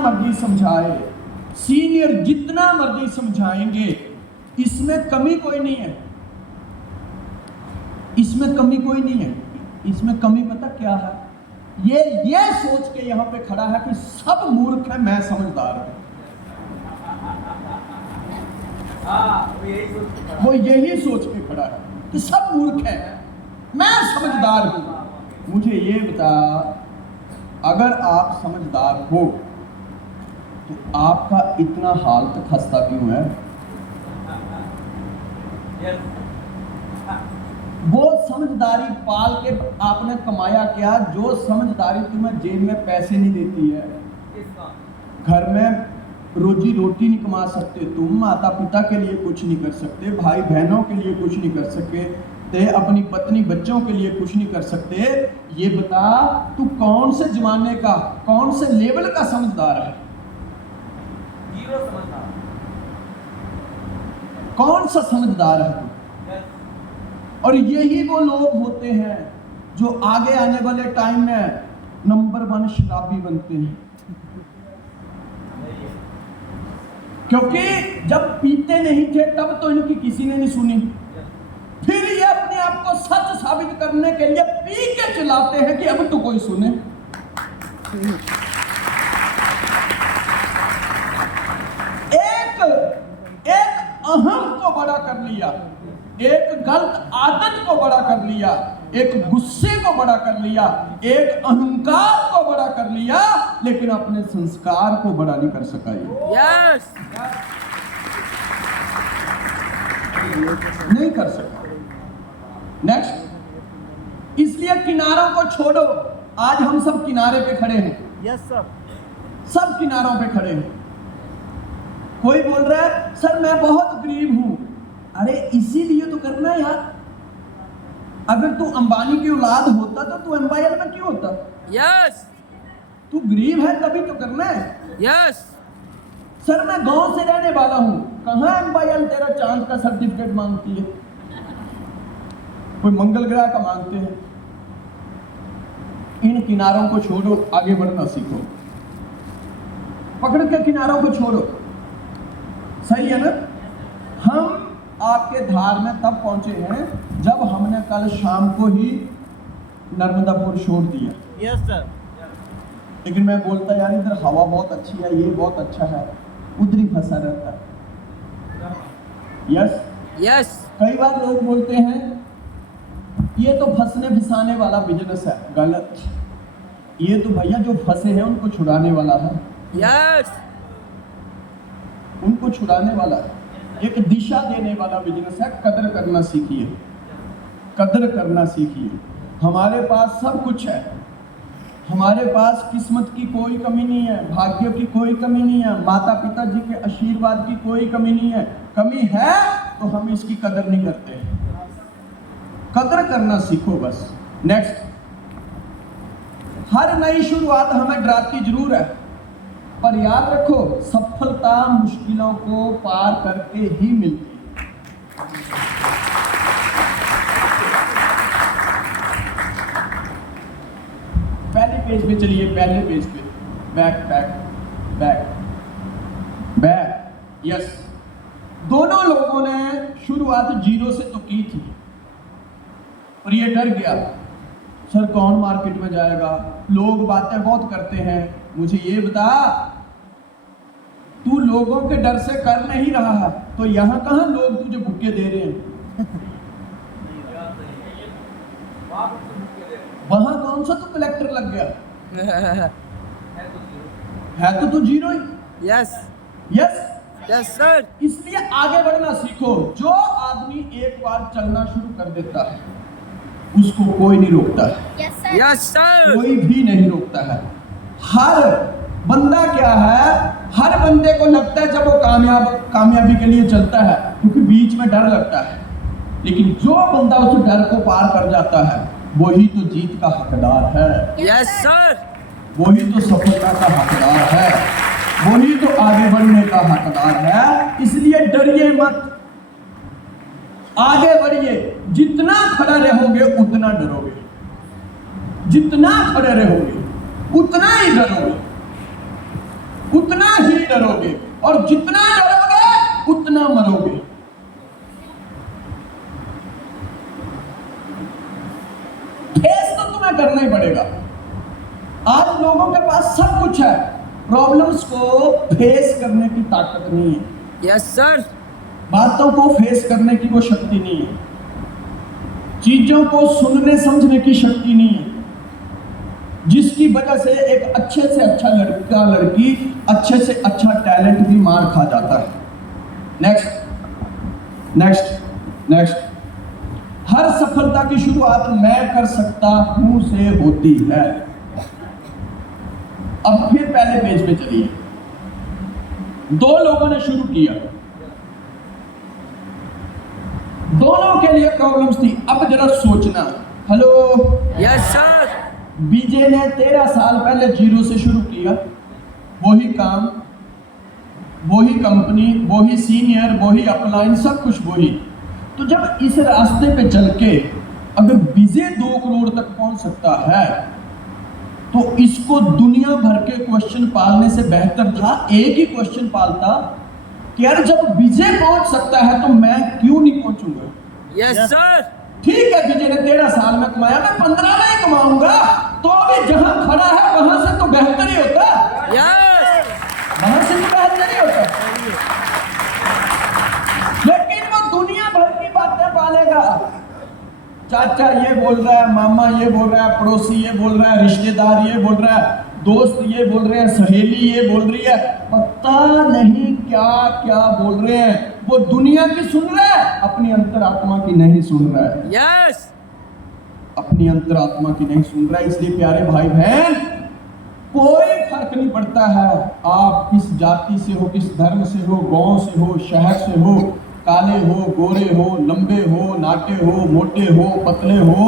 मर्जी समझाए, सीनियर जितना मर्जी समझाएंगे, इसमें कमी कोई नहीं है, इसमें कमी कोई नहीं है। इसमें कमी पता क्या है? ये सोच के यहां पे खड़ा है कि सब मूर्ख है, मैं समझदार हूं। वो यही सोच के खड़ा है कि सब मूर्ख है, मैं समझदार हूं। मुझे ये बता, अगर आप समझदार हो तो आपका इतना हालत खस्ता क्यों है? वो समझदारी पाल के आपने कमाया क्या? जो समझदारी तुम्हें जेब में पैसे नहीं देती है, घर में रोजी रोटी नहीं कमा सकते, तुम माता पिता के लिए कुछ नहीं कर सकते, भाई बहनों के लिए कुछ नहीं कर सकते, अपनी पत्नी बच्चों के लिए कुछ नहीं कर सकते, ये बता तू कौन से जमाने का, कौन से लेवल का समझदार है? जीरो समझदार। कौन सा समझदार है तू? और यही वो लोग होते हैं जो आगे आने वाले टाइम में नंबर 1 शराबी बनते हैं, क्योंकि जब पीते नहीं थे तब तो इनकी किसी ने नहीं सुनी, फिर ये अपने आप को सच साबित करने के लिए पी के चिल्लाते हैं कि अब तो कोई सुने। एक अहम को बड़ा कर लिया, एक गलत आदत को बड़ा कर लिया, एक गुस्से को बड़ा कर लिया, एक अहंकार को बड़ा कर लिया, लेकिन अपने संस्कार को बड़ा नहीं कर सका। यस नहीं कर सका। नेक्स्ट, इसलिए किनारों को छोड़ो। आज हम सब किनारे पे खड़े हैं। यस सर, सब किनारों पे खड़े हैं। कोई बोल रहा है सर मैं बहुत गरीब हूं। अरे इसीलिए तो करना है यार। अगर तू अंबानी की औलाद होता तो तू एम्पायर में क्यों होता? यस तू गरीब है तभी तो करना है। यस सर मैं गांव से रहने वाला हूं। कहां एम्पायर तेरा चांद का सर्टिफिकेट मांगती है, कोई मंगल ग्रह का मांगते हैं। इन किनारों को छोड़ो, आगे बढ़ना सीखो। पकड़ के किनारों को छोड़ो, सही है ना? हम आपके धार में तब पहुंचे हैं जब हमने कल शाम को ही नर्मदापुर छोड़ दिया। Yes sir. लेकिन मैं बोलता यार इधर हवा बहुत अच्छी है, ये बहुत अच्छा है, उधर ही फंसा रहता है। यस यस कई बार लोग बोलते हैं ये तो फंसने फिसाने वाला बिजनेस है। गलत। ये तो भैया जो फंसे हैं उनको छुड़ाने वाला है। यस उनको छुड़ाने वाला है, एक दिशा देने वाला बिजनेस है। कदर करना सीखिए, कदर करना सीखिए। हमारे पास सब कुछ है, हमारे पास किस्मत की कोई कमी नहीं है, भाग्य की कोई कमी नहीं है, माता पिता जी के आशीर्वाद की कोई कमी नहीं है। कमी है तो हम इसकी कदर नहीं करते हैं। कदर करना सीखो बस। नेक्स्ट, हर नई शुरुआत हमें डराती जरूर है, पर याद रखो सफलता मुश्किलों को पार करके ही मिलती है। पहले पेज पे चलिए, पहले पेज पे। Back back back back. Yes, दोनों लोगों ने शुरुआत 0 से तो की थी, और ये डर गया सर कौन मार्केट में जाएगा, लोग बातें बहुत करते हैं। मुझे ये बता, तू लोगों के डर से कर नहीं रहा है तो यहां कहां लोग तुझे भुक्के दे रहे हैं? वहां कौन सा तू कलेक्टर लग गया है? तो तू 0 ही। Yes yes yes sir. इसलिए आगे बढ़ना सीखो। जो आदमी एक बार चलना शुरू कर देता है उसको कोई नहीं रोकता है। Yes sir. कोई भी नहीं रोकता है। हर बंदा क्या है, हर बंदे को लगता है जब वो कामयाबी के लिए चलता है, क्योंकि बीच में डर लगता है, लेकिन जो बंदा उस डर को पार कर जाता है वही तो जीत का हकदार है। Yes sir. वही तो सफलता का हकदार है, वही तो आगे बढ़ने का हकदार है। इसलिए डरिए मत, आगे बढ़िए। जितना खड़ा रहोगे उतना डरोगे, जितना खड़े रहोगे उतना ही डरोगे। उतना ही डरोगे, और जितना डरोगे उतना मरोगे। फेस तो तुम्हें करना ही पड़ेगा। आज लोगों के पास सब कुछ है, प्रॉब्लम्स को फेस करने की ताकत नहीं है, यस सर। बातों को फेस करने की वो शक्ति नहीं है, चीजों को सुनने समझने की शक्ति नहीं है, जिसकी वजह से एक अच्छे से अच्छा लड़का लड़की अच्छे से अच्छा टैलेंट भी मार खा जाता है। Next next next. हर सफलता की शुरुआत मैं कर सकता हूं से होती है। अब फिर पहले पेज पे चलिए। दो लोगों ने शुरू किया, दोनों के लिए प्रॉब्लम्स थी। अब जरा सोचना, हेलो, यस सर। बीजे ने 13 साल पहले जीरो से शुरू किया, वही काम, वही कंपनी, वही सीनियर, वही अपलाइन, सब कुछ वही। तो जब इस रास्ते पे चल के अगर विजय 2 करोड़ तक पहुंच सकता है, तो इसको दुनिया भर के क्वेश्चन पालने से बेहतर था एक ही क्वेश्चन पालता कि यार जब विजय पहुंच सकता है तो मैं क्यों नहीं पहुंचूंगा। Yes sir. ठीक है, विजय ने 13 साल में कमाया, मैं 15 में ही कमाऊंगा, तो अभी जहां खड़ा है वहां से तो बेहतर ही होता, यस, वहां से तो बेहतर ही होता। लेकिन वो दुनिया भर की बातें पालेगा। चाचा ये बोल रहा है, मामा ये बोल रहा है, पड़ोसी ये बोल रहा है, रिश्तेदार ये बोल रहा है, दोस्त ये बोल रहे हैं, सहेली ये बोल रही है, पता नहीं क्या क्या बोल रहे हैं। वो दुनिया की सुन रहा है, अपनी अंतरात्मा की नहीं सुन रहा है। यस, अपनी अंतरात्मा की नहीं सुन रहा है। इसलिए प्यारे भाई बहन, कोई फर्क नहीं पड़ता है आप किस जाति से हो, किस धर्म से हो, गांव से हो, शहर से हो, काले हो, गोरे हो, लंबे हो, नाटे हो, मोटे हो, पतले हो,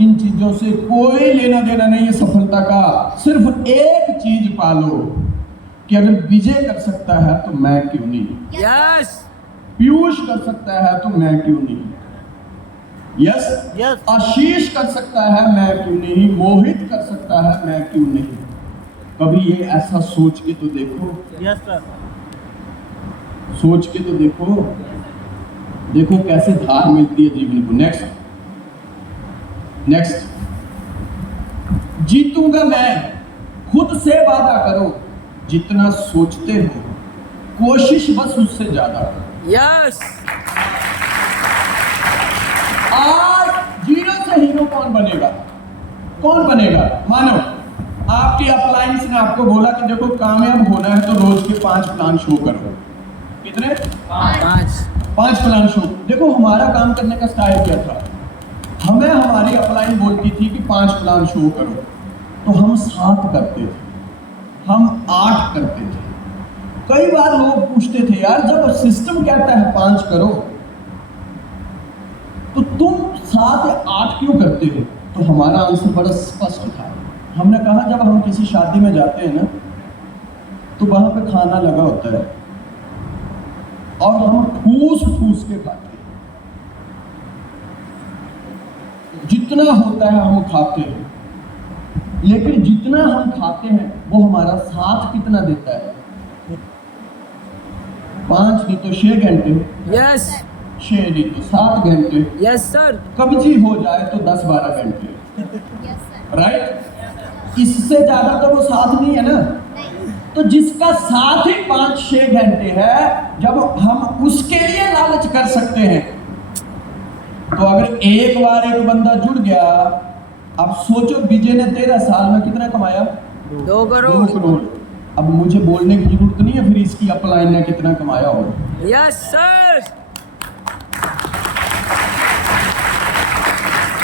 इन चीजों से कोई लेना देना नहीं है सफलता का। सिर्फ एक चीज पालो कि अगर विजय कर सकता है तो मैं क्यों नहीं, यस, पीयूष कर सकता है तो मैं क्यों नहीं, यस यस, आशीष कर सकता है मैं क्यों नहीं, मोहित कर सकता है मैं क्यों नहीं। कभी ये ऐसा सोच के तो देखो, यस सर, सोच के तो देखो, देखो कैसे धार मिलती है जीवन को। Next next. जीतूंगा मैं, खुद से वादा करो, जितना सोचते हो कोशिश बस उससे ज्यादा करो। यस, आज जीरो से हीरो कौन बनेगा, कौन बनेगा? मानो आपकी अपलायंस ने आपको बोला कि देखो कामयाब होना है तो रोज के 5 प्लान शो करो। कितने? 5 प्लान शो। देखो हमारा काम करने का स्टाइल क्या था, हमें हमारी अपलाइन बोलती थी कि 5 प्लान शो करो, तो हम 7 करते थे, हम 8 करते थे। कई बार लोग पूछते थे यार जब सिस्टम कहता है 5 करो तो तुम 7 या 8 क्यों करते हो? तो हमारा आंसर बड़ा स्पष्ट था। हमने कहा जब हम किसी शादी में जाते हैं ना तो वहां पे खाना लगा होता है और हम ठूस ठूस के खाते हैं, जितना होता है हम खाते हैं, लेकिन जितना हम खाते हैं वो हमारा साथ कितना देता है? 5 नहीं तो 6 घंटे, यस, 6 नहीं तो 7 घंटे, यस सर, कब्जी हो जाए तो 10-12 घंटे, राइट? इससे ज्यादा तो वो साथ नहीं है ना। तो जिसका साथ ही 5-6 घंटे है, जब हम उसके लिए लालच कर सकते हैं, तो अगर एक बार एक बंदा जुड़ गया, अब सोचो विजय ने 13 साल में कितना कमाया? 2 2 करोड़। करोड़। अब मुझे बोलने की जरूरत नहीं है फिर इसकी अपलाइन ने कितना कमाया होगा। Yes sir.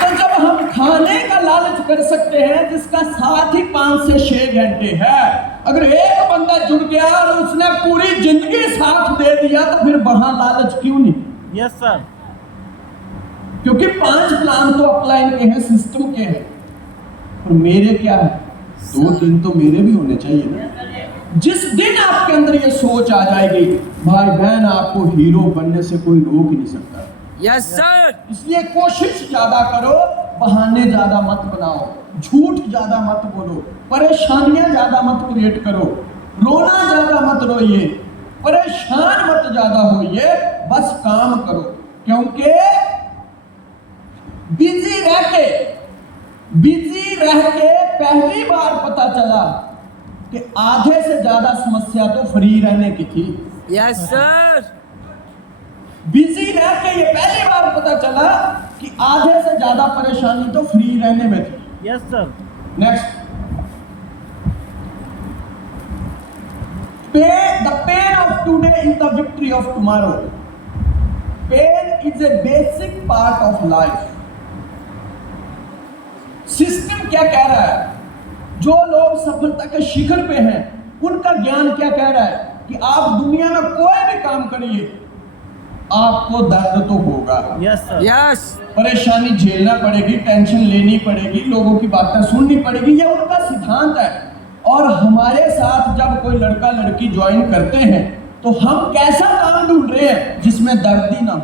तो जब हम खाने का लालच कर सकते हैं जिसका साथ ही 5 से 6 घंटे है, अगर एक बंदा जुड़ गया और उसने पूरी जिंदगी साथ दे दिया, तो फिर वहां लालच क्यों नहीं? यस सर, क्योंकि 5 प्लान तो अपलाइन के हैं, सिस्टम के हैं, और मेरे क्या है? 2-3 तो मेरे भी होने चाहिए ना। जिस दिन आपके अंदर ये सोच आ जाएगी, भाई बहन आपको हीरो बनने से कोई रोक ही नहीं सकता। Yes sir. इसलिए कोशिश ज्यादा करो, बहाने ज्यादा मत बनाओ, झूठ ज्यादा मत बोलो, परेशानियां ज्यादा मत क्रिएट करो, रोना ज्यादा मत रोइए, परेशान मत ज्यादा होइए, बस काम करो। क्योंकि बिजी रह के पहली बार पता चला कि आधे से ज्यादा समस्या तो फ्री रहने की थी। Yes sir. बिजी रह के ये पहली बार पता चला कि आधे से ज्यादा परेशानी तो फ्री रहने में थी। Yes sir. Next, the pain of today is the victory of tomorrow. Pain is a basic part of life. System क्या कह रहा है? जो लोग सफलता के शिखर पे हैं, उनका ज्ञान क्या कह रहा है कि आप दुनिया में कोई भी काम करिए, आपको दर्द तो होगा। Yes sir. यस। परेशानी झेलना पड़ेगी, टेंशन लेनी पड़ेगी, लोगों की बातें सुननी पड़ेगी, ये उनका सिद्धांत है। और हमारे साथ जब कोई लड़का लड़की ज्वाइन करते हैं तो हम कैसा काम ढूंढ रहे हैं जिसमें दर्द ही ना हो।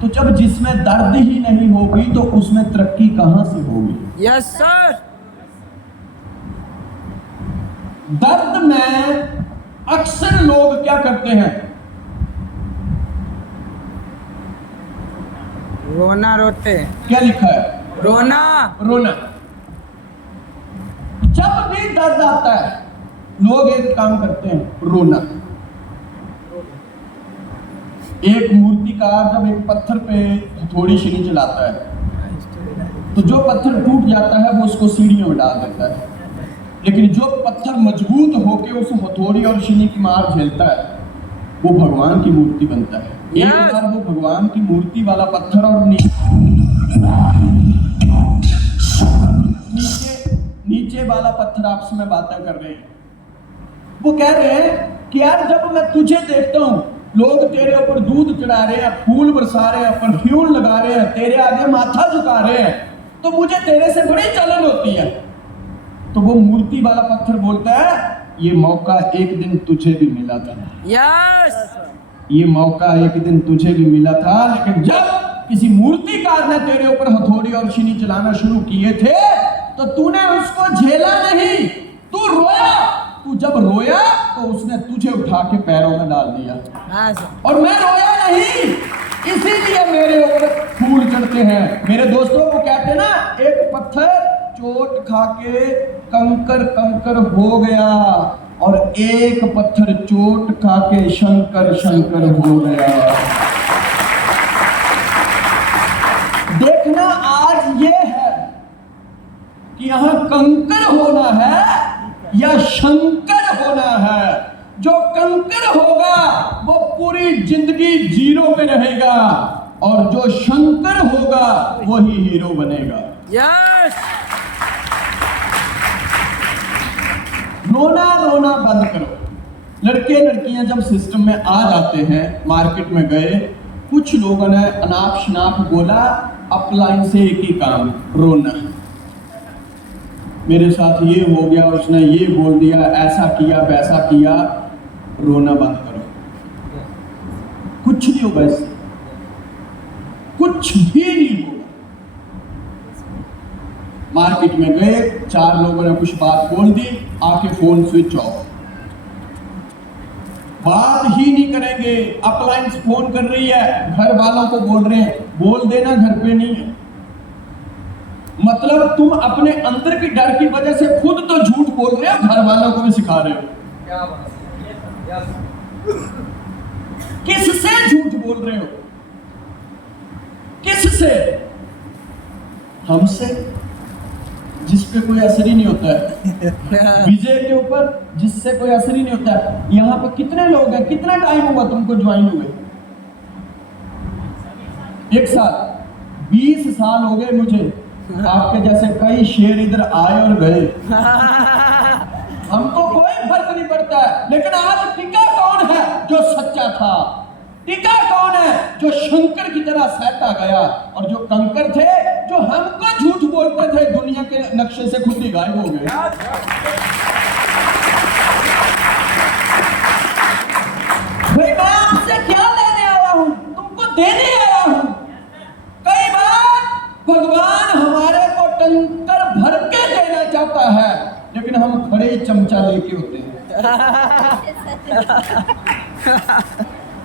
तो जब जिसमें दर्द ही नहीं होगी तो उसमें तरक्की कहां से होगी? Yes sir. दर्द में अक्सर लोग क्या करते हैं? रोना रोते। क्या लिखा है? रोना। रोना। जब भी दर्द आता है लोग एक काम करते हैं, रोना। एक मूर्तिकार जब एक पत्थर पे हथौड़ी सीढ़ी चलाता है तो जो पत्थर टूट जाता है वो उसको सीढ़ियों में डाल देता है, लेकिन जो पत्थर मजबूत होके उस हथौड़ी और सीढ़ी की मार झेलता है वो भगवान की मूर्ति बनता है। एक बार वो भगवान की मूर्ति वाला पत्थर और नीचे वाला पत्थर आपस में बातें कर रहे हैं। वो कह रहे हैं कि यार जब मैं तुझे देखता हूं, लोग तेरे ऊपर दूध चढ़ा रहे हैं, फूल बरसा रहे हैं, परफ्यूम लगा रहे हैं, तेरे आगे माथा झुका रहे हैं, तो मुझे तेरे से बड़ी जलन होती है। तो वो मूर्ति वाला पत्थर बोलता है, ये मौका एक दिन तुझे भी मिला था। यस। ये मौका एक दिन तुझे भी मिला था, लेकिन जब किसी मूर्तिकार ने तेरे ऊपर हथौड़ी और छीनी चलाना शुरू किए थे तो तूने उसको झेला नहीं, तू रोया। तू जब रोया तो उसने तुझे उठा के पैरों में डाल दिया। और मैं रोया नहीं, इसीलिए मेरे ऊपर फूल चढ़ते हैं। मेरे दोस्तों, वो कहते हैं ना, एक पत्थर चोट खा के कंकर कंकर हो गया और एक पत्थर चोट खा के शंकर शंकर हो गया। देखना आज ये है कि यहां कंकर होना है या शंकर होना है। जो कंकर होगा वो पूरी जिंदगी जीरो पे रहेगा और जो शंकर होगा वही हीरो बनेगा। यस। रोना रोना बंद करो। लड़के लड़कियां जब सिस्टम में आ जाते हैं, मार्केट में गए, कुछ लोगों ने अनाप शनाप बोला, अपलाइन से एक ही काम, रोना। मेरे साथ ये हो गया, उसने ये बोल दिया, ऐसा किया वैसा किया। रोना बंद करो, कुछ नहीं होगा इससे, कुछ भी नहीं होगा। मार्केट में गए, 4 लोगों ने कुछ बात बोल दी, आके फोन स्विच ऑफ, बात ही नहीं करेंगे। अपलायंस फोन कर रही है, घर वालों को बोल रहे हैं, बोल देना घर पे नहीं है। मतलब तुम अपने अंदर की डर की वजह से खुद तो झूठ बोल रहे हो, घर वालों को भी सिखा रहे हो। क्या बात है? किससे झूठ बोल रहे हो? किससे? हमसे, जिस पे कोई असर ही नहीं होता है। विजय के ऊपर जिससे कोई असर ही नहीं होता है। यहाँ पे कितने लोग हैं? कितना टाइम हुआ तुमको ज्वाइन हुए? 1 साल, 20 साल हो गए मुझे। आपके जैसे कई शेर इधर आए और गए, हमको कोई फर्क नहीं पड़ता है। लेकिन आज टिका कौन है जो सच्चा था? टिका कौन है जो शंकर की तरह सहता गया? और जो कंकर थे, जो हमको झूठ बोलते थे, दुनिया के नक्शे से खुद ही गायब हो गए। भाई मैं आपसे क्या लेने आया हूं? तुमको देने आया हूं। कई बार भगवान हमारे को टंकर भर के देना चाहता है, लेकिन हम खड़े चमचा लेके होते हैं।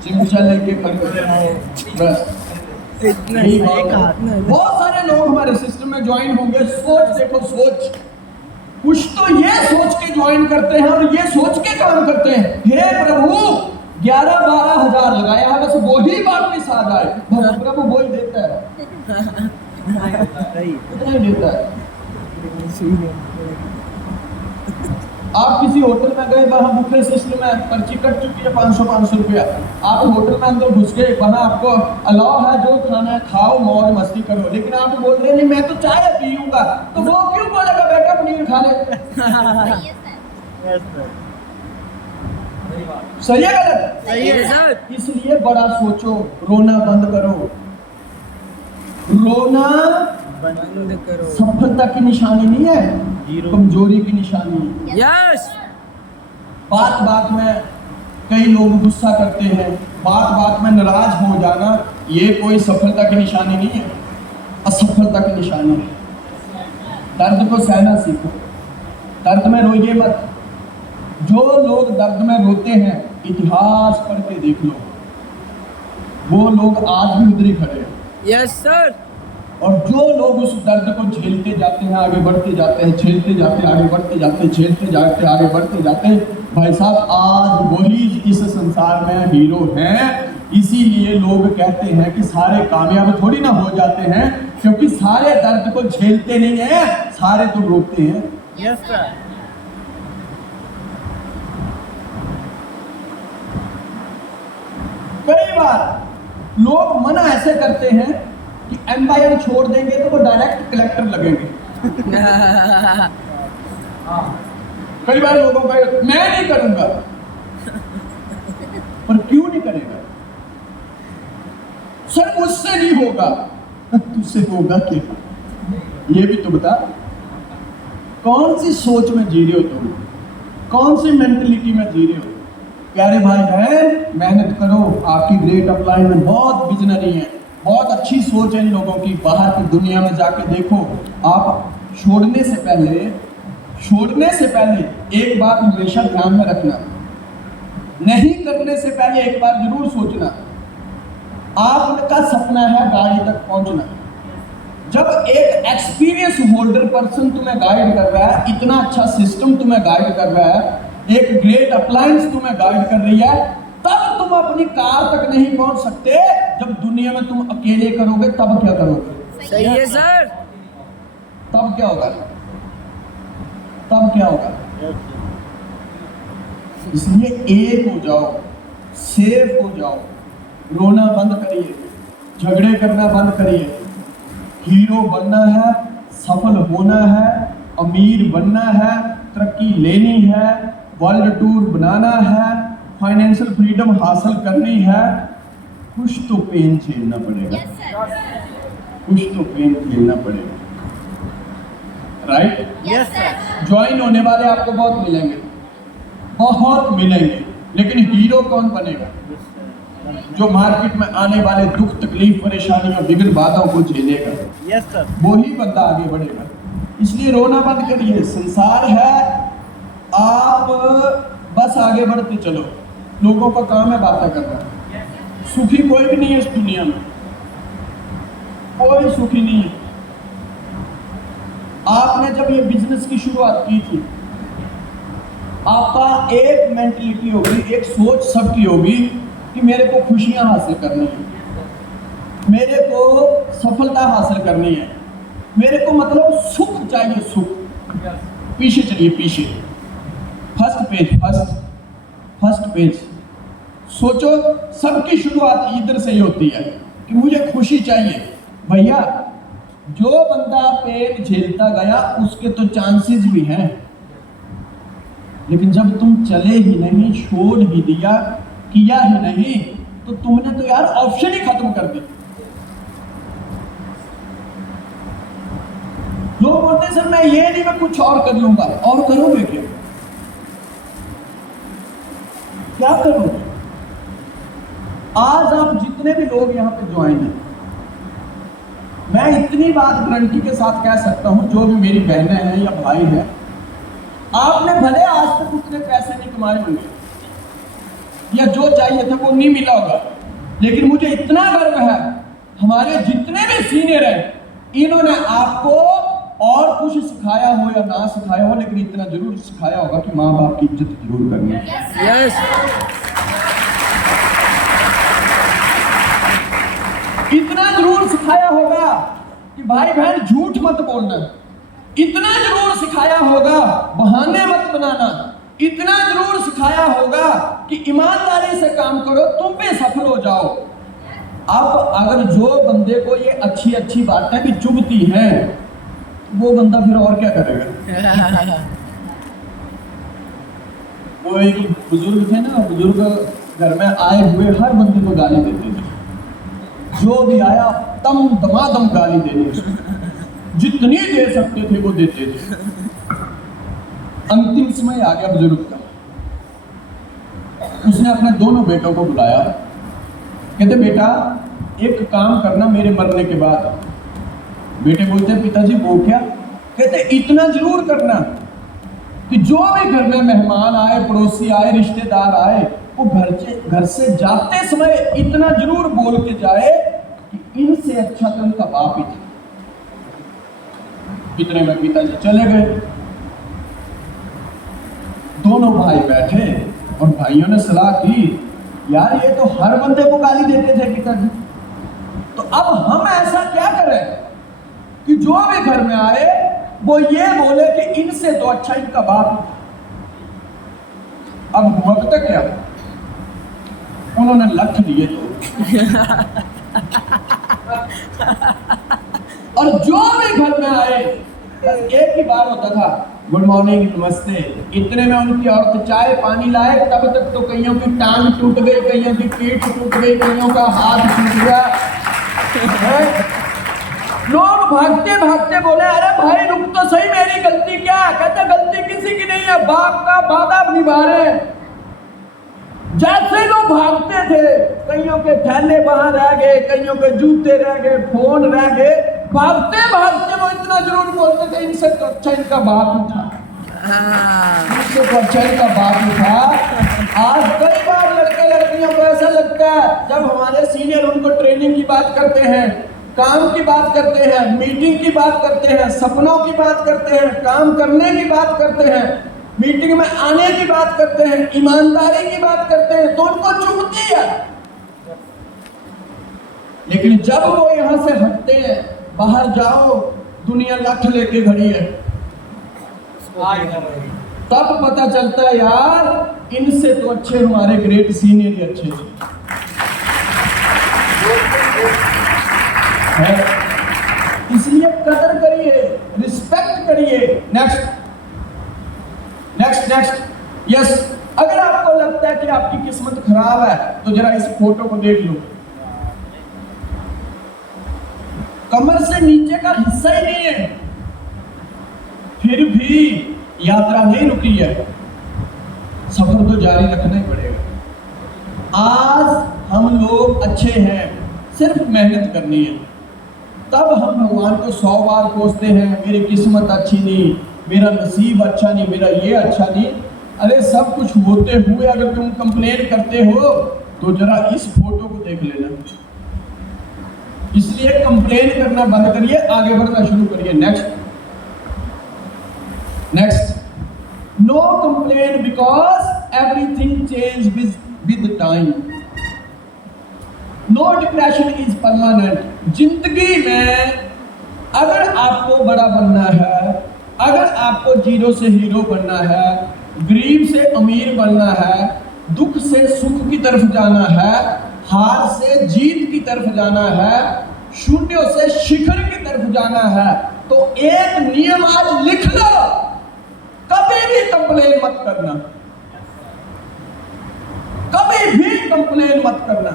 चिमचा लेके करते हैं बस। यही बात है। बहुत सारे लोग हमारे सिस्टम में ज्वाइन होंगे, सोच देखो सोच, कुछ तो ये सोच के ज्वाइन करते हैं और ये सोच के काम करते हैं, हे प्रभु 11-12 हजार लगाया है बस वही वापस आ जाए, प्रभु वही देता है, इतना ही देता है। आप किसी होटल में गए, वहाँ बुफे सिस्टम है, पर्ची कट चुकी है 500 रुपया, आप होटल में अंदर घुस गए, वहाँ आपको अलाउ है जो खाना है खाओ मौज मस्ती करो, लेकिन आप बोल रहे नहीं मैं तो चाय पीऊंगा, तो वो क्यों बोलेगा बेटा पनीर खा ले? सही है गलत? सही है सर। इसलिए बड़ा सोचो, रोना बंद करो। रोना बंद करो। सफलता की निशानी नहीं है, कमजोरी की निशानी है। यस। बात बात में कई लोग गुस्सा करते हैं, बात बात में नाराज हो जाना ये कोई सफलता की निशानी नहीं है, असफलता की निशानी है। दर्द को सहना सीखो, दर्द में रोइए मत। जो लोग दर्द में रोते हैं इतिहास पढ़ के देख लो, वो लोग आज भी उधर ही खड़े हैं। Yes sir. और जो लोग उस दर्द को झेलते जाते हैं, आगे बढ़ते जाते हैं, झेलते जाते हैं, आगे बढ़ते जाते हैं, झेलते जाते हैं, आगे बढ़ते जाते हैं, भाई साहब आज वही इस संसार में हीरो हैं। इसीलिए लोग कहते हैं कि सारे कामयाब थोड़ी ना हो जाते हैं, क्योंकि सारे दर्द को झेलते नहीं हैं, सारे तो रोते हैं। Yes sir. कई बार लोग मना ऐसे करते हैं कि एम्पायर छोड़ देंगे तो वो डायरेक्ट कलेक्टर लगेंगे। कई बार लोगों का मैं नहीं करूंगा, पर क्यों नहीं करेगा? सर मुझसे नहीं होगा, तुझसे होगा क्या? ये भी तो बता, कौन सी सोच में जी रहे हो तुम, कौन सी मेंटलिटी में जी रहे हो? प्यारे भाई बहन मेहनत करो, आपकी ग्रेट अपलाइन में बहुत विजनरी है, बहुत अच्छी सोच है इन लोगों की। बाहर की दुनिया में जाके देखो। आप छोड़ने से पहले एक बात हमेशा ध्यान में रखना, नहीं करने से पहले एक बार जरूर सोचना। आपका सपना है गाड़ी तक पहुंचना। जब एक एक्सपीरियंस होल्डर पर्सन तुम्हें गाइड कर रहा है, इतना अच्छा सिस्टम तुम्हें गाइड कर रहा है, एक ग्रेट अप्लायंस तुम्हें गाइड कर रही है, तब तुम अपनी कार तक नहीं पहुंच सकते। जब दुनिया में तुम अकेले करोगे तब क्या करोगे? सही है सर। तब क्या होगा? तब क्या होगा? इसलिए एक हो जाओ, सेफ हो जाओ, रोना बंद करिए, झगड़े करना बंद करिए। हीरो बनना है, सफल होना है, अमीर बनना है, तरक्की लेनी है, वर्ल्ड टूर बनाना है, फाइनेंशियल फ्रीडम हासिल करनी है, कुछ तो पेन झेलना पड़ेगा। कुछ तो पेन झेलना पड़ेगा, राइट? Yes sir. ज्वाइन होने वाले आपको बहुत मिलेंगे, बहुत मिलेंगे, लेकिन हीरो कौन बनेगा? जो मार्केट में आने वाले दुख तकलीफ परेशानी और विघ्न बाधाओं को झेलेगा। Yes sir. वही बंदा आगे बढ़ेगा। इसलिए रोना बंद करिए, संसार है, आप बस आगे बढ़ते चलो। लोगों का काम है बातें करना। सुखी कोई भी नहीं है इस दुनिया में, कोई सुखी नहीं है। आपने जब ये बिजनेस की शुरुआत की थी, आपका एक मेंटलिटी होगी, एक सोच सबकी होगी कि मेरे को खुशियां हासिल करनी है, मेरे को सफलता हासिल करनी है, मेरे को मतलब सुख चाहिए, सुख। पीछे चलिए, पीछे फर्स्ट पेज सोचो। सबकी शुरुआत इधर से ही होती है कि मुझे खुशी चाहिए। भैया जो बंदा पेन झेलता गया उसके तो चांसेस भी हैं, लेकिन जब तुम चले ही नहीं, छोड़ ही दिया, किया ही नहीं, तो तुमने तो यार ऑप्शन ही खत्म कर दी। लोग बोलते हैं सर मैं ये नहीं, मैं कुछ और कर लूंगा। और करोगे क्या? क्या करोगे? आज आप जितने भी लोग यहाँ पे ज्वाइन हैं, मैं इतनी बात गारंटी के साथ कह सकता हूं, जो भी मेरी बहनें हैं या भाई हैं, आपने भले आज तक उतने पैसे नहीं कमाए होंगे या जो चाहिए था वो नहीं मिला होगा, लेकिन मुझे इतना गर्व है हमारे जितने भी सीनियर हैं इन्होंने आपको और कुछ सिखाया हो या ना सिखाया हो, लेकिन इतना जरूर सिखाया होगा कि माँ बाप की इज्जत जरूर करनी है। यस इतना जरूर सिखाया होगा कि भाई बहन झूठ मत बोलना, इतना जरूर सिखाया होगा बहाने मत बनाना, इतना जरूर सिखाया होगा कि ईमानदारी से काम करो तुम भी सफल हो जाओ। अब अगर जो बंदे को ये अच्छी अच्छी बातें भी चुभती हैं वो बंदा फिर और क्या करेगा। वो एक बुजुर्ग थे ना, बुजुर्ग घर में आए हुए हर बंदे को गाली देते थे, जो भी आया तम दमादम गाली देनी उसको, जितनी दे सकते थे वो देते थे। अंतिम समय आ गया बुजुर्ग का, उसने अपने दोनों बेटों को बुलाया, कहते बेटा एक काम करना मेरे मरने के बाद। बेटे बोलते पिताजी वो क्या? कहते इतना जरूर करना कि जो भी घर में मेहमान आए, पड़ोसी आए, रिश्तेदार आए, वो घर से जाते समय इतना जरूर बोल के जाए कि इनसे अच्छा तो उनका बाप ही था। इतने में पिताजी चले गए। दोनों भाई बैठे और भाइयों ने सलाह की यार ये तो हर बंदे को गाली देते थे पिताजी, तो अब हम ऐसा क्या करें कि जो भी घर में आए वो ये बोले कि इनसे तो अच्छा इनका बाप ही था। अब हुआ पता क्या, उन्होंने लठ लिए तो और जो भी घर में आए एक ही बार होता था गुड मॉर्निंग नमस्ते। इतने में उनकी औरत चाय पानी लाए, तब तक तो कईयों की टांग टूट गई, कईयों की पीठ टूट गई, कईयों का हाथ टूट गया। लोग भागते भागते बोले अरे भाई रुक तो सही, मेरी गलती क्या? कहते गलती किसी की नहीं है, बाप का वादा निभा रहे हैं। जैसे लोग भागते थे कईयों के थैले वहां रह गए, कईयों के जूते रह गए, फोन रह गए, भागते भागते वो इतना जरूर बोलते थे इनसे तो अच्छा इनका बाप ही था, इनसे तो अच्छा इनका बाप ही था। आज कई बार लड़के लड़कियों को ऐसा लगता है जब हमारे सीनियर उनको ट्रेनिंग की बात करते हैं, काम की बात करते हैं, मीटिंग की बात करते हैं, सपनों की बात करते हैं, काम करने की बात करते हैं, मीटिंग में आने की बात करते हैं, ईमानदारी की बात करते हैं, तो उनको चुभती है। लेकिन जब वो यहां से हटते हैं, बाहर जाओ दुनिया लठ लेके खड़ी है, तब पता चलता है यार इनसे तो अच्छे हमारे ग्रेट सीनियर ही अच्छे हैं। इसलिए कदर करिए, रिस्पेक्ट करिए। Next next next yes. अगर आपको लगता है कि आपकी किस्मत खराब है तो जरा इस फोटो को देख लो, कमर से नीचे का हिस्सा ही नहीं है, फिर भी यात्रा नहीं रुकी है, सफर तो जारी रखना ही पड़ेगा। आज हम लोग अच्छे हैं, सिर्फ मेहनत करनी है। तब हम भगवान को 100 बार कोसते हैं मेरी किस्मत अच्छी नहीं, मेरा नसीब अच्छा नहीं, मेरा ये अच्छा नहीं। अरे सब कुछ होते हुए अगर तुम कंप्लेन करते हो तो जरा इस फोटो को देख लेना। इसलिए कंप्लेन करना बंद करिए, आगे बढ़ना शुरू करिए। Next next. No complain because everything change with time. No depression is permanent. जिंदगी में अगर आपको बड़ा बनना है, अगर आपको जीरो से हीरो बनना है, गरीब से अमीर बनना है, दुख से सुख की तरफ जाना है, हार से जीत की तरफ जाना है, शून्य से शिखर की तरफ जाना है, तो एक नियम आज लिख लो, कभी भी कंप्लेन मत करना, कभी भी कंप्लेन मत करना।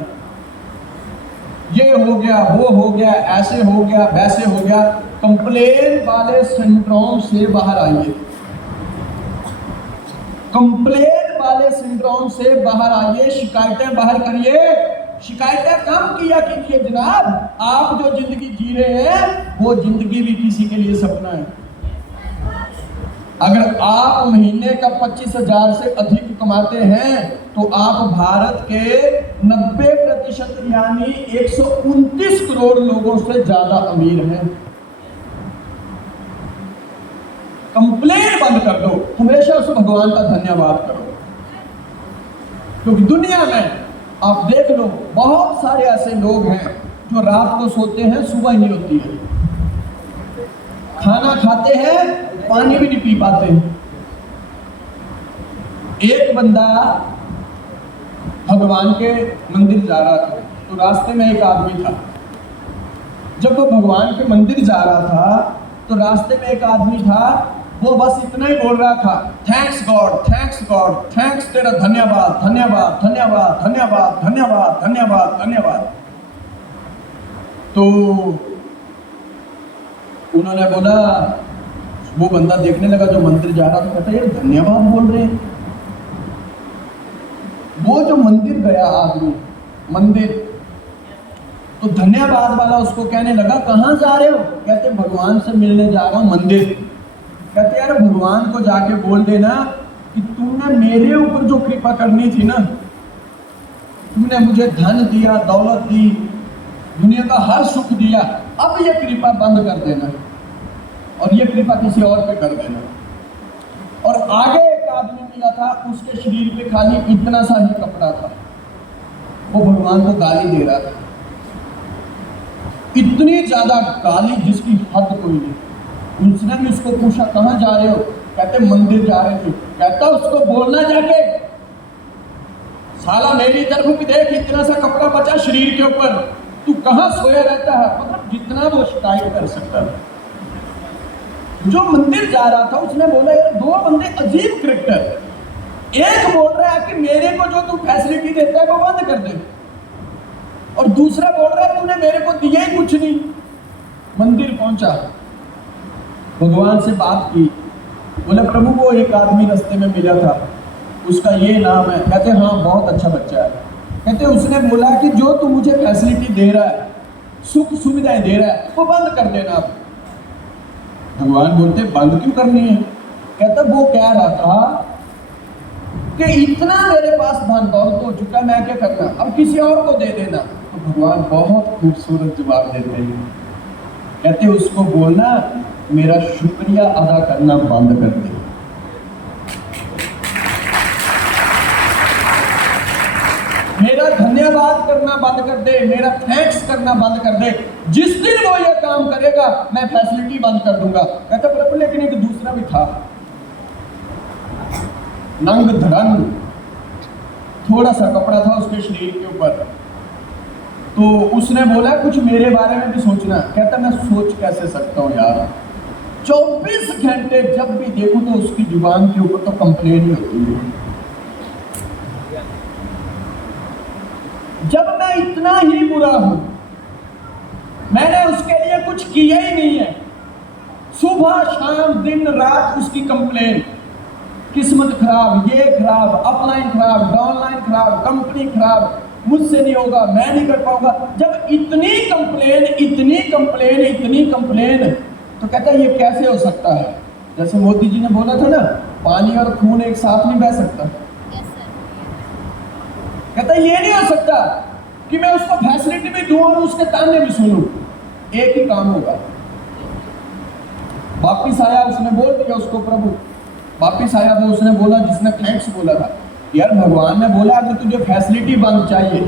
ये हो गया, वो हो गया, ऐसे हो गया, वैसे हो गया। कंप्लेन वाले सिंड्रोम से बाहर आइए, कंप्लेन वाले सिंड्रोम से बाहर आइए, शिकायतें बाहर करिए, शिकायतें कम किया कीजिए जनाब। आप जो जिंदगी जी रहे हैं वो जिंदगी भी किसी के लिए सपना है। अगर आप महीने का 25,000 से अधिक कमाते हैं तो आप भारत के 90% यानी 129 करोड़ लोगों से ज्यादा अमीर हैं। कंप्लेन बंद कर दो, हमेशा उस भगवान का धन्यवाद करो। क्योंकि दुनिया में आप देख लो, बहुत सारे ऐसे लोग हैं जो रात को सोते हैं, सुबह नहीं होती है, खाना खाते हैं, पानी भी नहीं पी पाते। एक बंदा भगवान के मंदिर जा रहा था, तो रास्ते में एक आदमी था। जब वो भगवान के मंदिर जा रहा था तो रास्ते में एक आदमी था, वो बस इतना ही बोल रहा था, thanks God, thanks God, thanks, तेरा धन्यवाद, धन्यवाद, धन्यवाद, धन्यवाद, धन्यवाद, धन्यवाद, धन्यवाद। तो उन्होंने बोला, वो बंदा देखने लगा जो मंदिर जा रहा था, कहता ये धन्यवाद बोल रहे हैं। वो जो मंदिर गया आदमी मंदिर, तो धन्यवाद वाला उसको कहने लगा, कहाँ जा रहे हो? कहते भगवान से मिलने जा रहा हूं मंदिर। कहते यार भगवान को जाके बोल देना कि तुमने मेरे ऊपर जो कृपा करनी थी ना, तुमने मुझे धन दिया, दौलत दी, दुनिया का हर सुख दिया, अब ये कृपा बंद कर देना और ये कृपा किसी और पे कर देना। और आगे एक आदमी मिला था, उसके शरीर पे खाली इतना सा ही कपड़ा था, वो भगवान को गाली दे रहा था, इतनी ज्यादा गाली जिसकी हद कोई नहीं। उसने भी उसको पूछा, कहाँ जा रहे हो? कहते मंदिर जा रहे थे। कहता उसको बोलना जाके, साला मेरी तरफ भी देख, इतना सा कपड़ा बचा शरीर के ऊपर, तू कहाँ सोया रहता है? मतलब जितना वो शिकायत कर सकता था। जो मंदिर जा रहा था उसने बोला, यार दो बंदे अजीब कैरेक्टर, एक बोल रहा है कि मेरे को जो तू फैसिलिटी देता है वो बंद कर दे, और दूसरा बोल रहा है तूने मेरे को दिया ही कुछ नहीं। मंदिर पहुंचा, भगवान से बात की, बोले प्रभु वो एक आदमी रास्ते में मिला था, उसका ये नाम है। कहते हाँ बहुत अच्छा बच्चा है। कहते उसने बोला कि जो तू मुझे फैसिलिटी दे रहा है, सुख सुविधाएं दे रहा है, वो बंद कर देना आप। भगवान बोलते बंद क्यों करनी है? कहता वो कह रहा था कि इतना मेरे पास धन दौलत हो चुका, मैं क्या करना, अब किसी और को दे देना। तो भगवान बहुत खूबसूरत जवाब देते हैं, कहते उसको बोलना मेरा शुक्रिया अदा करना बंद कर दे। मेरा धन्यवाद करना बंद कर दे, मेरा थैंक्स करना बंद कर दे। जिस दिन वो ये काम करेगा मैं फैसिलिटी बंद कर दूंगा। कहता प्रभु लेकिन एक दूसरा भी था, नंग धड़ंग, थोड़ा सा कपड़ा था उसके शरीर के ऊपर। तो उसने बोला कुछ मेरे बारे में भी सोचना। कहता मैं सोच कैसे सकता हूँ यार, 24 घंटे जब भी देखूं तो उसकी जुबान के ऊपर तो कंप्लेन ही होती है। जब मैं इतना ही बुरा हूं, मैंने उसके लिए कुछ किया ही नहीं है, सुबह शाम दिन रात उसकी कंप्लेन, किस्मत खराब, ये खराब, अपलाइन खराब, डाउनलाइन खराब, कंपनी खराब, मुझसे नहीं होगा, मैं नहीं कर पाऊंगा। जब इतनी कंप्लेन, इतनी कंप्लेन, इतनी कंप्लेन, तो कहता है ये कैसे हो सकता है? जैसे मोदी जी ने बोला था ना, पानी और खून एक साथ नहीं बह सकता। कहता है ये नहीं हो सकता कि मैं उसको फैसिलिटी भी दूं और उसके ताने भी सुनूं, एक ही काम होगा। वापिस आया, उसने बोल दिया उसको प्रभु, वापिस आया वो उसने बोला जिसने थैंक्स बोला था, यार भगवान ने बोला अगर तुझे फैसिलिटी बंद चाहिए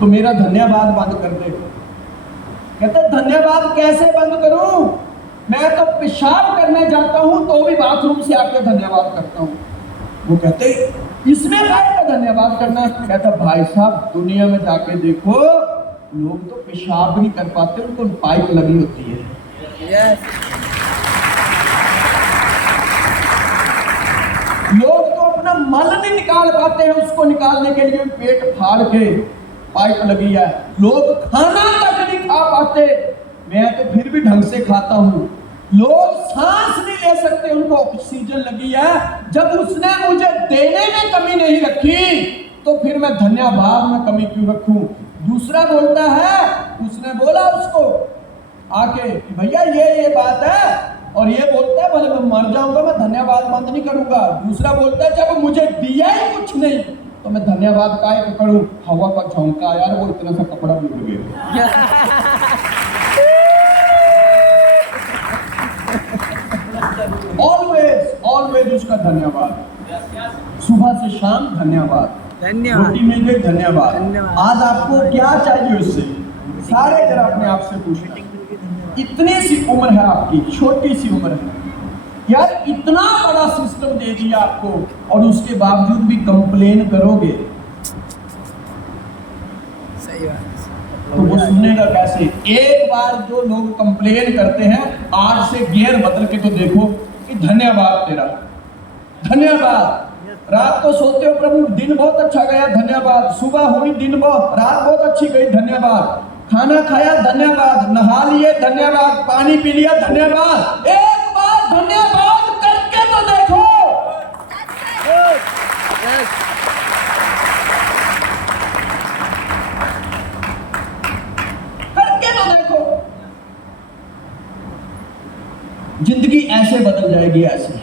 तो मेरा धन्यवाद बंद कर दे। कहते धन्यवाद कैसे बंद करूं? मैं तो पेशाब करने जाता हूं तो भी बाथरूम से आके धन्यवाद करता हूं। वो कहते इसमें क्या धन्यवाद करना? कहता भाई साहब दुनिया में जाके देखो, लोग तो पेशाब नहीं कर पाते, उनको पाइप लगी होती है। लोग तो अपना मल नहीं निकाल पाते हैं, उसको निकालने के लिए पेट फाड़ के पाइप लगी है। लोग खाना तक नहीं खा पाते, मैं तो फिर भी ढंग से खाता हूँ। लोग सांस नहीं ले सकते, उनको ऑक्सीजन लगी है। जब उसने मुझे देने में कमी नहीं रखी तो फिर मैं धन्यवाद में कमी क्यों रखूं? दूसरा बोलता है, उसने बोला उसको आके भैया ये बात है, और ये बोलता है भले मैं मर जाऊंगा मैं धन्यवाद बंद नहीं करूंगा। दूसरा बोलता है जब मुझे दिया ही कुछ नहीं तो मैं धन्यवाद काहे को करूं। हवा का झोंका यार, वो इतना सा कपड़ा भी उड़ गया। ऑलवेज ऑलवेज उसका धन्यवाद, सुबह से शाम धन्यवाद, धन्यवाद। रोटी मिल गई धन्यवाद। धन्यवाद। आज आपको क्या चाहिए उससे? सारे जरा अपने आप से पूछना। इतनी सी उम्र है आपकी, छोटी सी उम्र है यार, इतना बड़ा सिस्टम दे दिया आपको और उसके बावजूद भी कंप्लेन करोगे सही बात। तो वो सुनेगा कैसे? एक बार जो लोग कंप्लेन करते हैं आज से गियर बदल के तो देखो कि धन्यवाद तेरा, धन्यवाद। रात को सोते हो प्रभु दिन बहुत अच्छा गया धन्यवाद, सुबह हुई दिन बहुत, रात बहुत अच्छी गई धन्यवाद, खाना खाया धन्यवाद, नहा लिए धन्यवाद, पानी पी लिया धन्यवाद। एक बार धन्यवाद करके तो देखो। यस। करके तो देखो, जिंदगी ऐसे बदल जाएगी, ऐसे।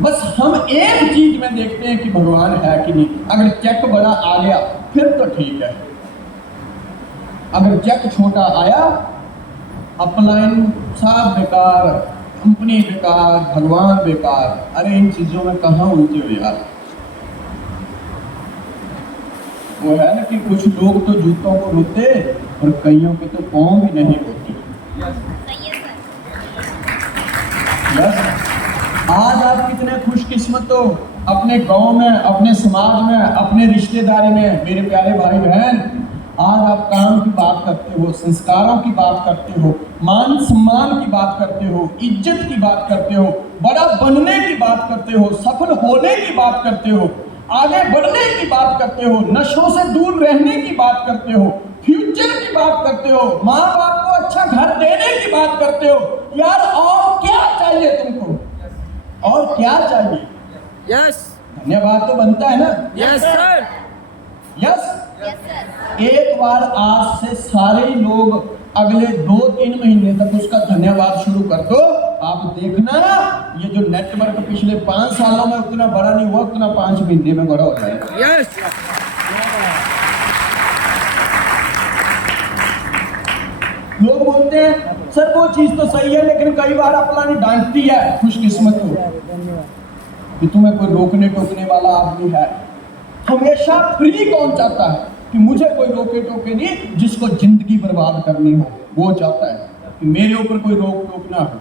बस हम एक चीज में देखते हैं कि भगवान है कि नहीं। अगर चेक बड़ा आ गया फिर तो ठीक है, अगर चेक छोटा आया, अपलाइन साफ बेकार, कंपनी बेकार, भगवान बेकार। अरे इन चीजों में कहाँ उलझे हो यार। वो है ना कि कुछ लोग तो जूतों को रोते और कईयों के तो पाँव भी नहीं होती। यस। आज आप कितने खुशकिस्मत हो, अपने गांव में, अपने समाज में, अपने रिश्तेदारी में। मेरे प्यारे भाई बहन, आज आप काम की बात करते हो, संस्कारों की बात करते हो, मान सम्मान की बात करते हो, इज्जत की बात करते हो, बड़ा बनने की बात करते हो, सफल होने की बात करते हो, आगे बढ़ने की बात करते हो, नशों से दूर रहने की बात करते हो, फ्यूचर की बात करते हो, माँ बाप को अच्छा घर देने की बात करते हो। यार और क्या चाहिए तुमको? और क्या चाहिए? यस। धन्यवाद तो बनता है ना। Yes sir. यस। एक बार आज से सारे लोग अगले 2-3 महीने तक उसका धन्यवाद शुरू कर दो। आप देखना ये जो नेटवर्क पिछले 5 सालों में उतना बड़ा नहीं हुआ, उतना 5 महीने में बड़ा हो जाएगा। यस। लोग बोलते हैं सर वो चीज तो सही है लेकिन कई बार अपना डांटती है। खुशकिस्मत हो कि तुम्हें कोई रोकने टोकने वाला आदमी है। हमेशा फ्री कौन चाहता है कि मुझे कोई रोके टोके नहीं, जिसको जिंदगी बर्बाद करनी हो वो चाहता है कि मेरे ऊपर कोई रोक टोक ना हो।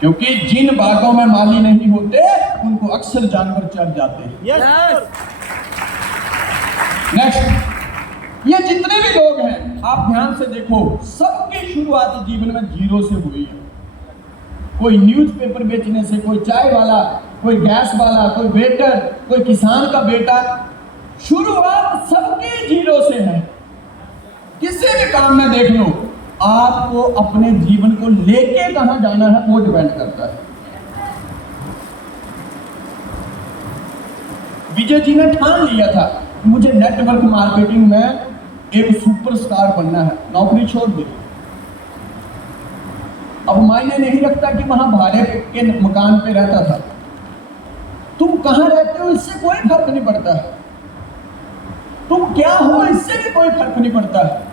क्योंकि जिन बागों में माली नहीं होते उनको अक्सर जानवर चढ़ जाते हैं। यस। नेक्स्ट, ये जितने भी लोग हैं आप ध्यान से देखो, सबकी शुरुआत जीवन में जीरो से हुई है। कोई न्यूज़पेपर बेचने से, कोई चाय वाला, कोई गैस वाला, कोई वेटर, कोई किसान का बेटा, शुरुआत सबकी जीरो से है। किसी भी काम में देख लो, आपको अपने जीवन को लेके कहां जाना है वो डिपेंड करता है। विजय जी ने ठान लिया था मुझे नेटवर्क मार्केटिंग में एक सुपरस्टार बनना है, नौकरी छोड़ दी। अब मायने नहीं रखता कि वहां भाड़े के मकान पे रहता था, तुम कहां रहते हो इससे कोई फर्क नहीं पड़ता है, तुम क्या हो इससे भी कोई फर्क नहीं पड़ता है।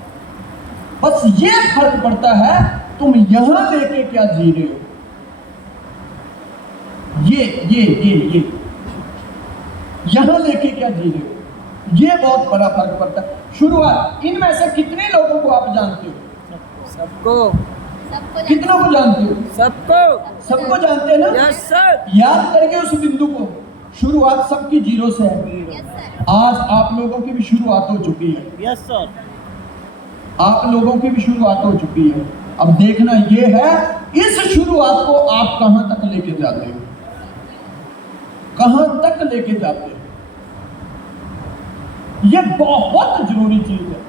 बस ये फर्क पड़ता है तुम यहां लेके क्या जी रहे हो। ये यहां लेके क्या जी रहे हो, ये बहुत बड़ा फर्क पड़ता है। शुरुआत इनमें से कितने लोगों को आप जानते हो? सबको। कितनों को जानते हो? सबको। सबको जानते हैं ना? Yes sir. याद करके उस बिंदु को, शुरुआत सबकी जीरो से है। आज आप लोगों की भी शुरुआत हो चुकी है। Yes sir. आप लोगों की भी शुरुआत हो चुकी है। अब देखना ये है इस शुरुआत को आप कहां तक लेके जाते हो, कहां तक लेके जाते हो। ये बहुत जरूरी चीज है।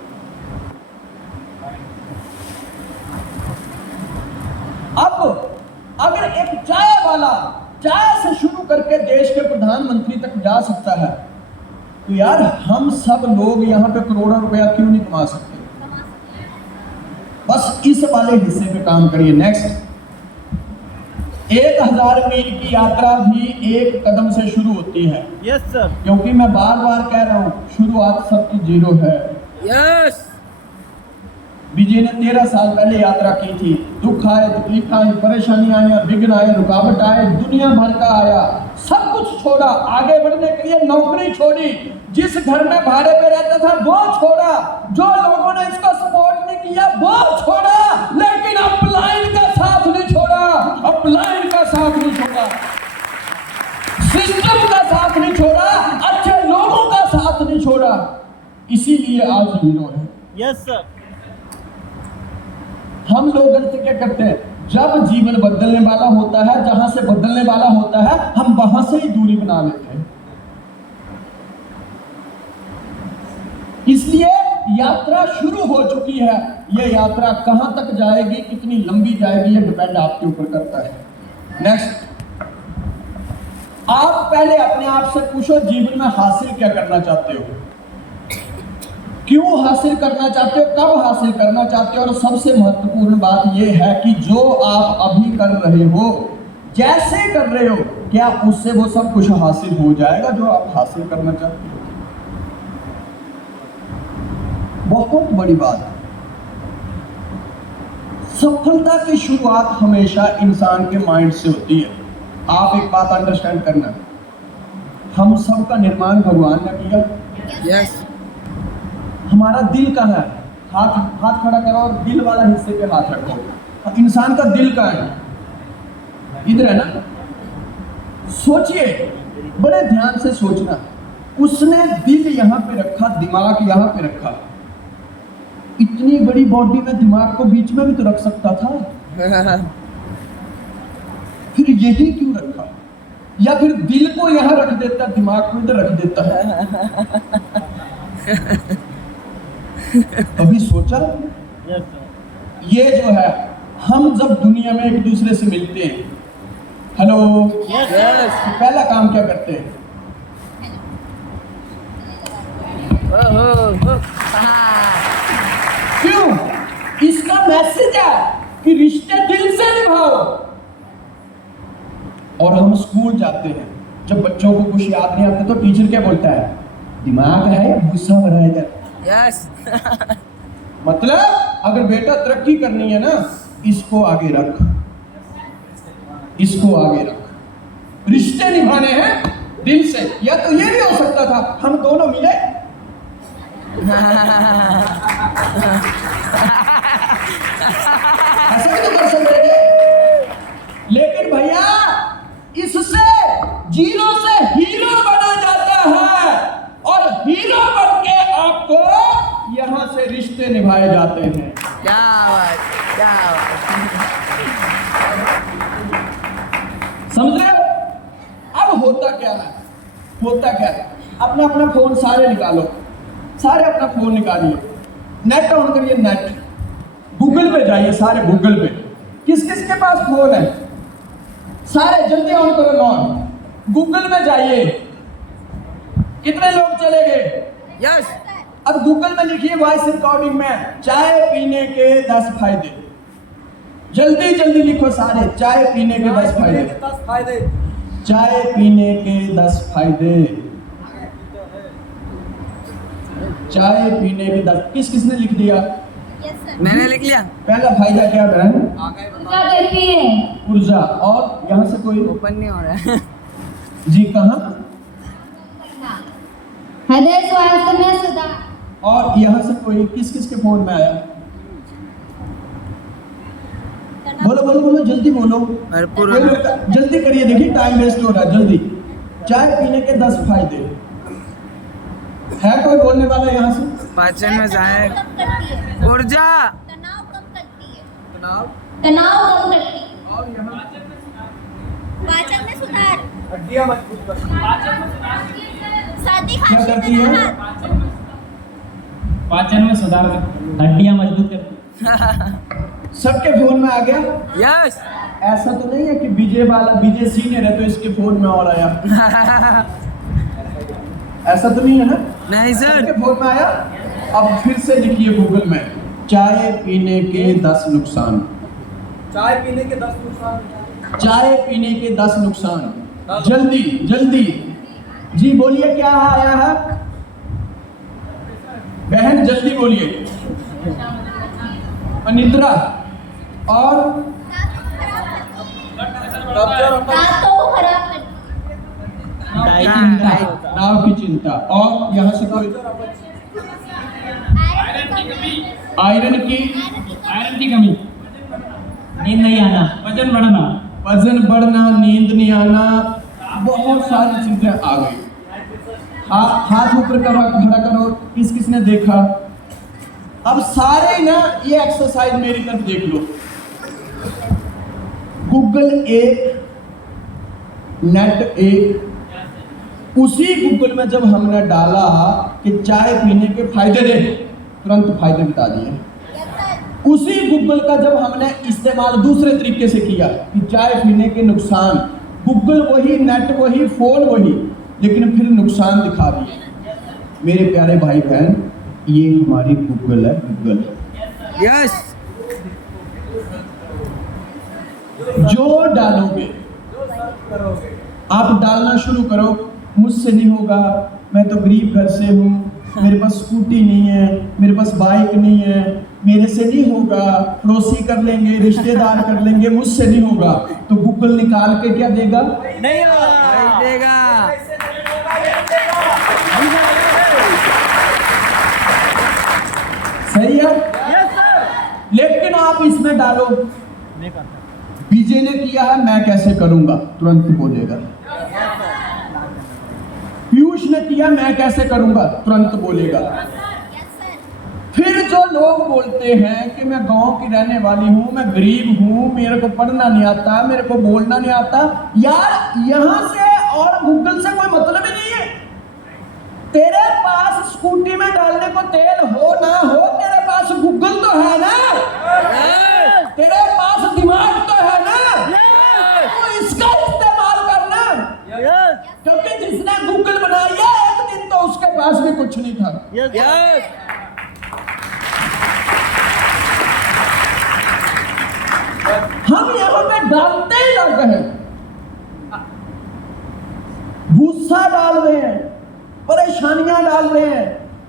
अब अगर एक चाय वाला चाय से शुरू करके देश के प्रधानमंत्री तक जा सकता है तो यार हम सब लोग यहां पे करोड़ों रुपया क्यों नहीं कमा सकते? बस इस वाले हिस्से पे काम करिए। नेक्स्ट, 1000 मील की यात्रा भी एक कदम से शुरू होती है। Yes sir. क्योंकि मैं बार बार कह रहा हूं, शुरुआत सबकी जीरो है। यस। विजय ने 13 साल पहले यात्रा की थी। दुख आए, तकलीफ आई, परेशानी आए, विघ्न आए, रुकावट आए, दुनिया भर का आया, सब कुछ छोड़ा, आगे बढ़ने के लिए नौकरी छोड़ी, जिस घर में भाड़े पे रहता था वो छोड़ा, जो लोगों ने इसको सपोर्ट नहीं किया वो छोड़ा, लेकिन अपलाइन का साथ नहीं छोड़ा, अपलाइन का साथ नहीं छोड़ा, सिस्टम का साथ नहीं छोड़ा, अच्छे लोगों का साथ नहीं छोड़ा, इसीलिए आज हीरो है। Yes sir. हम लोग गलती क्या करते हैं, जब जीवन बदलने वाला होता है, जहां से बदलने वाला होता है, हम वहां से ही दूरी बना लेते हैं। इसलिए यात्रा शुरू हो चुकी है, ये यात्रा कहां तक जाएगी, कितनी लंबी जाएगी, ये डिपेंड आपके ऊपर करता है। नेक्स्ट, आप पहले अपने आप से पूछो, जीवन में हासिल क्या करना चाहते हो, क्यों हासिल करना चाहते हो, कब हासिल करना चाहते हो, और सबसे महत्वपूर्ण बात यह है कि जो आप अभी कर रहे हो, जैसे कर रहे हो, क्या उससे वो सब कुछ हासिल हो जाएगा जो आप हासिल करना चाहते हो। बहुत बड़ी बात है। सफलता की शुरुआत हमेशा इंसान के माइंड से होती है। आप एक बात अंडरस्टैंड करना, हम सब का निर्माण भगवान ने किया। यस। हमारा दिल कहाँ है, हाथ खड़ा करो और दिल वाला हिस्से पे हाथ रखो। इंसान का दिल कहाँ है, इधर है ना। सोचिए, बड़े ध्यान से सोचना, उसने दिल यहाँ पे रखा, दिमाग यहाँ पे रखा, इतनी बड़ी बॉडी में दिमाग को बीच में भी तो रख सकता था, फिर यही क्यों रखा, या फिर दिल को यहाँ रख देता, दिमाग को इधर रख देता है। कभी सोचा? Yes sir. ये जो है, हम जब दुनिया में एक दूसरे से मिलते हैं, हेलो, यस। तो पहला काम क्या करते हैं, ओहो। क्यों? इसका मैसेज है कि रिश्ते दिल से निभाओ। और हम स्कूल जाते हैं, जब बच्चों को कुछ याद नहीं आता तो टीचर क्या बोलता है, दिमाग है या गुस्सा भरा है इधर। यस। मतलब अगर बेटा तरक्की करनी है ना, इसको आगे रख, इसको आगे रख। रिश्ते निभाने हैं दिल से। या तो ये भी हो सकता था, हम दोनों मिले, ऐसे भी तो कर सकते थे, लेकिन भैया इससे जीरो से हीरो बना जाता है, और हीरो बन के आपको यहां से रिश्ते निभाए जाते हैं। क्या बात, क्या बात। समझ रहे हो? अब होता क्या है, होता क्या है, अपना अपना फोन सारे निकालो, सारे अपना फोन निकालिए, नेट ऑन करिए, नेट, गूगल पे जाइए, सारे गूगल पे, किस किस के पास फोन है, सारे जल्दी ऑन करो, नॉन गूगल में जाइए। कितने लोग चले गए? यस। अब गूगल में लिखिए वॉइस रिकॉर्डिंग में, चाय पीने के 10 फायदे, जल्दी जल्दी लिखो सारे, चाय पीने के 10 फायदे, 10 फायदे, चाय पीने के 10 फायदे, चाय पीने के 10। किस किसने लिख दिया? मैंने लिख लिया। पहला फायदा क्या बहन? ऊर्जा देती है। ऊर्जा। और यहाँ से कोई? ओपन नहीं हो रहा है। जी कहाँ? हृदय स्वास्थ्य में सुधार। और यहाँ से कोई? किस किस के फोन में आया? बोलो बोलो बोलो, जल्दी बोलो, भरपूर। जल्दी करिए, देखिए टाइम वेस्ट हो रहा है, जल्दी। चाय पीने के 10 फायदे है, कोई बोलने वाला यहाँ से? पाचन में सहायक, ऊर्जा, तनाव कम करती है। तनाव तनाव कम करती है। और यहाँ पाचन में सुधार। हड्डियां मजबूत करती सर्दी क्या खांसी करती में है? राहत। पाचन में सुधार करती, हड्डियां मजबूत करती। सबके फोन में आ गया। यस। ऐसा तो नहीं है कि विजय वाला, विजय सीनियर है तो इसके फोन में और आया, ऐसा तो नहीं है ना? नहीं सर। सबके फोन में आया। अब फिर से लिखिए गूगल में, चाय पीने के 10 नुकसान। चाय पीने के 10 नुकसान। चाय पीने के 10 नुकसान। जल्दी जल्दी जी बोलिए, क्या आया है बहन, जल्दी बोलिए। अनिद्रा और दांतों को खराब करती है। नाव की चिंता। और यहाँ से कोई आयरन की कमी, नींद नहीं आना, वजन बढ़ना, नींद नहीं आना, बहुत सारी चीजें आ गई। हाथ ऊपर खड़ा करो, किस किसने देखा। अब सारे ना ये एक्सरसाइज मेरी तरफ देख लो। गूगल एक, नेट एक, उसी गूगल में जब हमने डाला कि चाय पीने के फायदे दे, तुरंत फायदे बता दिए। उसी गूगल का जब हमने इस्तेमाल दूसरे तरीके से किया कि चाय पीने के नुकसान, गूगल वही, नेट वही, फोन वही, लेकिन फिर नुकसान दिखा दिए। मेरे प्यारे भाई बहन, ये हमारी गूगल है, गूगल। यस। जो डालोगे, आप डालना शुरू करो। मुझसे नहीं होगा, मैं तो गरीब घर से हूँ, मेरे पास स्कूटी नहीं है, मेरे पास बाइक नहीं है, मेरे से नहीं होगा, पड़ोसी कर लेंगे, रिश्तेदार कर लेंगे, मुझसे नहीं होगा। तो गूगल निकाल के क्या देगा? नहीं होगा। देगा। सही है। Yes sir. लेकिन आप इसमें डालो, बीजे ने किया है, मैं कैसे करूंगा, तुरंत बोलेगा। पीयूष ने किया, मैं कैसे करूंगा, तुरंत बोलेगा। फिर जो लोग बोलते हैं कि मैं गांव की रहने वाली हूं, मैं गरीब हूं, मेरे को पढ़ना नहीं आता, मेरे को बोलना नहीं आता, यार यहां से और गूगल से कोई मतलब ही नहीं है। तेरे पास स्कूटी में डालने को तेल हो ना हो, तेरे पास गूगल तो है ना, तेरे पास दिमाग तो है ना, तो इसका इस्तेमाल करना। क्योंकि जिसने गूगल बनाई है, एक दिन तो उसके पास भी कुछ नहीं था। यस। हम यहाँ पे डालते ही लग गए हैं, गुस्सा डाल रहे हैं, परेशानियां डाल रहे हैं,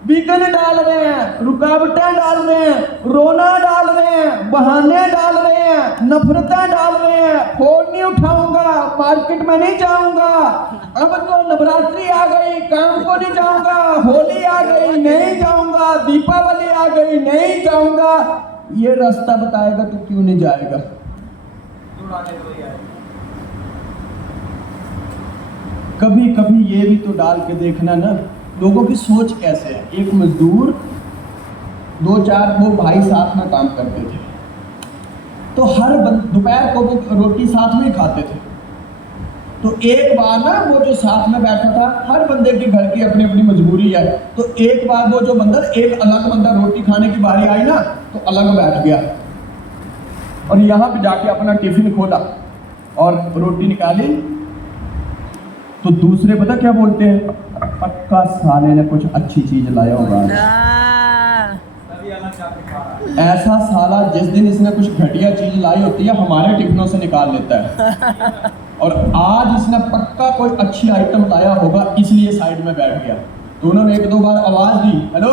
विघ्न डाल रहे हैं, रुकावटें डाल रहे हैं, रोना डाल रहे हैं, बहाने डाल रहे हैं, नफरतें डाल रहे हैं। फोन नहीं उठाऊंगा, मार्केट में नहीं जाऊंगा, अब तो नवरात्रि आ गई, काम को नहीं जाऊंगा, होली आ गई, नहीं जाऊंगा, दीपावली आ गई, नहीं जाऊंगा। ये रास्ता बताएगा तो क्यों नहीं जाएगा? कभी कभी ये भी तो डाल के देखना ना, लोगों की सोच कैसे है। एक मजदूर, 2-4 वो भाई साथ में काम करते थे, तो हर दोपहर को वो रोटी साथ में ही खाते थे। तो एक बार ना वो जो साथ में बैठा था, हर बंदे के घर की अपनी अपनी मजबूरी है, तो एक बार वो जो बंदा, एक अलग बंदा रोटी खाने की बारी आई ना, तो अलग बैठ गया और यहाँ पे जाके अपना टिफिन खोला और रोटी निकाली। तो दूसरे पता क्या बोलते हैं? पक्का साले ने कुछ अच्छी चीज लाया होगा। ऐसा साला जिस दिन इसने कुछ घटिया चीज लाई होती है, हमारे टिफिनों से निकाल लेता है। और आज इसने पक्का कोई अच्छी आइटम लाया होगा, इसलिए साइड में बैठ गया। तो उन्होंने 1-2 बार आवाज दी, हेलो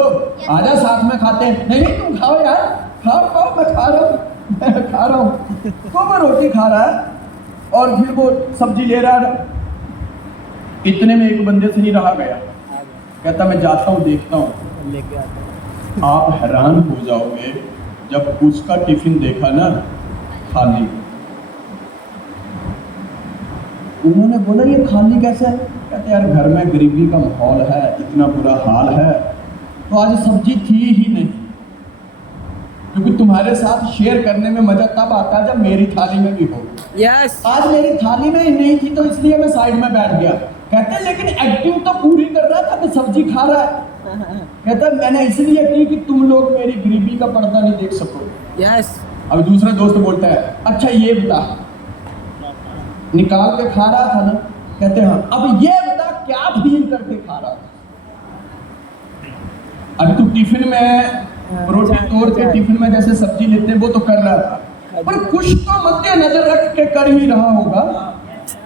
आजा साथ में खाते हैं। नहीं तुम खाओ यार, खाओ, मैं खा रहा हूँ। तो वो रोटी खा रहा है और फिर वो सब्जी ले रहा है। इतने में एक बंदे से ही रहा गया, कहता मैं जाता हूँ, देखता हूँ। आप हैरान हो जाओगे जब उसका टिफिन देखा ना, खाली। उन्होंने बोला ये खाली कैसे है? कहते यार घर में गरीबी का माहौल है, इतना बुरा हाल है, तो आज सब्जी थी ही नहीं। क्योंकि तुम्हारे साथ शेयर करने में मजा तब आता है जब मेरी थाली में भी हो। यस। आज मेरी थाली में ही नहीं थी, तो इसलिए मैं साइड में बैठ गया। कहते लेकिन एक्टिंग तो पूरी कर रहा था कि सब्जी खा रहा है। कहता मैंने इसलिए की कि तुम लोग मेरी गरीबी का पर्दा नहीं देख सको। यस। अब दूसरा दोस्त बोलता है, अच्छा ये बता, निकाल के खा रहा था ना? कहते हाँ। अब ये बता क्या फील करके खा रहा था? अभी तू टिफिन में रोटी तोड़ के टिफिन में जैसे सब्जी लेते हैं वो तो कर रहा था, पर कुछ तो मद्देनजर रख के कर ही रहा होगा।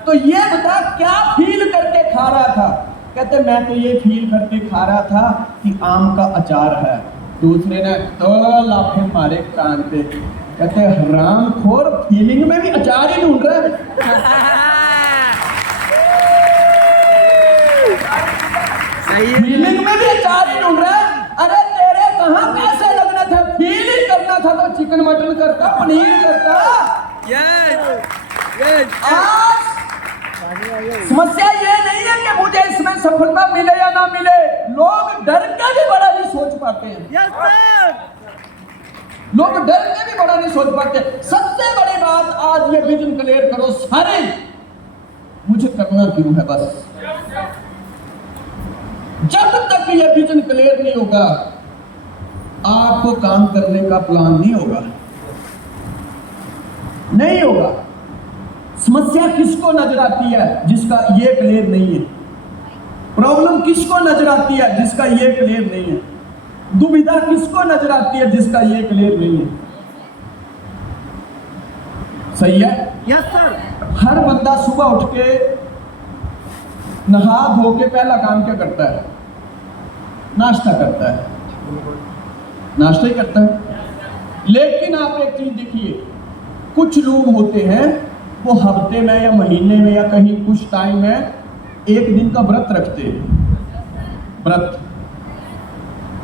तो ये बता क्या फील करके खा रहा था? कहते मैं तो ये फील करके खा रहा था कि आम का अचार है। दूसरे ने तो लाफे मारे कान पे, कहते हरामखोर फीलिंग में भी अचार ही ढूंढ रहा है। सही है। फीलिंग में भी अचार ही ढूंढ रहा है। अरे तेरे कहाँ पैसे लगना था? फीलिंग करना था तो चिकन मटन करता, पनीर करता। Yes yes. आज समस्या ये नहीं है कि मुझे इसमें सफलता मिले या ना मिले, लोग डर के भी बड़ा नहीं सोच पाते हैं। Yes sir. लोग डर के भी बड़ा नहीं सोच पाते। सबसे बड़ी बात आज ये विजन क्लियर करो सारे, मुझे करना क्यों है? बस जब तक ये विजन क्लियर नहीं होगा आपको काम करने का प्लान नहीं होगा, नहीं होगा। समस्या किसको नजर आती है? जिसका ये क्लियर नहीं है। प्रॉब्लम किसको नजर आती है? जिसका ये क्लियर नहीं है। दुविधा किसको नजर आती है? जिसका ये क्लियर नहीं है। सही है? Yes sir. हर बंदा सुबह उठ के नहा धो के पहला काम क्या करता है? नाश्ता करता है, नाश्ता ही करता है। लेकिन आप एक चीज देखिए, कुछ लोग होते हैं वो हफ्ते में या महीने में या कहीं कुछ टाइम में एक दिन का व्रत रखते हैं। व्रत,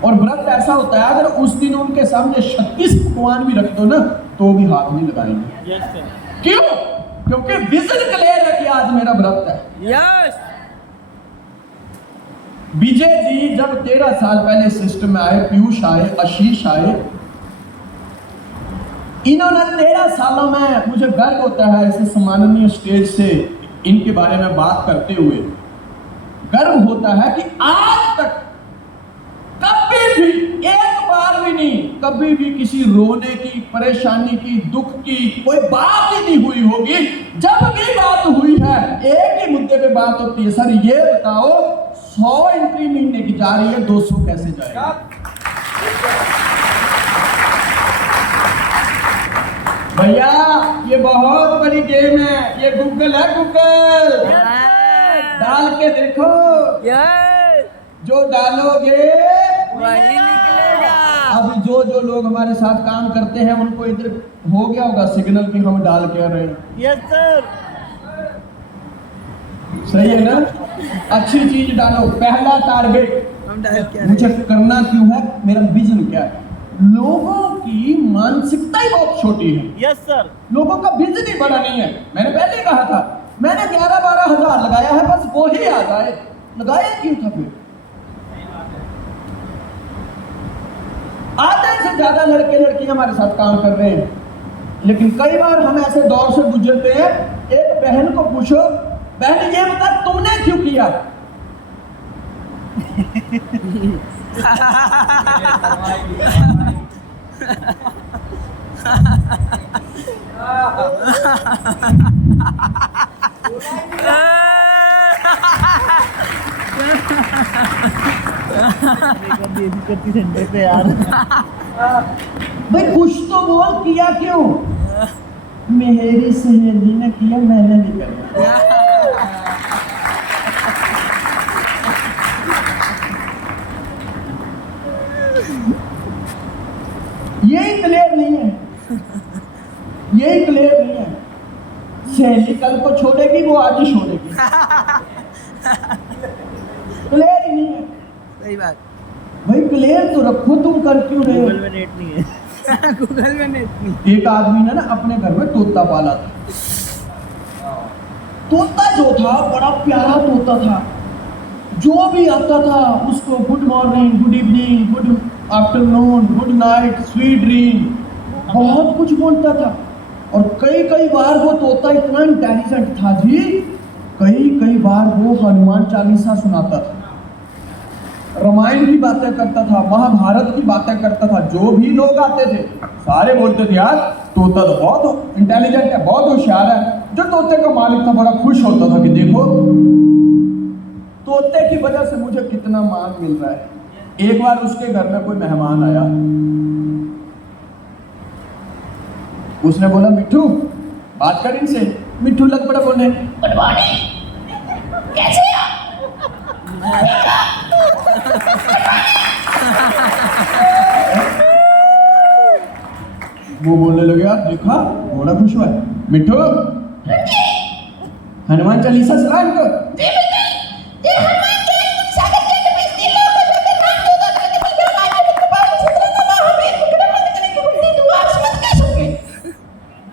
और व्रत ऐसा होता है अगर उस दिन उनके सामने 36 पकवान भी रख दो ना तो भी हाथ नहीं लगाएंगे। क्यों? क्योंकि विजन क्लियर है कि आज मेरा व्रत है। यस। विजय जी जब 13 साल पहले सिस्टम में आए, पीयूष आए, आशीष आए, इन्होंने 13 सालों में, मुझे गर्व होता है ऐसे सम्माननीय स्टेज से इनके बारे में बात करते हुए, गर्व होता है कि आज तक कभी भी, एक बार भी नहीं, कभी भी किसी रोने की, परेशानी की, दुख की कोई बात ही नहीं हुई होगी। जब भी बात हुई है एक ही मुद्दे पे बात होती है, सर ये बताओ 100 एंट्री महीने की जा रही है, 200 कैसे जाएगा? भैया ये बहुत बड़ी गेम है, ये गूगल है, गूगल डाल के देखो, यस। जो डालोगे वही निकलेगा। अभी जो लोग हमारे साथ काम करते हैं उनको इधर हो गया होगा सिग्नल कि हम डाल के आ रहे हैं। Yes sir. सही है ना? अच्छी चीज डालो। पहला टारगेट हम डाल क्या मुझे करना क्यों है, मेरा विजन क्या है। लोगों की मानसिकता ही बहुत छोटी है। Yes sir. लोगों का विजन ही बड़ा नहीं है। मैंने पहले ही कहा था, मैंने 11-12 हजार लगाया है, बस वो ही आ जाए। लगाया क्यों था फिर? आधे से ज्यादा लड़के लड़कियां हमारे साथ काम कर रहे हैं, लेकिन कई बार हम ऐसे दौर से गुजरते हैं। एक बहन को पूछो, बहन ये बता तुमने क्यों किया? सेंटर पे यार। भाई कुछ तो बोल, किया क्यों? मेरी सहेली ने किया, मैंने नहीं किया। यही क्लियर नहीं है, यही क्लियर नहीं है। सहेली कल को छोड़ेगी, वो आज ही छोड़ेगी। क्लियर ही नहीं है। सही बात। भाई क्लियर तो रखो, तुम कर क्यों रहे हो? गूगल में नेट नहीं है। गूगल में नेट नहीं। एक आदमी ने ना अपने घर में तोता पाला था। तोता जो था बड़ा प्यारा तोता था, जो भी आता था उसको good morning, good evening, good afternoon, good night, sweet dream, बहुत कुछ बोलता था। और कई बार वो तोता इतना इंटेलिजेंट था जी, कई बार वो हनुमान चालीसा सुनाता था, रामायण की बातें करता था, महाभारत की बातें करता था। जो भी लोग आते थे सारे बोलते थे यार तोता तो बहुत इंटेलिजेंट है, बहुत होशियार है। जो तोते का मालिक था बड़ा खुश होता था कि देखो तोते की वजह से मुझे कितना मान मिल रहा है। एक बार उसके घर में कोई मेहमान आया, उसने बोला मिट्ठू बात कर इनसे। मिट्ठू लग पड़ा बोलने, गुड मॉर्निंग, कैसे हो? वो बोलने लगे यार देखा बड़ा खुश हुआ है। मिट्ठू हनुमान चालीसा सुना इनको।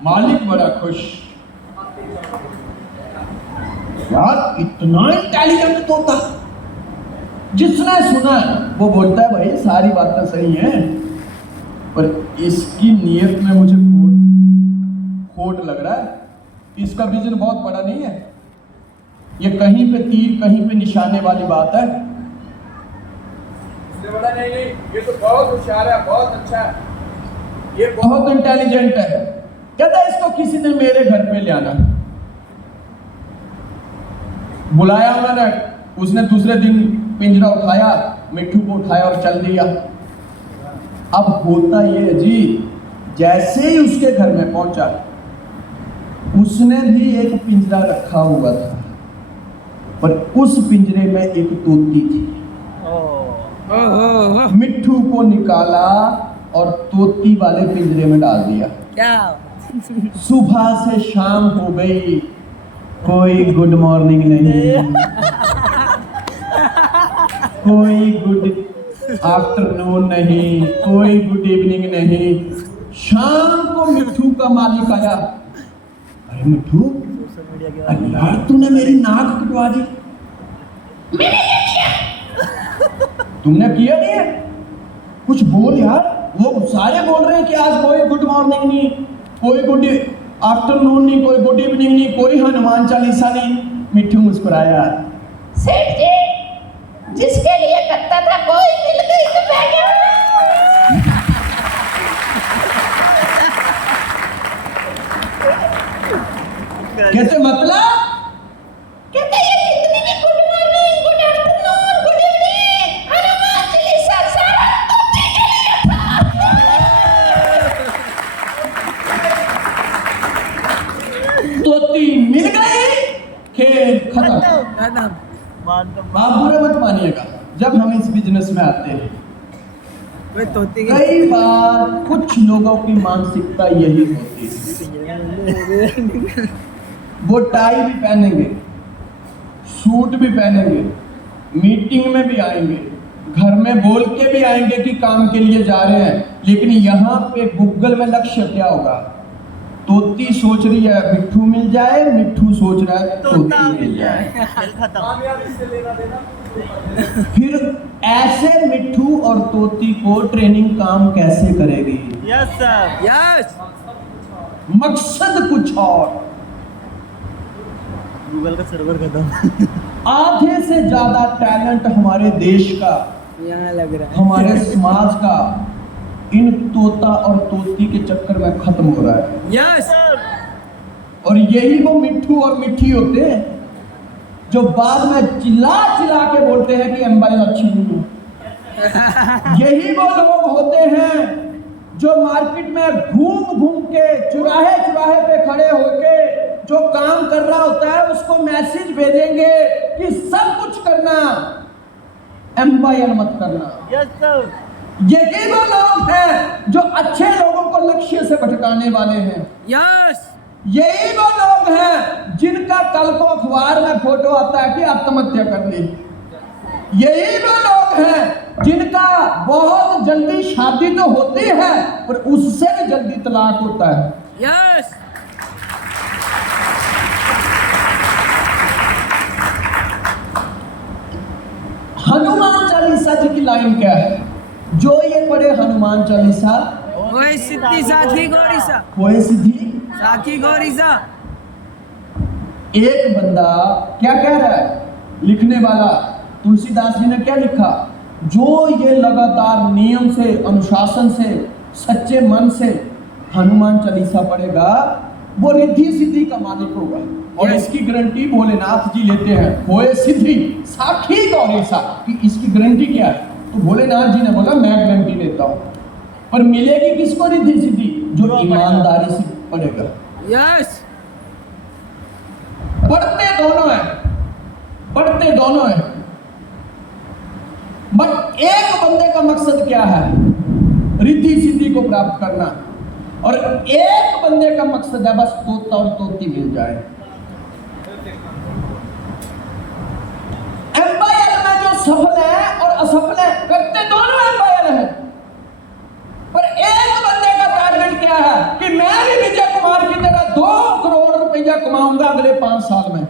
मालिक बड़ा खुश, यार इतना इंटेलिजेंट तोता। जिसने सुना वो बोलता है भाई सारी बातें सही हैं, पर इसकी नीयत में मुझे खोट लग रहा है। इसका विजन बहुत बड़ा नहीं है, ये कहीं पे तीर कहीं पे निशाने वाली बात है। इससे बड़ा नहीं, ये तो बहुत होशियार है, बहुत अच्छा है। ये बहुत इंटेलिजेंट है। कहता है इसको किसी ने मेरे घर पे ले आना। बुलाया उन्होंने, उसने दूसरे दिन पिंजरा उठाया, मिट्ठू को उठाया और चल दिया। अब होता ये है जी, जैसे ही उसके घर में पहुंचा, उसने भी एक पिंजरा रखा हुआ था, पर उस पिंजरे में एक तोती थी। मिट्ठू को निकाला और तोती वाले पिंजरे में डाल दिया। क्या? सुबह से शाम हो गई, कोई गुड मॉर्निंग नहीं, कोई गुड आफ्टरनून नहीं, कोई गुड इवनिंग नहीं। शाम को मिट्ठू का मालिक आया, अरे मिट्ठू, अरे यार तूने मेरी नाक कटवा दी। तुमने किया नहीं है, कुछ बोल यार। वो सारे बोल रहे हैं कि आज कोई गुड मॉर्निंग नहीं, कोई गुड आफ्टरनून नहीं, कोई गुड इवनिंग नहीं, कोई हनुमान चालीसा नहीं। मिट्ठू मुस्कुराया, सेठ जी, जिसके लिए करता था कोई मिल गई तो मैं क्या कहते मतलब कहते ये जितनी भी good morning, good afternoon, good evening, Hanuman Chalisa सारा तोते के लिए था। तोती मिल गई, खेल खत्म। खत्म। मान तो आप बुरा मत मानिएगा, जब हम इस बिजनेस में आते हैं कोई तोते के कई बार कुछ लोगों की मानसिकता यही होती है, वो टाई भी पहनेंगे, सूट भी पहनेंगे, मीटिंग में भी आएंगे, घर में बोल के भी आएंगे कि काम के लिए जा रहे हैं, लेकिन यहाँ पे गूगल में लक्ष्य क्या होगा? तोती सोच रही है मिट्ठू मिल जाए, मिट्ठू सोच रहा है तोती मिल जाए। खत्म। कामयाब इससे लेना देना। फिर ऐसे मिट्ठू और तोती को ट्रेनिंग काम कैसे करेगी? Yes sir, yes. मकसद कुछ और। गूगल का सर्वर खत्म। आधे से ज्यादा टैलेंट हमारे देश का, यहाँ लग रहा है। हमारे समाज का इन तोता और तोती के चक्कर में खत्म हो रहा है। यस। और यही वो मिट्ठू और मिट्ठी होते हैं जो बाद में चिल्ला चिल्ला के बोलते हैं कि एम्बाई अच्छी नहीं है। यही वो लोग होते हैं जो मार्केट में घूम घूम के चुराहे चुराहे पे खड़े होके जो काम कर रहा होता है उसको मैसेज भेजेंगे कि सब कुछ करना, एम्बाई मत करना। Yes sir. यही वो लोग हैं जो अच्छे लोगों को लक्ष्य से भटकाने वाले हैं। यस। यही वो लोग हैं जिनका कल को अखबार में फोटो आता है कि आत्महत्या कर ली। यही वो लोग हैं जिनका बहुत जल्दी शादी तो होती है पर उससे भी जल्दी तलाक होता है। यस। हनुमान चालीसा जी की लाइन क्या है? जो ये पढ़े हनुमान चालीसा कोई सिद्धि साखी गौरी सा, कोई सिद्धि। साखी गौरी सा। एक बंदा क्या कह रहा है? लिखने वाला तुलसीदास जी ने क्या लिखा? जो ये लगातार नियम से, अनुशासन से, सच्चे मन से हनुमान चालीसा पढ़ेगा वो रिद्धि सिद्धि का मालिक होगा। और इसकी गारंटी भोलेनाथ जी लेते हैं। होए सिद्धि साखी गौरी सा, कि इसकी गारंटी क्या है? तो भोलेनाथ जी ने बोला मैं गारंटी लेता हूं, पर मिलेगी किसको रिद्धि सिद्धि? जो ईमानदारी से पढ़ेगा। Yes. पढ़ते दोनों हैं, बट एक बंदे का मकसद क्या है? रिद्धि सिद्धि को प्राप्त करना, और एक बंदे का मकसद है बस तोता और तोती मिल जाए। एम्पायर में जो सफल है और असफल है, करते दोनों एम्पायर है, पर एक बंदे का टारगेट क्या है कि मैं भी विजय कुमार की तरह 2 करोड़ रुपया कमाऊंगा अगले 5 साल में।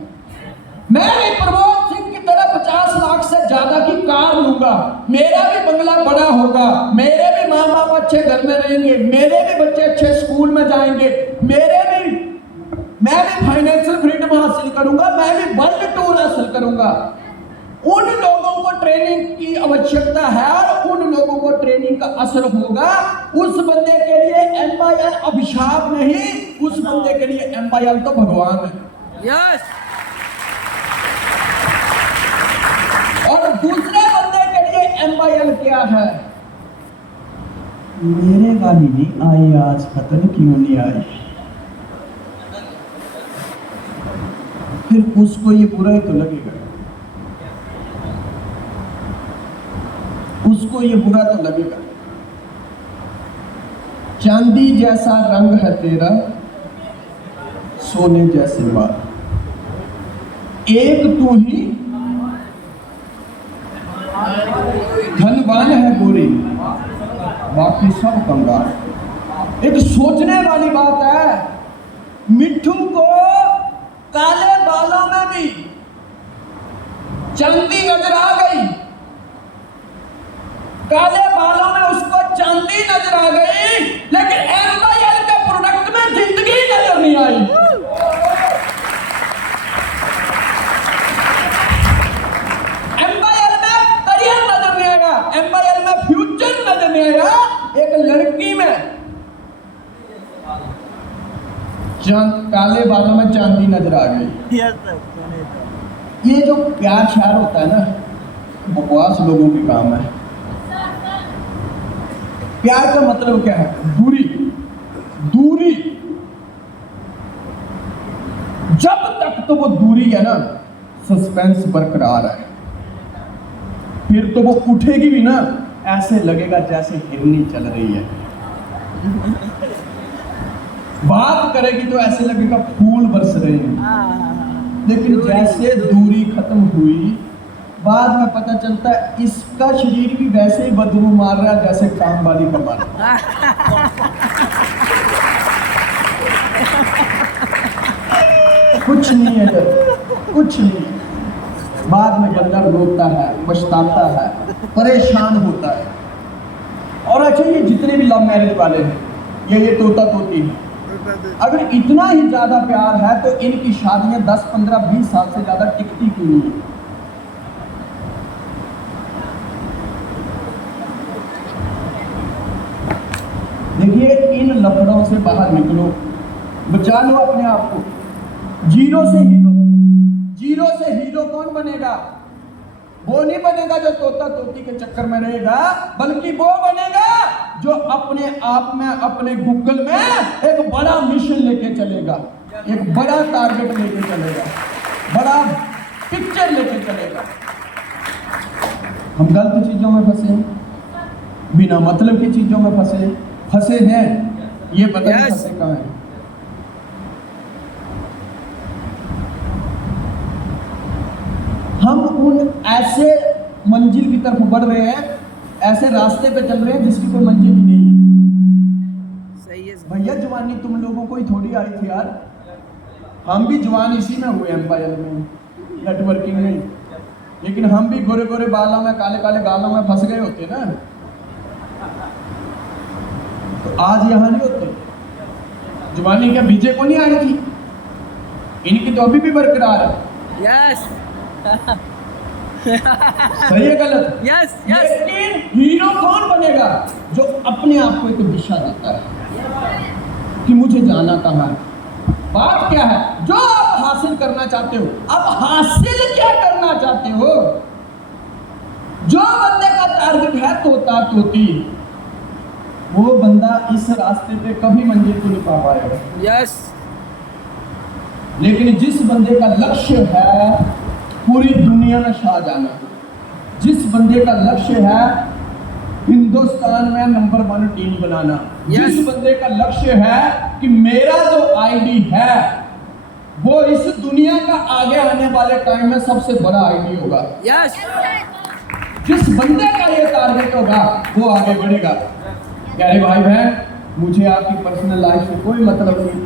मैं भी प्रमोद सिंह की तरह 50 लाख से ज्यादा की कार लूंगा, मेरा भी बंगला बड़ा होगा, मेरे भी माँ बाप अच्छे घर में रहेंगे, मेरे भी बच्चे अच्छे स्कूल में जाएंगे, मैं भी फाइनेंशियल फ्रीडम हासिल करूंगा, मैं भी वर्ल्ड टूर हासिल करूंगा। उन लोगों को ट्रेनिंग की आवश्यकता है और उन लोगों को ट्रेनिंग का असर होगा। उस बंदे के लिए एम्पायर अभिशाप नहीं, उस बंदे के लिए एम्पायर तो भगवान है। Yes. और दूसरे बंदे के लिए एम्पायर क्या है? मेरे गाड़ी नहीं आई आज, पता नहीं क्यों नहीं आई। फिर उसको ये बुरा ही तो लगेगा, उसको ये बुरा तो लगेगा। चांदी जैसा रंग है तेरा, सोने जैसे बाल, एक तू ही धनवान है गोरी, बाकी सब कंगाल। एक सोचने वाली बात है, मिट्ठू को काले बालों में भी चांदी नजर आ गई, काले बालों में उसको चांदी नजर आ गई, लेकिन एम्पायर के प्रोडक्ट में जिंदगी नजर नहीं आई। एम्पायर में करियर नजर नहीं आएगा, एम्पायर में फ्यूचर नजर नहीं आएगा। एक लड़की में काले बालों में चांदी नजर आ गई। ये जो प्यार श्यार होता है ना, बकवास लोगों के काम है। प्यार का मतलब क्या है? दूरी। जब तक तो वो दूरी है ना, सस्पेंस बरकरार है। फिर तो वो उठेगी भी ना, ऐसे लगेगा जैसे हिरनी चल रही है। बात करेगी तो ऐसे लगेगा फूल बरस रहे हैं। लेकिन जैसे दूरी खत्म हुई, बाद में पता चलता है इसका शरीर भी वैसे ही बदबू मार रहा है जैसे काम वाली का मार रहा कुछ नहीं है जब, कुछ नहीं। बाद में बंदा रोता है, पछताता है, परेशान होता है। और अच्छा, ये जितने भी लव मैरिज वाले हैं, ये तोता तोती है, अगर इतना ही ज्यादा प्यार है तो इनकी शादियां 10, 15, 20 साल से ज्यादा टिकती क्यों नहीं है? देखिए, इन लफड़ों से बाहर निकलो, बचा लो अपने आप को। जीरो से हीरो कौन बनेगा? वो नहीं बनेगा जो तोता तोती के चक्कर में रहेगा, बल्कि वो बनेगा जो अपने आप में, अपने गूगल में एक बड़ा मिशन लेके चलेगा, एक बड़ा टारगेट लेके चलेगा, बड़ा पिक्चर लेके चलेगा। हम गलत चीजों में फंसे, बिना मतलब की चीजों में फंसे हैं, ये पता नहीं फंसे कहाँ हैं। हम उन ऐसे मंजिल की तरफ बढ़ रहे हैं, ऐसे रास्ते पे चल रहे हैं जिसकी कोई मंजिल ही नहीं है। सही है भैया, जवानी तुम लोगों को ही थोड़ी आई थी यार, हम भी जवान इसी में हुए, एम्पायर में, नेटवर्किंग में। लेकिन हम भी गोरे गोरे बालों में, काले काले गालों में फंस गए होते ना, तो आज यहाँ नहीं होते। जवानी क्या बीजे को नहीं आई थी? इनकी तो अभी भी बरकरार है। यस सही है गलत? यस लेकिन हीरो कौन बनेगा? जो अपने आप को एक दिशा देता है कि मुझे जाना कहाँ है। बात क्या है? जो आप हासिल करना चाहते हो, आप हासिल क्या करना चाहते हो? जो बंदे का टारगेट है तोता तोती, वो बंदा इस रास्ते पे कभी मंजिल को नहीं पा पाएगा। यस लेकिन जिस बंदे का लक्ष्य है पूरी दुनिया में छा जाना, जिस बंदे का लक्ष्य है हिंदुस्तान में नंबर 1 टीम बनाना, Yes. जिस बंदे का लक्ष्य है कि मेरा जो आईडी है वो इस दुनिया का आगे आने वाले टाइम में सबसे बड़ा आईडी होगा, यस जिस बंदे का ये टारगेट होगा वो आगे बढ़ेगा। प्यारे भाई बहन, मुझे आपकी पर्सनल लाइफ से कोई मतलब नहीं,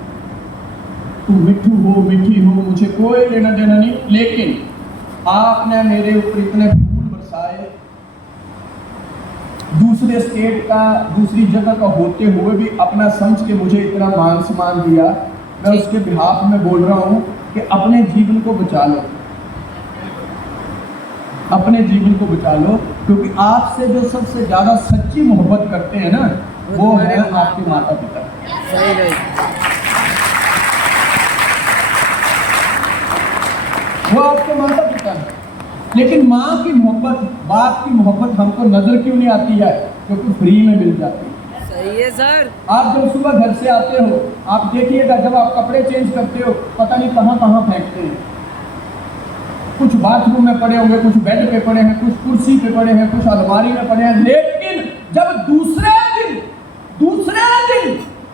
तुम मिठू हो मीठी हो, मुझे कोई लेना देना नहीं, लेकिन आपने मेरे ऊपर इतने फूल बरसाए, दूसरे स्टेट का दूसरी जगह का होते हुए भी अपना समझ के मुझे इतना मान सम्मान दिया, मैं उसके बिहाफ में बोल रहा हूँ कि अपने जीवन को बचा लो, अपने जीवन को बचा लो, क्योंकि आपसे जो सबसे ज्यादा सच्ची मोहब्बत करते हैं ना वो है आपके माता पिता। सही रही वो आपके माता पिता हैं। लेकिन माँ की मोहब्बत, बाप की मोहब्बत हमको नजर क्यों नहीं आती है? क्योंकि फ्री में मिल जाती है। सही है सर। आप जब सुबह घर से आते हो, आप देखिएगा जब आप कपड़े चेंज करते हो पता नहीं कहाँ कहाँ फेंकते हैं, कुछ बाथरूम में पड़े होंगे, कुछ बेड पे पड़े हैं, कुछ कुर्सी पे पड़े हैं, कुछ अलमारी में पड़े हैं। लेकिन जब दूसरे दिन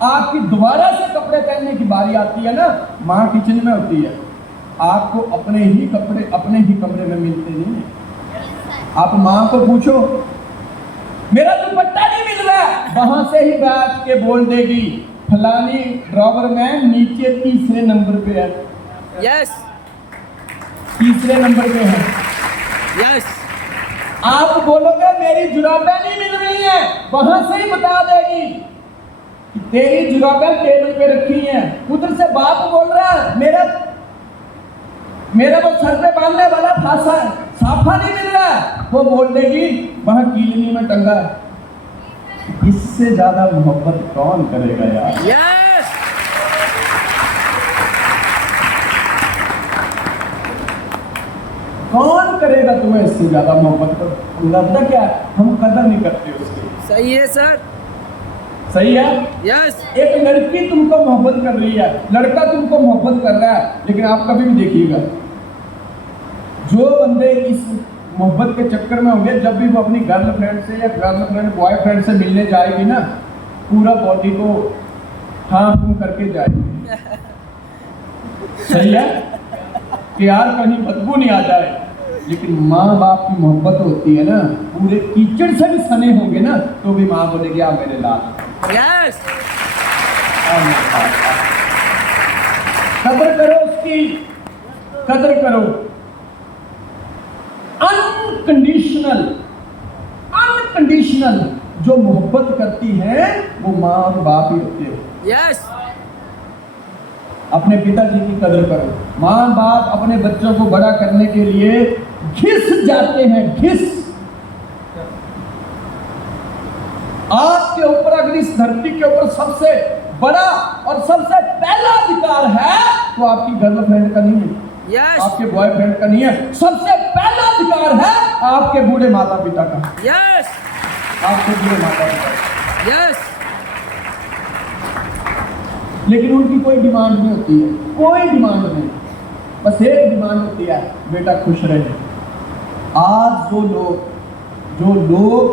आपकी दोबारा से कपड़े पहनने की बारी आती है ना, माँ किचन में होती है, आपको अपने ही कपड़े अपने ही कमरे में मिलते नहीं है। आप माँ को पूछो मेरा दुपट्टा नहीं मिल रहा, वहां से ही बैठ के बोल देगी फलानी ड्रॉवर में नीचे तीसरे नंबर पे है, यस तीसरे नंबर पे है। यस आप बोलोगे मेरी जुराबें नहीं मिल रही हैं, वहां से ही बता देगी कि तेरी जुराबें टेबल पे रखी हैं। उधर से बाप बोल रहा है मेरा वो सर पे बांधने वाला फासा साफा नहीं मिल रहा है, वो बोल देगी वहां कीलनी में टंगा है। इससे ज्यादा मोहब्बत कौन करेगा यार? यस कौन करेगा तुम्हें इससे ज्यादा मोहब्बत? लगता क्या हम कदर नहीं करते उसकी। सही है सर। सही है। यस एक लड़की तुमको मोहब्बत कर रही है, लड़का तुमको मोहब्बत कर रहा है, लेकिन आप कभी भी देखिएगा जो बंदे इस मोहब्बत के चक्कर में होंगे, जब भी वो अपनी गर्लफ्रेंड से या गर्लफ्रेंड बॉयफ्रेंड से मिलने जाएगी ना, पूरा बॉडी को हाँ करके जाएगी। सही है कि यार कहीं बदबू नहीं आ जाए। लेकिन माँ बाप की मोहब्बत होती है ना, पूरे कीचड़ से भी सने होंगे ना तो भी माँ बोलेगी आ मेरे लाल, यस कदर करो उसकी, कदर करो। अनकंडीशनल जो मोहब्बत करती है वो माँ और बाप ही होते हैं। यस अपने पिताजी की कदर करो। माँ बाप अपने बच्चों को बड़ा करने के लिए घिस जाते हैं, घिस। आपके ऊपर अगर इस धरती के ऊपर सबसे बड़ा और सबसे पहला अधिकार है तो आपकी गर्लफ्रेंड का नहीं है, यस आपके बॉयफ्रेंड का नहीं है, सबसे पहला अधिकार है आपके बूढ़े माता पिता का, यस आपके बूढ़े माता पिता का। यस लेकिन उनकी कोई डिमांड नहीं होती है, कोई डिमांड नहीं, बस एक डिमांड होती है बेटा खुश रहे। आज जो लोग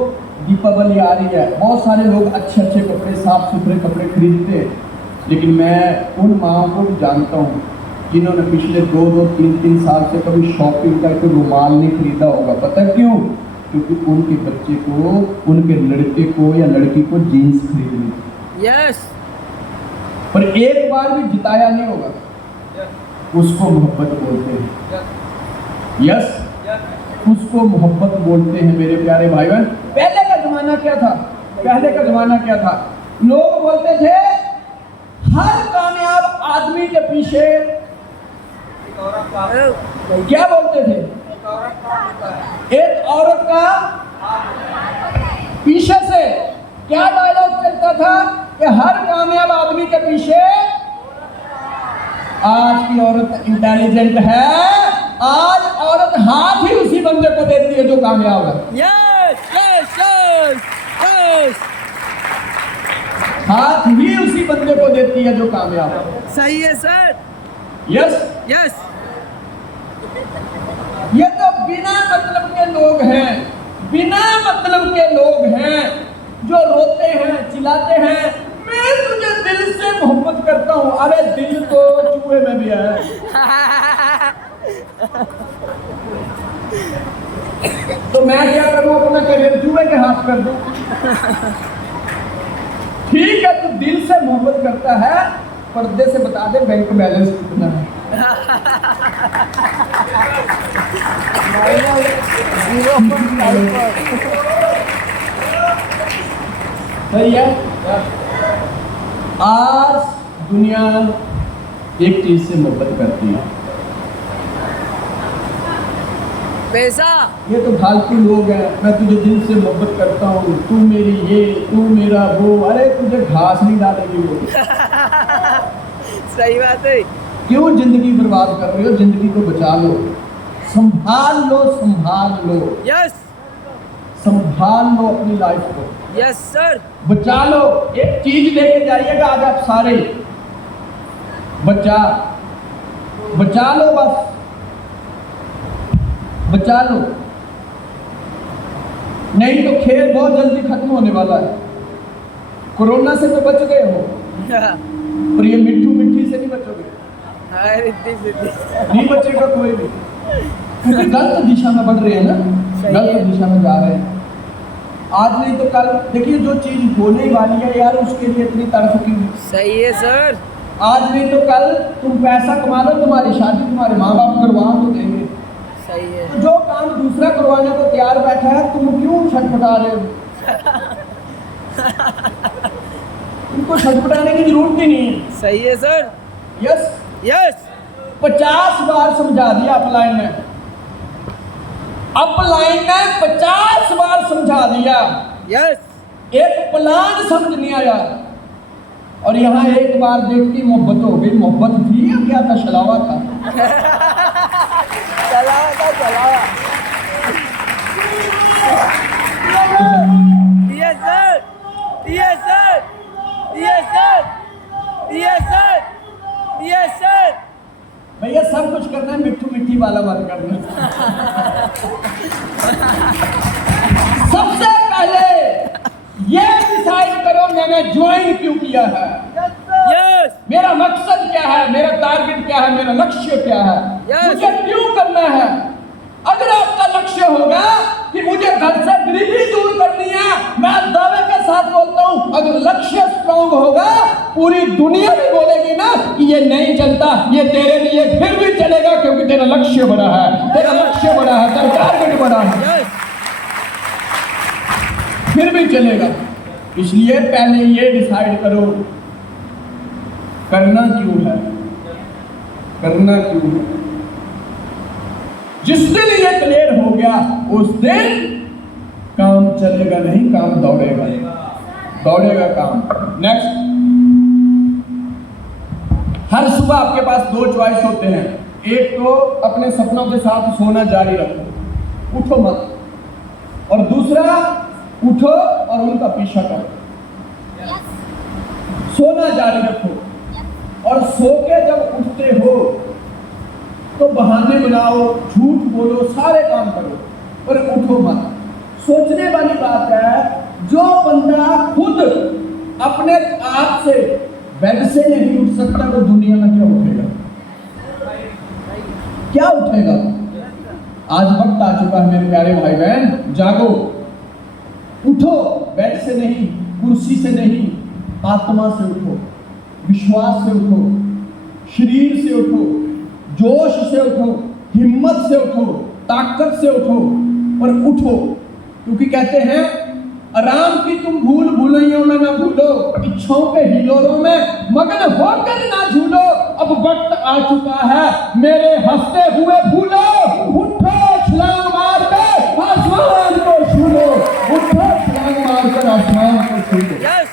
दीपावली आ रही है, बहुत सारे लोग अच्छे अच्छे कपड़े साफ सुथरे कपड़े खरीदते हैं, लेकिन मैं उन माओं को भी जानता हूँ जिन्होंने पिछले 2-3 साल से कभी शॉपिंग का कोई रुमाल नहीं खरीदा होगा। पता क्यों? क्योंकि उनके बच्चे को, उनके लड़के को या लड़की को जीन्स खरीदनी थी, यस पर एक बार भी जिताया नहीं होगा। उसको मोहब्बत बोलते हैं। यस उसको मोहब्बत बोलते हैं मेरे प्यारे भाई बहन। पहले का जमाना क्या था? पहले का जमाना क्या था? लोग बोलते थे हर कामयाब आदमी के पीछे क्या बोलते थे? एक औरत का पीछे से क्या डायलॉग चलता था कि हर कामयाब आदमी के पीछे। आज की औरत इंटेलिजेंट है, आज औरत हाथ ही उसी बंदे को देती है जो कामयाब है। यस यस हाथ ही उसी बंदे को देती है जो कामयाब है। सही है सर। Yes, yes. ये तो बिना मतलब के लोग हैं, बिना मतलब के लोग हैं जो रोते हैं, चिल्लाते हैं, मैं तुझे दिल से मोहब्बत करता हूँ। अरे दिल तो चूहे में भी है। तो मैं क्या करूँ, अपना करियर चूहे के हाथ कर दूं? ठीक है, तू दिल से मोहब्बत करता है, पर्दे से बता दे बैंक बैलेंस कितना है। सही है। आज दुनिया एक चीज से मोहब्बत करती है, पैसा। ये तो फालतू लोग हैं। मैं तुझे दिल से मोहब्बत करता हूँ, तू मेरी ये, तू मेरा वो। अरे तुझे घास नहीं डालेगी वो। सही बात है। क्यों जिंदगी बर्बाद कर रहे हो? जिंदगी को बचा लो, संभाल लो, संभाल लो, यस। संभाल लो अपनी लाइफ को, यस सर। बचा लो। एक चीज लेके जाइएगा आज आप सारे, बचा लो, बस बचा लो, नहीं तो खेल बहुत जल्दी खत्म होने वाला है। कोरोना से तो बच गए हो, और ये मिट्टू मिट्टी से नहीं बचोगे। नहीं बचेगा कोई भी, क्योंकि गलत दिशा में बढ़ रहे हैं ना, गलत दिशा में जा रहे हैं। आज नहीं तो कल देखिए, जो चीज होने वाली है यार, उसके लिए इतनी तड़फ क्यों? सही है सर। आज नहीं तो कल तुम पैसा कमा लो, तुम्हारी शादी तुम्हारे माँ बाप करवा तो देंगे। सही है। तो जो काम दूसरा करवाने को तैयार बैठा है, तुम क्यों छटपटा रहे हो? तुमको छटपटाने की जरूरत ही नहीं है। सही है सर। Yes, yes. 50 बार समझा दिया अपलाइन ने, अपलाइन ने 50 बार समझा दिया। यस। एक प्लान समझ नहीं आया, और यहाँ एक बार देख के मोहब्बत हो गई। मोहब्बत थी या क्या था? छलावा था। चलावा। Yes sir. Yes sir. Yes sir. Yes sir. Yes sir. भैया सब कुछ करना है, मिट्टू मिट्टी वाला मत करना। सबसे पहले ये डिसाइड करो मैंने ज्वाइन क्यों किया है, यस। मेरा मकसद क्या है, मेरा टारगेट क्या है, मेरा लक्ष्य क्या है, Yes. मुझे क्यों करना है। अगर आपका लक्ष्य होगा कि मुझे घर से गरीबी दूर करनी है, मैं दावे के साथ बोलता हूं, अगर लक्ष्य स्ट्रॉन्ग होगा, पूरी दुनिया भी बोलेगी ना कि ये नहीं चलता, ये तेरे लिए फिर भी चलेगा, क्योंकि तेरा लक्ष्य बड़ा है, तेरा लक्ष्य बड़ा है, तेरा टारगेट बड़ा है, यस। फिर भी चलेगा। इसलिए पहले ये डिसाइड करो करना क्यों है, करना क्यों है। जिस दिन ये क्लियर हो गया, उस दिन काम चलेगा नहीं, काम दौड़ेगा, दौड़ेगा काम। नेक्स्ट, हर सुबह आपके पास 2 चॉइस होते हैं। एक तो अपने सपनों के साथ सोना जारी रखो, उठो मत, और दूसरा उठो और उनका पीछा करो। सोना जारी रखो, और सो के जब उठते हो तो बहाने बनाओ, झूठ बोलो, सारे काम करो, पर उठो मत। सोचने वाली बात है, जो बंदा खुद अपने आप से बेड से नहीं उठ सकता, वो दुनिया में क्या उठेगा, क्या उठेगा। आज वक्त आ चुका है मेरे प्यारे भाई बहन, जागो, उठो। बेड से नहीं, कुर्सी से नहीं, आत्मा से उठो, विश्वास से उठो, शरीर से उठो, जोश से उठो, हिम्मत से उठो, ताकत से उठो, और उठो। क्योंकि कहते हैं, आराम की तुम भूल भुलैयों में ना भूलो, इच्छाओं के हिलोरों में मगन होकर ना झूलो। अब वक्त आ चुका है मेरे हंसते हुए भूलो, उठो छलांग मार कर आसमान को छू लो, उठो छलांग मार कर आसमान को छू लो। यस।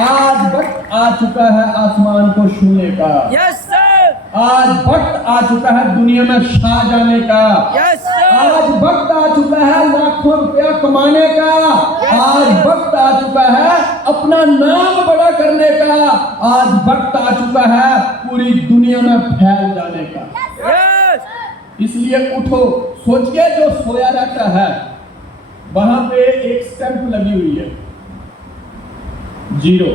आज वक्त आ चुका है आसमान को छूने का। Yes sir. आज वक्त आ चुका है दुनिया में छा जाने का। Yes sir. आज वक्त आ चुका है लाखों रुपया कमाने का। आज वक्त आ चुका है अपना नाम बड़ा करने का आज वक्त आ चुका है, पूरी दुनिया में फैल जाने का। Yes. इसलिए उठो। सोचिए जो सोया रहता है वहां पे एक स्टैंप लगी हुई है 0,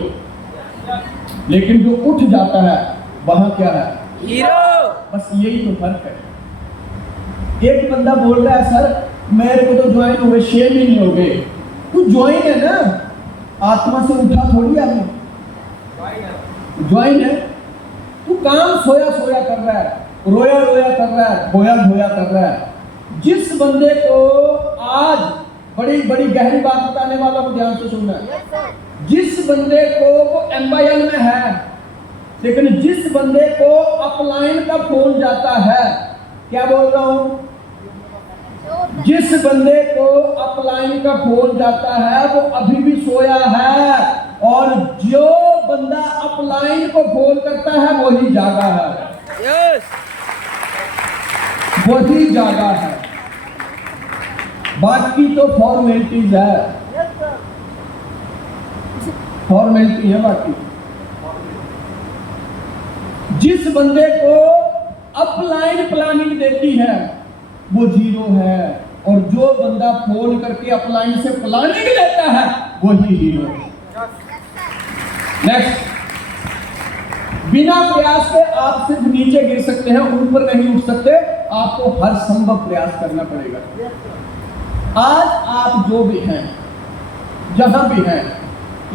लेकिन जो उठ जाता है वहां क्या है? Hero. बस यही तो फर्क है। एक बंदा बोल रहा है सर मेरे को तो ज्वाइन हुए 6 महीने हो गए। तू ज्वाइन है ना, आत्मा से उठा थोड़ी आदमी, ज्वाइन है। तू काम सोया सोया कर रहा है, रोया रोया कर रहा है, धोया धोया कर रहा है। जिस बंदे को आज बड़ी बड़ी गहरी बात बताने वाला को ध्यान से सुनना है। जिस बंदे को वो MYL में है, लेकिन जिस बंदे को अपलाइन का फोन जाता है, क्या बोल रहा हूं? जिस बंदे को अपलाइन का फोन जाता है वो अभी भी सोया है, और जो बंदा अपलाइन को फोन करता है वही जागा है, Yes. वही जागा है। बाकी तो फॉर्मेलिटीज है, फॉर्मेलिटी है बाकी। जिस बंदे को अपलाइन प्लानिंग देती है वो 0 है, और जो बंदा फोन करके अपलाइन से प्लानिंग लेता है वही हीरो है। नेक्स्ट, बिना प्रयास के आप सिर्फ नीचे गिर सकते हैं, ऊपर नहीं उठ सकते। आपको हर संभव प्रयास करना पड़ेगा। आज आप जो भी हैं, जहां भी हैं,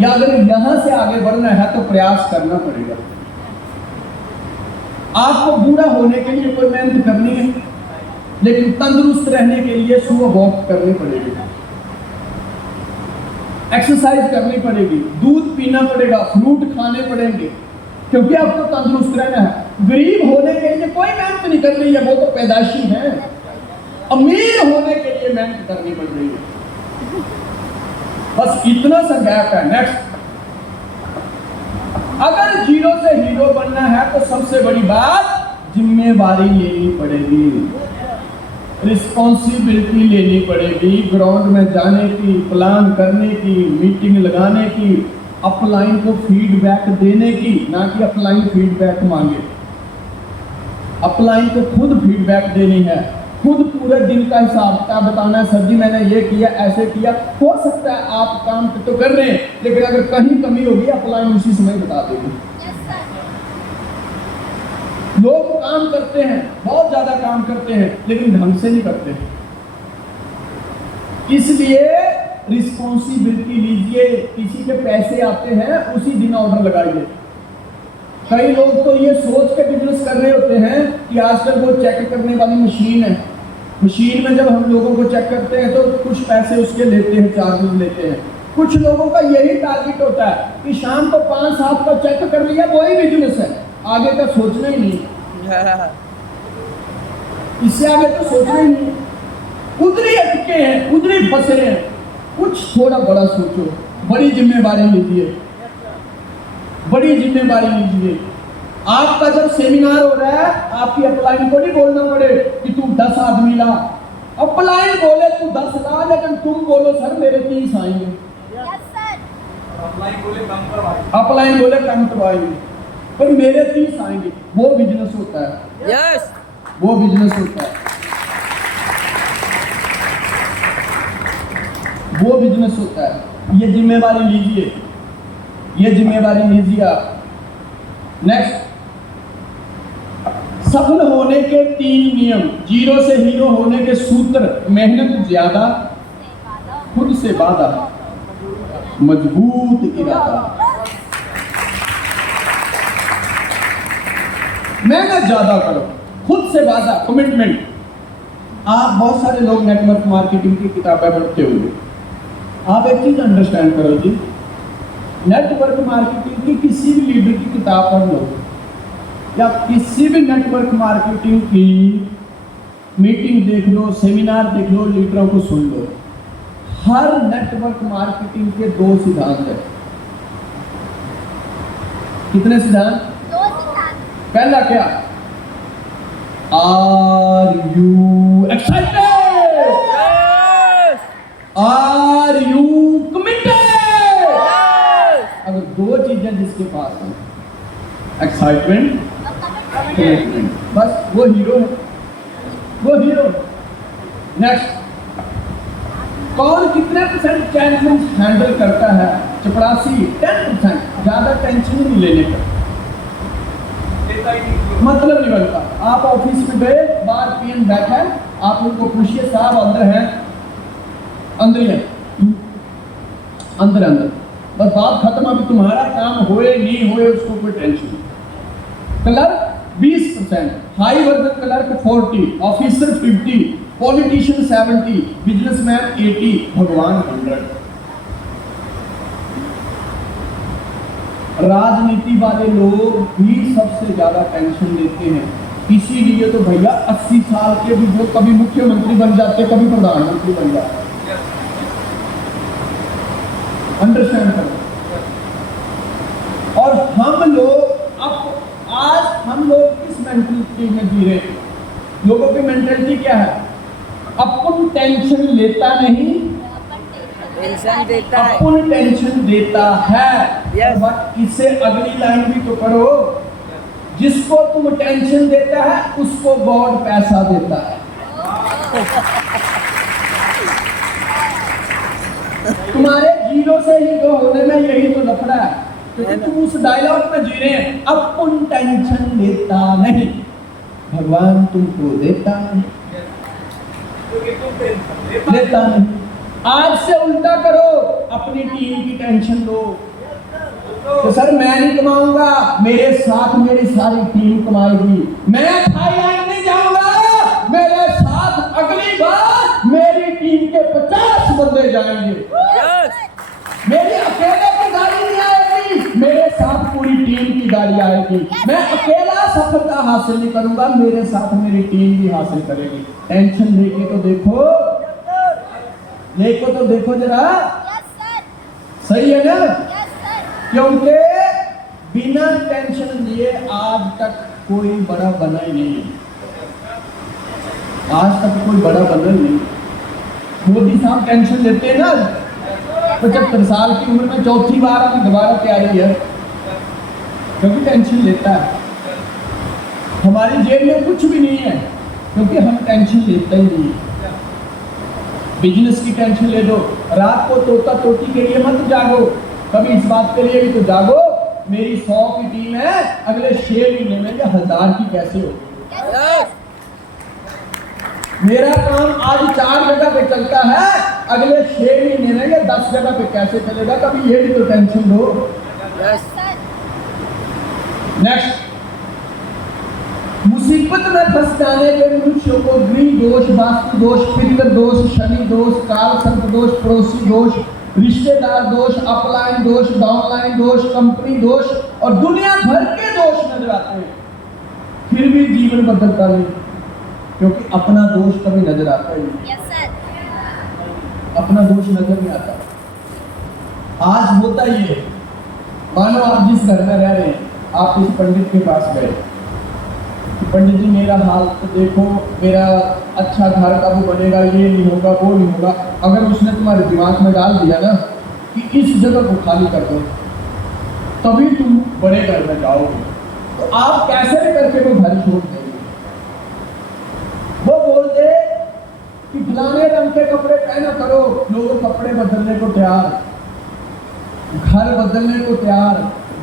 या अगर यहां से आगे बढ़ना है तो प्रयास करना पड़ेगा। आपको बूढ़ा होने के लिए कोई मेहनत करनी है, लेकिन तंदुरुस्त रहने के लिए सुबह वॉक करनी पड़ेगी, एक्सरसाइज करनी पड़ेगी, दूध पीना पड़ेगा, फ्रूट खाने पड़ेंगे, क्योंकि आपको तंदुरुस्त रहना है। गरीब होने के लिए कोई मेहनत नहीं कर रही है, वो तो पैदाइशी है। अमीर होने के लिए मेहनत करनी पड़ रही है। बस इतना सा गैप है। नेक्स्ट, अगर 0 से हीरो बनना है तो सबसे बड़ी बात जिम्मेवारी लेनी पड़ेगी, रिस्पॉन्सिबिलिटी लेनी पड़ेगी। ग्राउंड में जाने की, प्लान करने की, मीटिंग लगाने की, अपलाइन को फीडबैक देने की, ना कि अपलाइन फीडबैक मांगे। अपलाइन को खुद फीडबैक देनी है, खुद पूरे दिन का हिसाब किताब बताना है। सर जी मैंने ये किया, ऐसे किया। हो सकता है आप काम तो कर रहे हैं, लेकिन अगर कहीं कमी होगी अपलाइन उसी समय बता देगी। लोग काम करते हैं, बहुत ज्यादा काम करते हैं, लेकिन ढंग से नहीं करते। इसलिए रिस्पॉन्सिबिलिटी लीजिए। किसी के पैसे आते हैं उसी दिन ऑर्डर लगाइए। कई लोग तो ये सोच के बिजनेस कर रहे होते हैं कि आजकल वो चेक करने वाली मशीन है, मशीन में जब हम लोगों को चेक करते हैं तो कुछ पैसे उसके लेते हैं, चार्जेस लेते हैं। कुछ लोगों का यही टारगेट होता है कि शाम को 5-7 का चेक कर लिया, वही बिजनेस है, आगे का सोचना ही नहीं, इससे आगे तो सोचना ही नहीं। उधर ही अटके हैं, उधर ही फंसे हैं। कुछ थोड़ा बड़ा सोचो, बड़ी जिम्मेवारी लीजिए, बड़ी जिम्मेवारी लीजिए। आपका जब सेमिनार हो रहा है, आपकी अपलाइन को नहीं बोलना पड़े कि तू 10 आदमी ला। अपलाइन बोले तू 10 ला, लेकिन तुम बोलो सर मेरे 30 आएंगे। अपलाइन बोले कम करवाएंगे, पर मेरे 30 आएंगे। वो बिजनेस होता है। Yes. वो बिजनेस होता है, वो बिजनेस होता है। ये जिम्मेवारी लीजिए, ये जिम्मेवारी लीजिए आप। नेक्स्ट, सफल होने के 3 नियम, 0 से हीरो होने के सूत्र। मेहनत ज्यादा, खुद से वादा, मजबूत इरादा। मेहनत ज्यादा करो, खुद से वादा, कमिटमेंट। आप बहुत सारे लोग नेटवर्क मार्केटिंग की किताबें पढ़ते होंगे। आप एक चीज अंडरस्टैंड करो जी, नेटवर्क मार्केटिंग की किसी भी लीडर की किताब पढ़ लो, या किसी भी नेटवर्क मार्केटिंग की मीटिंग देख लो, सेमिनार देख लो, लीडरों को सुन लो। हर नेटवर्क मार्केटिंग के 2 सिद्धांत है। कितने सिद्धांत? 2 सिद्धांत। पहला क्या? Are you excited? Yes. Are you committed? Yes. उसके पास है। एक्साइटमेंट, कमिटमेंट, बस वो हीरो है, वो हीरो। नेक्स्ट, कौन कितने परसेंट टेंशन हैंडल करता है? चपरासी 10%, ज्यादा टेंशन नहीं लेने का, मतलब नहीं बनता। आप ऑफिस में गए, बाहर पीएन बैठा है, आप उनको पूछिए साहब अंदर है, अंदर ही है, अंदर अंदर, बस बात खत्म। अभी तुम्हारा काम होए नहीं होए उसको कोई tension. Clerk 20%, high version clerk 40, officer 50, politician 70, businessman 80, भगवान 100। राजनीति वाले लोग भी सबसे ज्यादा टेंशन लेते हैं, इसीलिए तो भैया 80 साल के भी जो कभी मुख्यमंत्री बन जाते, कभी प्रधानमंत्री बन जाते। अंडरस्टैंड करो। और हम लोग अब आज हम लोग किस मेंटलिटी में जी रहे हैं? लोगों की मेंटलिटी क्या है? अपन टेंशन लेता नहीं, टेंशन देता है। अपन टेंशन देता है। Yes. बट इससे अगली लाइन भी तो पढ़ो, जिसको तुम टेंशन देता है उसको गॉड पैसा देता है। तुम्हारे जीरो से ही दो होने में यही तो लफड़ा है, क्योंकि तुम उस डायलॉग में जी रहे हैं, अपन टेंशन लेता नहीं, भगवान तुमको देता नहीं, लेता नहीं। आज से उल्टा करो, अपनी टीम की टेंशन लो। तो सर मैं नहीं कमाऊंगा, मेरे साथ मेरी सारी टीम कमाएगी। मैं थाईलैंड नहीं जाऊंगा, मेरे साथ अगली बार मेरी टीम के 50 बंदे जाएंगे। यस, मेरी अकेले की गाड़ी नहीं आएगी, मेरे साथ पूरी टीम की गाड़ी आएगी। मैं अकेला सफलता हासिल नहीं करूंगा, मेरे साथ मेरी टीम भी हासिल करेगी। टेंशन लेके तो देखो, देखो तो देखो जरा, सही है ना? क्योंकि बिना टेंशन लिए आज तक कोई बड़ा बना ही नहीं, आज तक कोई बड़ा बना ही नहीं। मोदी साहब टेंशन लेते हैं ना, 75 साल की उम्र में चौथी बार अभी दोबारा तैयारी है, क्योंकि टेंशन लेता है। हमारी जेब में कुछ भी नहीं है, क्योंकि हम टेंशन लेते ही नहीं। बिजनेस की टेंशन ले दो, रात को तोता तोती के लिए मत जागो, कभी इस बात के लिए भी तो जागो, मेरी 100 की टीम है, अगले 6 महीने में ये 1000 की कैसे होगी। यस, मेरा काम आज 4 जगह पे चलता है, अगले 6 महीने में ये 10 जगह पे कैसे चलेगा, कभी ये भी तो टेंशन लो। यस। नेक्स्ट, मुसीबत में फंस जाने के मनुष्यों को गृह दोष, वास्तु दोष, पितृ दोष, शनि दोष, काल सर्प दोष, पड़ोसी दोष, रिश्तेदार दोष, अपलाइन दोष, डाउनलाइन दोष, कंपनी दोष और दुनिया भर के दोष नजर आते हैं, फिर भी जीवन बदलता नहीं, क्योंकि अपना दोष कभी नजर आता ही नहीं। अपना दोष नजर नहीं आता। आज होता ही है, मानो आप जिस घर में रह रहे हैं, आप इस पंडित के पास गए, पंडित जी मेरा हाल तो देखो, मेरा अच्छा घर कब बनेगा, ये नहीं होगा, वो नहीं होगा। अगर उसने तुम्हारे दिमाग में डाल दिया ना कि इस जगह को खाली कर दो, तभी तुम बड़े घर में जाओगे, तो आप कैसे भी करके वो घर छोड़ देंगे। वो बोल दे कि फलाने रंग के कपड़े पहना करो, लोग कपड़े बदलने को तैयार, घर बदलने को तैयार,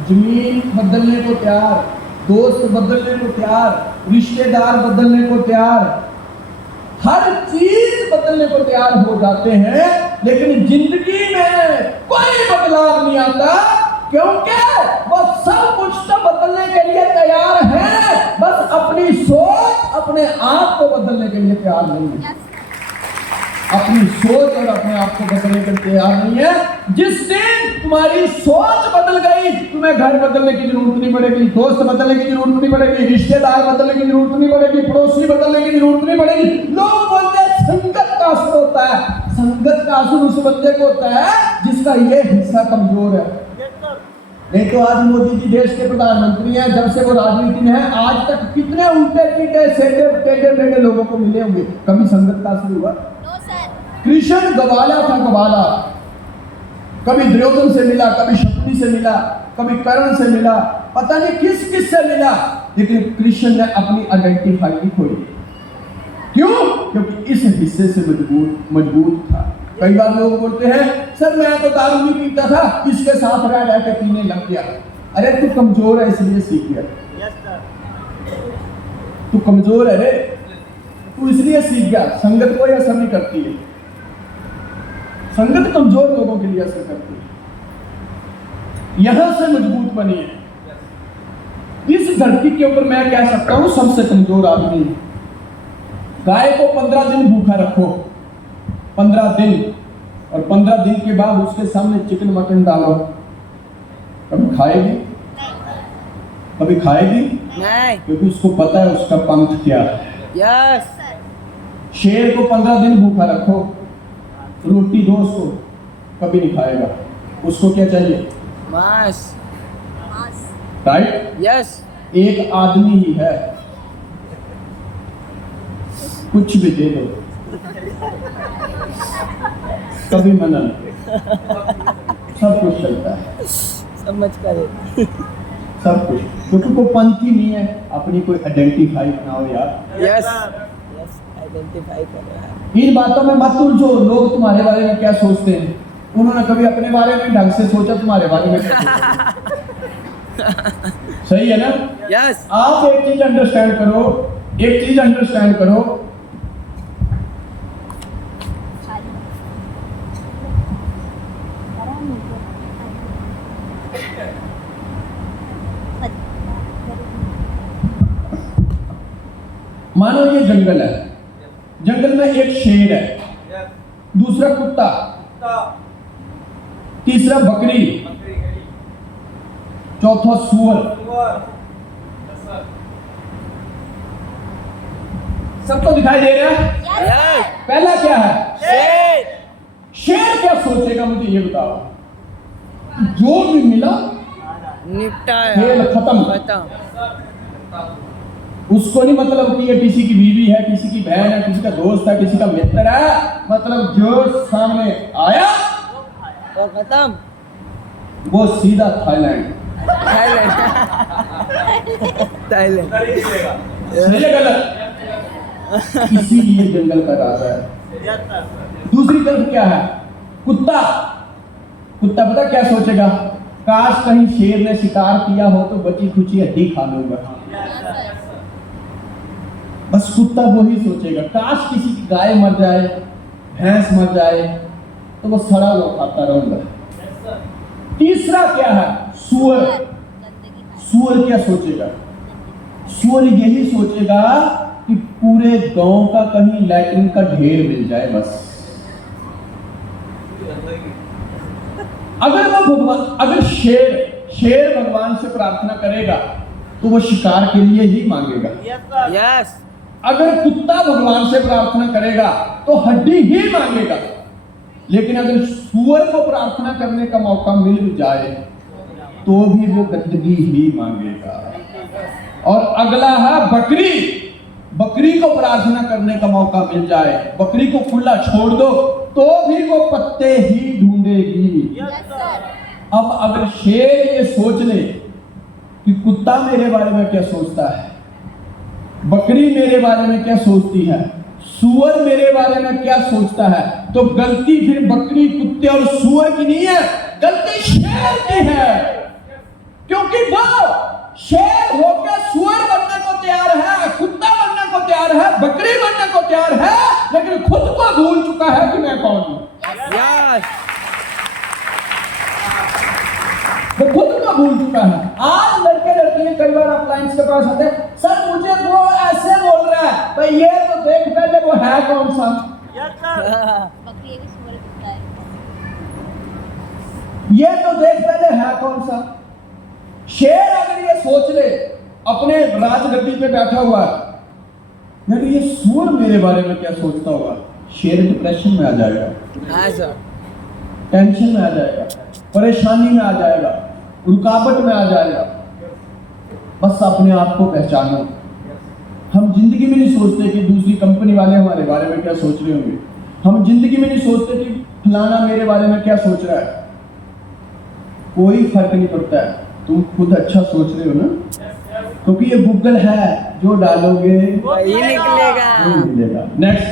जमीन बदलने को तैयार, दोस्त बदलने को तैयार, रिश्तेदार बदलने को तैयार, हर चीज बदलने को तैयार हो जाते हैं, लेकिन जिंदगी में कोई बदलाव नहीं आता, क्योंकि वो सब कुछ तो बदलने के लिए तैयार है, बस अपनी सोच, अपने आप को बदलने के लिए तैयार नहीं है। अपनी सोच और अपने आप को बदलने के लिए तैयार नहीं है। जिस दिन तुम्हारी सोच बदल गई, तुम्हें घर बदलने की जरूरत नहीं पड़ेगी, दोस्त बदलने की जरूरत नहीं पड़ेगी, रिश्तेदार बदलने की जरूरत नहीं पड़ेगी, पड़ोसी बदलने की जरूरत नहीं पड़ेगी। लोग बोलते हैं संगत का असर होता है, संगत का असर उस बंदे को होता है जिसका ये हिस्सा कमजोर है। नहीं तो आज मोदी जी देश के प्रधानमंत्री हैं, जब से वो राजनीति में है, आज तक कितने उल्टे पीटे सेटे टेढ़े मेढ़े लोगों को मिले होंगे, कभी संगत का असर हुआ? कृष्ण गवाला था, गवाला, कभी दुर्योधन से मिला, कभी शकुनी से मिला, कभी कर्ण से मिला, पता नहीं किस किस से मिला, लेकिन कृष्ण ने अपनी आइडेंटिफाई नहीं खोई। क्यों? क्योंकि इस हिस्से से मजबूत था। कई बार लोग बोलते हैं सर मैं तो दारू नहीं पीता था, इसके साथ रह रह के पीने लग गया। अरे तू कमजोर है इसलिए सीख गया, तू कमजोर है रे, तू इसलिए सीख गया। संगत कोई असर नहीं करती है, संगत कमजोर लोगों के लिए असर करती है। यहां से मजबूत बनी है। इस धरती के ऊपर मैं कह सकता हूं सबसे कमजोर आदमी। गाय को 15 दिन भूखा रखो, 15 दिन, और 15 दिन के बाद उसके सामने चिकन मटन डालो, कभी खाएगी? कभी खाएगी? नहीं। क्योंकि उसको पता है उसका पंथ क्या है। यस। शेर को 15 दिन भूखा रखो, रोटी दो उसको, कभी नहीं खाएगा। उसको क्या चाहिए? मांस। राइट? यस। एक आदमी ही है, कुछ भी दे दो कभी मना नहीं, सब कुछ चलता है, समझ कर सब कुछ, क्योंकि कोई पंथ ही नहीं है। अपनी कोई आइडेंटिफाई बनाओ यार। यस यस, आइडेंटिफाई कर रहा है। इन बातों में मत उलझो। लोग तुम्हारे बारे में क्या सोचते हैं, उन्होंने कभी अपने बारे में ढंग से सोचा, तुम्हारे बारे में क्या सोचा? सही है ना? यस। आप एक चीज अंडरस्टैंड करो, एक चीज अंडरस्टैंड करो, मानो ये जंगल है, जंगल में एक शेर है, दूसरा कुत्ता, तीसरा बकरी, चौथा सुअर। सबको दिखाई दे रहा है? यस। पहला क्या है? शेर। शेर क्या सोचेगा मुझे ये बताओ? जो भी मिला निपटाया, खेल खत्म। उसको नहीं मतलब कि ये किसी की बीवी है, किसी की बहन है, किसी का दोस्त है, किसी का मित्र है, मतलब जो सामने आया तो खत्म। वो सीधा थाईलैंड। थाईलैंड। सही है गलत? इसीलिए जंगल का राजा है। दूसरी तरफ क्या है? कुत्ता। कुत्ता पता क्या सोचेगा? काश कहीं शेर ने शिकार किया हो तो बची खुची हड्डी खा लूंगा। बस कुत्ता वही सोचेगा। काश किसी की गाय मर जाए, भैंस मर जाए, तो वो सड़ा हुआ खाता रहूंगा। तीसरा क्या है? सुअर। सुअर क्या सोचेगा? सुअर यही सोचेगा कि पूरे गांव का कहीं लैट्रिन का ढेर मिल जाए बस। अगर शेर भगवान से प्रार्थना करेगा तो वो शिकार के लिए ही मांगेगा। यस। अगर कुत्ता भगवान से प्रार्थना करेगा तो हड्डी ही मांगेगा। लेकिन अगर सुअर को प्रार्थना करने का मौका मिल जाए तो भी वो गंदगी ही मांगेगा। और अगला है बकरी। बकरी को प्रार्थना करने का मौका मिल जाए, बकरी को खुला छोड़ दो तो भी वो पत्ते ही ढूंढेगी। अब अगर शेर ये सोच ले कि कुत्ता मेरे बारे में क्या सोचता है, बकरी मेरे बारे में क्या सोचती है, सुअर मेरे बारे में क्या सोचता है, तो गलती फिर बकरी, कुत्ते और सुअर की नहीं है, गलती शेर की है। क्योंकि वो शेर होकर सुअर बनने को तैयार है, कुत्ता बनने को तैयार है, बकरी बनने को तैयार है, लेकिन खुद को भूल चुका है कि मैं कौन हूं। यस। वो खुद को भूल चुका है। आज लड़के लड़कियां कई बार आप क्लाइंट्स के पास आते हैं, सर मुझे वो ऐसे बोल रहा है, भाई ये तो देख पहले वो है कौन सा। ये तो देख पहले है कौन सा। शेर अगर ये सोच ले अपने राजगद्दी पे बैठा हुआ है, यार ये सुअर मेरे बारे में क्या सोचता होगा, शेर डिप्रेशन में आ जाएगा, हाँ सर, टेंशन में आ जाएगा, परेशानी में आ जाएगा, रुकावट में आ जाएगा। बस अपने आप को पहचानो। हम जिंदगी में नहीं सोचते कि दूसरी कंपनी वाले हमारे बारे में क्या सोच रहे होंगे। हम जिंदगी में नहीं सोचते कि फलाना मेरे बारे में क्या सोच रहा है। कोई फर्क नहीं पड़ता है। तुम खुद अच्छा सोच रहे हो ना, क्योंकि ये गूगल है, जो डालोगे वही निकलेगा। वही मिलेगा। नेक्स्ट,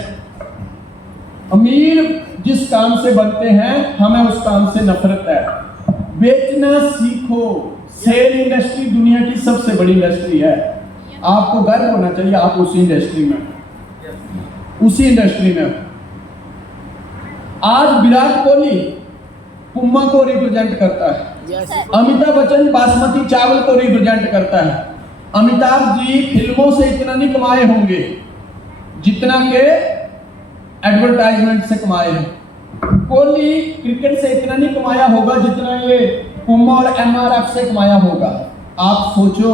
अमीर जिस काम से बनते हैं हमें उस काम से नफरत है। बेचना सीखो। सेल इंडस्ट्री दुनिया की सबसे बड़ी इंडस्ट्री है। आपको गर्व होना चाहिए, आप उसी इंडस्ट्री में आज विराट कोहली पुम्मा को रिप्रेजेंट करता है, यस अमिताभ बच्चन बासमती चावल को रिप्रेजेंट करता है। अमिताभ जी फिल्मों से इतना नहीं कमाए होंगे जितना के एडवर्टाइजमेंट से कमाए हैं। कोहली क्रिकेट से इतना नहीं कमाया होगा जितना ये पुम्मा और एमआरएफ से कमाया होगा। आप सोचो,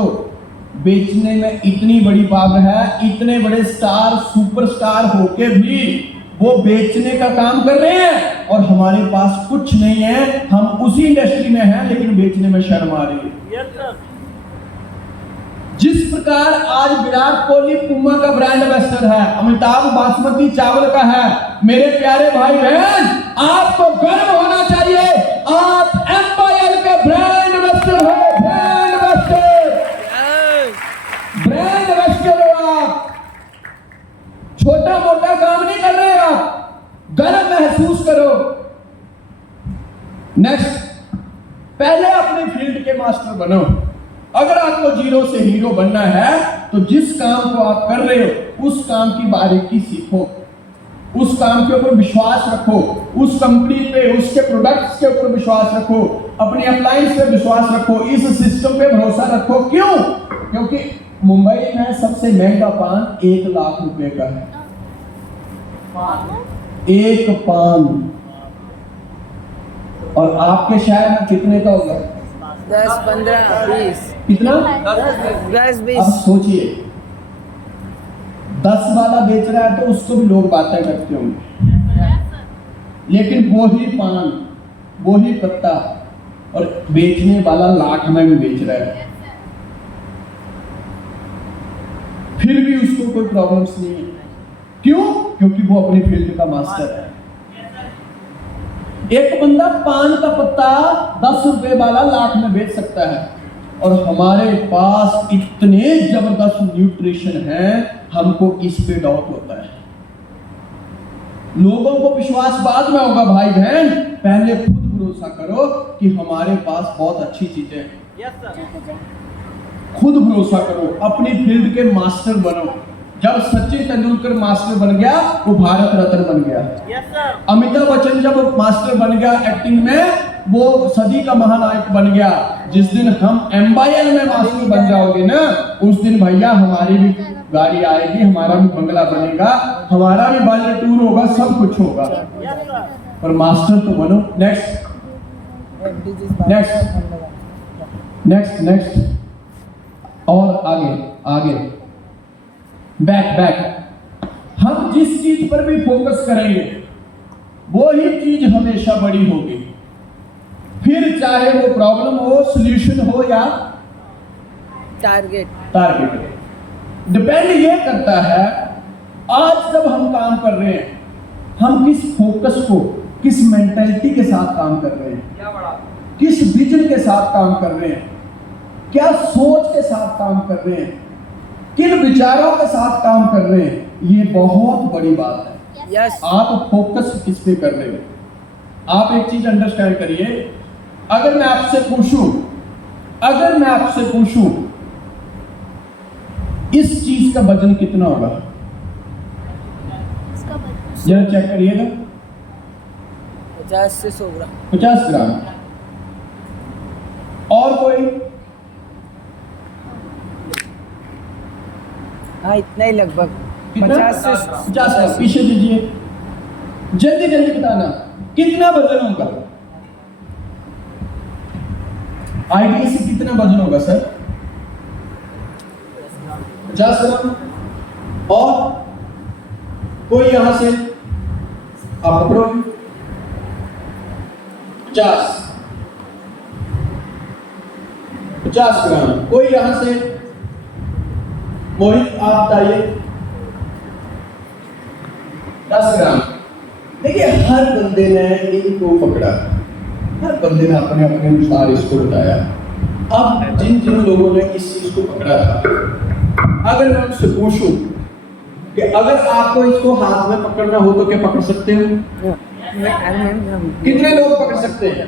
बेचने में इतनी बड़ी पावर है, इतने बड़े स्टार सुपरस्टार होके भी वो बेचने का काम कर रहे हैं और हमारे पास कुछ नहीं है। हम उसी इंडस्ट्री में हैं लेकिन बेचने में शर्म आ रही है। जिस प्रकार आज विराट कोहली पुम्मा का ब्रांड एम्बेसडर है, अमिताभ बासमती चावल का है, मेरे प्यारे भाई बहन आपको गर्व होना चाहिए, आप एम्पायर के ब्रांड एम्बेसडर हो। ब्रांड एम्बेसडर हो आप। छोटा मोटा काम नहीं कर रहे आप, गर्व महसूस करो। नेक्स्ट, पहले अपने फील्ड के मास्टर बनो। अगर आपको जीरो से हीरो बनना है तो जिस काम को आप कर रहे हो उस काम की बारीकी सीखो, उस काम के ऊपर विश्वास रखो, उस कंपनी पे, उसके प्रोडक्ट्स के ऊपर विश्वास रखो, अपनी अप्लायंस पे विश्वास रखो, इस सिस्टम पे भरोसा रखो। क्यों? क्योंकि मुंबई में सबसे महंगा पान 1 लाख रुपए का है। एक पान। और आपके शहर में कितने का होगा? 10, 15, 20। कितना? 10, अब 20। सोचिए, 10 वाला बेच रहा है तो उसको भी लोग बातें करते होंगे, लेकिन वो ही पान, वो ही पत्ता और बेचने वाला लाख में भी बेच रहा है, फिर भी उसको कोई प्रॉब्लम्स नहीं है। क्यों? क्योंकि वो अपनी फील्ड का मास्टर है। एक बंदा पान का पत्ता 10 रुपए वाला लाख में बेच सकता है और हमारे पास इतने जबरदस्त न्यूट्रिशन है, हमको इस पे डाउट होता है। लोगों को विश्वास बाद में होगा भाई बहन, पहले खुद भरोसा करो कि हमारे पास बहुत अच्छी चीजें हैं। खुद भरोसा करो, अपनी फील्ड के मास्टर बनो। जब सचिन तेंदुलकर मास्टर बन गया वो भारत रत्न बन गया। अमिताभ बच्चन जब मास्टर बन गया एक्टिंग में, वो सदी का महानायक बन गया। जिस दिन हम एम्पायर में मास्टर बन जाओगे ना, उस दिन भैया हमारी भी गाड़ी आएगी, हमारा भी बंगला बनेगा, हमारा भी वर्ल्ड टूर होगा, सब कुछ होगा, पर मास्टर तो बनो। नेक्स्ट नेक्स्ट नेक्स्ट नेक्स्ट और आगे आगे बैक बैक। हम जिस चीज पर भी फोकस करेंगे वो ही चीज हमेशा बड़ी होगी, फिर चाहे वो प्रॉब्लम हो, सॉल्यूशन हो या टारगेट। डिपेंड ये करता है आज जब हम काम कर रहे हैं, हम किस फोकस को, किस मेंटालिटी के साथ काम कर रहे हैं, किस विजन के साथ काम कर रहे हैं, क्या सोच के साथ काम कर रहे हैं, किन विचारों के साथ काम कर रहे हैं, ये बहुत बड़ी बात है। यस। आप फोकस किस पे कर रहे हो। आप एक चीज अंडरस्टैंड करिए, अगर मैं आपसे पूछूं इस चीज का वजन कितना होगा, जरा चेक करिएगा। 50 से 100 ग्राम। 50 ग्राम। और कोई? हाँ, इतना ही लगभग। कितना? 50 से 50 ग्राम। पीछे दीजिए, जल्दी जल्दी बताना कितना वजन होगा। आईडिया से कितना वजन होगा सर? 50 ग्राम। और कोई यहां से आप पकड़ो 50 ग्राम। कोई यहां से, मोहित आप बताइए 10 ग्राम। देखिए हर बंदे ने इनको पकड़ा, हर बंदे ने अपने अपने अनुसार इसको बताया। अब जिन जिन लोगों ने इस चीज को पकड़ा था, अगर मैं उनसे पूछूं कि अगर आपको इसको हाथ में पकड़ना हो तो क्या पकड़ सकते हो? कितने लोग पकड़ सकते हैं?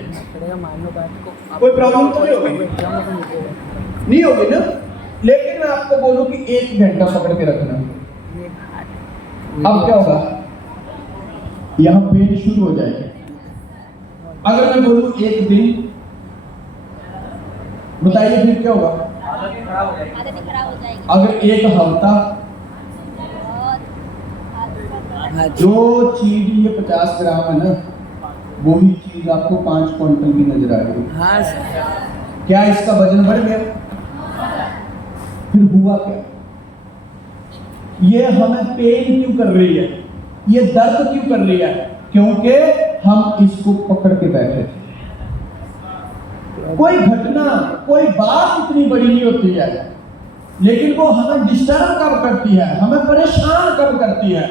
कोई प्रॉब्लम तो नहीं होगी? नहीं होगी ना? लेकिन मैं आपको बोलूं कि 1 घंटा पकड़ के रखना, अब क्या होगा? यहां पेन शुरू हो जाएगा। अगर मैं बोलूं 1 दिन, बताइए फिर क्या होगा? आदत खराब हो जाएगी। अगर 1 हफ्ता, जो चीज ये 50 ग्राम है ना, वही चीज आपको 5 क्विंटल की नजर आ रही है। हाँ सर। क्या इसका वजन बढ़ गया? फिर हुआ क्या? ये हमें पेन क्यों कर रही है? ये दर्द क्यों कर रही है? क्योंकि हम इसको पकड़ के बैठे थे। कोई घटना, कोई बात इतनी बड़ी नहीं होती है, लेकिन वो हमें डिस्टर्ब कब करती है, हमें परेशान कब करती है,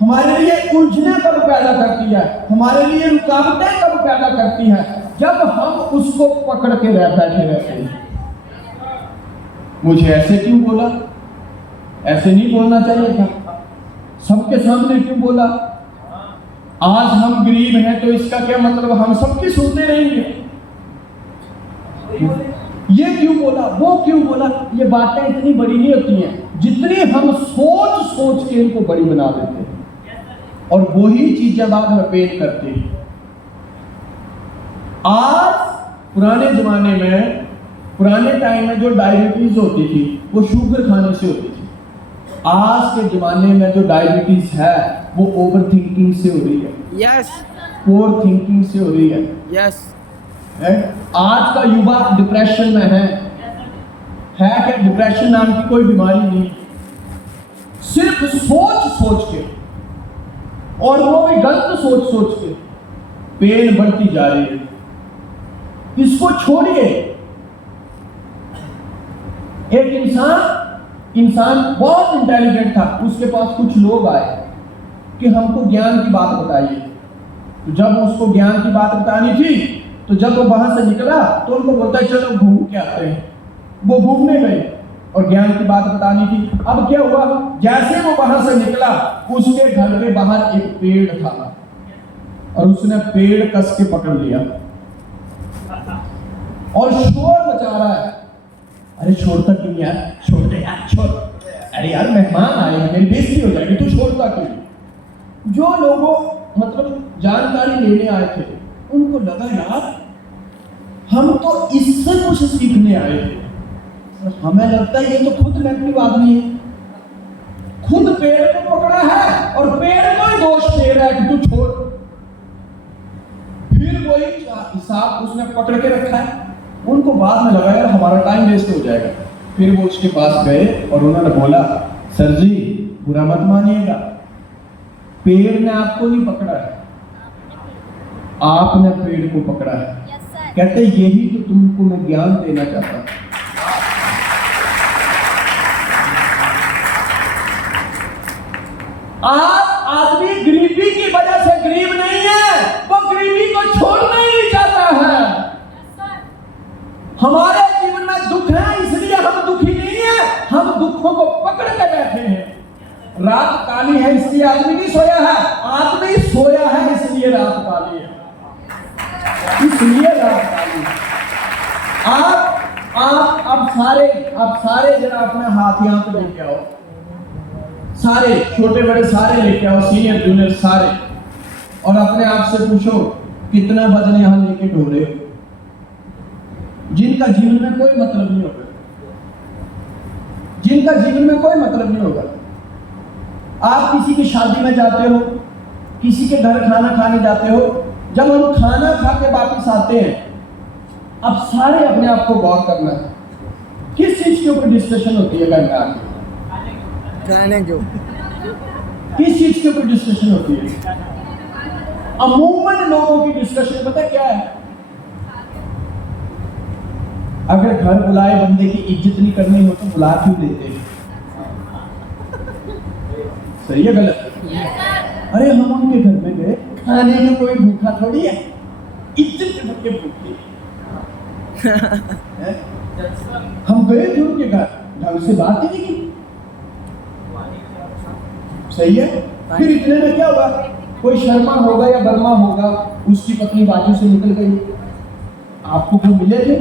हमारे लिए उलझने कब पैदा करती है, हमारे लिए रुकावटें कब पैदा करती है, जब हम उसको पकड़ के बैठे रहते हैं। मुझे ऐसे क्यों बोला? ऐसे नहीं बोलना चाहिए था। सबके सामने क्यों बोला? आज हम गरीब हैं तो इसका क्या मतलब हम सबकी सुनते रहेंगे? ये क्यों बोला, वो क्यों बोला? ये बातें इतनी बड़ी नहीं होती हैं जितनी हम सोच सोच के इनको बड़ी बना देते हैं, और वही चीजें बाद में पेन करते हैं। आज पुराने जमाने में, पुराने टाइम में जो डायबिटीज होती थी वो शुगर खाने से होती थी। आज के जमाने में जो डायबिटीज है वो ओवर थिंकिंग से हो रही है, यस ओवर थिंकिंग से हो रही है। यस आज का युवा डिप्रेशन में है क्या? डिप्रेशन नाम की कोई बीमारी नहीं, सिर्फ सोच सोच के, और वो भी गलत सोच सोच के पेन बढ़ती जा रही है। इसको छोड़िए। एक इंसान बहुत इंटेलिजेंट था, उसके पास कुछ लोग आए कि हमको ज्ञान की बात बताइए। तो जब उसको ज्ञान की बात बतानी थी, तो जब वो वहां से निकला तो उनको बोलता है चलो घूम के आते हैं। वो घूमने गए और ज्ञान की बात बतानी थी। अब क्या हुआ? जैसे वो वहां से निकला, उसके घर के बाहर एक पेड़ था और उसने पेड़ कस के पकड़ लिया और शोर मचा रहा है। अरे छोड़ता क्यों यार? छोड़ते यार, छोड़। अरे यार मेहमान आए हैं, मेरी बेइज्जती हो जाएगी, तू छोड़ता क्यों? जो लोगों मतलब जानकारी लेने आए थे, उनको लगा यार हम तो इससे कुछ सीखने आए थे। हमें लगता है ये तो खुद नेगेटिव आदमी है, खुद पेड़ को पकड़ा है और पेड़ को ही दोष दे रहा है कि तू छोड़। फिर वही हिसाब उसने पकड़ के रखा है। उनको बाद में लगा यार हमारा टाइम वेस्ट हो जाएगा। फिर वो उसके पास गए और उन्होंने बोला, सर जी बुरा मत मानिएगा, पेड़ ने आपको नहीं पकड़ा है, आपने पेड़ को पकड़ा है। कहते यही तो तुमको मैं ज्ञान देना चाहता हूं। आज आदमी गरीबी की वजह से गरीब नहीं है, वो गरीबी को छोड़ना ही नहीं चाहता है। हमारे जीवन में दुख है इसलिए हम दुखी नहीं है, हम दुखों को पकड़ के बैठे हैं। रात काली है इसलिए आदमी नहीं सोया है, आदमी सोया है इसलिए रात काली है, इसलिए रात काली है। आप सारे जरा अपने हाथ यहाँ पे लेके आओ, सारे छोटे बड़े सारे लेके आओ, सीनियर जूनियर सारे, और अपने आप से पूछो कितना वजन यहाँ लेके ढो रहे हो, जिनका जीवन में कोई मतलब नहीं होगा, जिनका जीवन में कोई मतलब नहीं होगा। आप किसी की शादी में जाते हो, किसी के घर खाना खाने जाते हो, जब हम खाना खा के वापस आते हैं, अब सारे अपने आप को गौर करना है किस चीज के ऊपर डिस्कशन होती है घर में आके, खाने को, किस चीज के ऊपर डिस्कशन होती है? अमूमन लोगों की डिस्कशन पता क्या है? अगर घर बुलाए बंदे की इज्जत नहीं करनी हो तो बुला क्यों देते हैं? सही है गलत? अरे हम उनके घर में गए, खाने में कोई भूखा थोड़ी है, इज्जत से भटके भूखते हम गए थे उनके घर, ढंग से बात ही नहीं की। सही है। फिर इतने में क्या होगा, कोई शर्मा होगा या वर्मा होगा, उसकी पत्नी बाजू से निकल गई, आपको कोई मिले थे?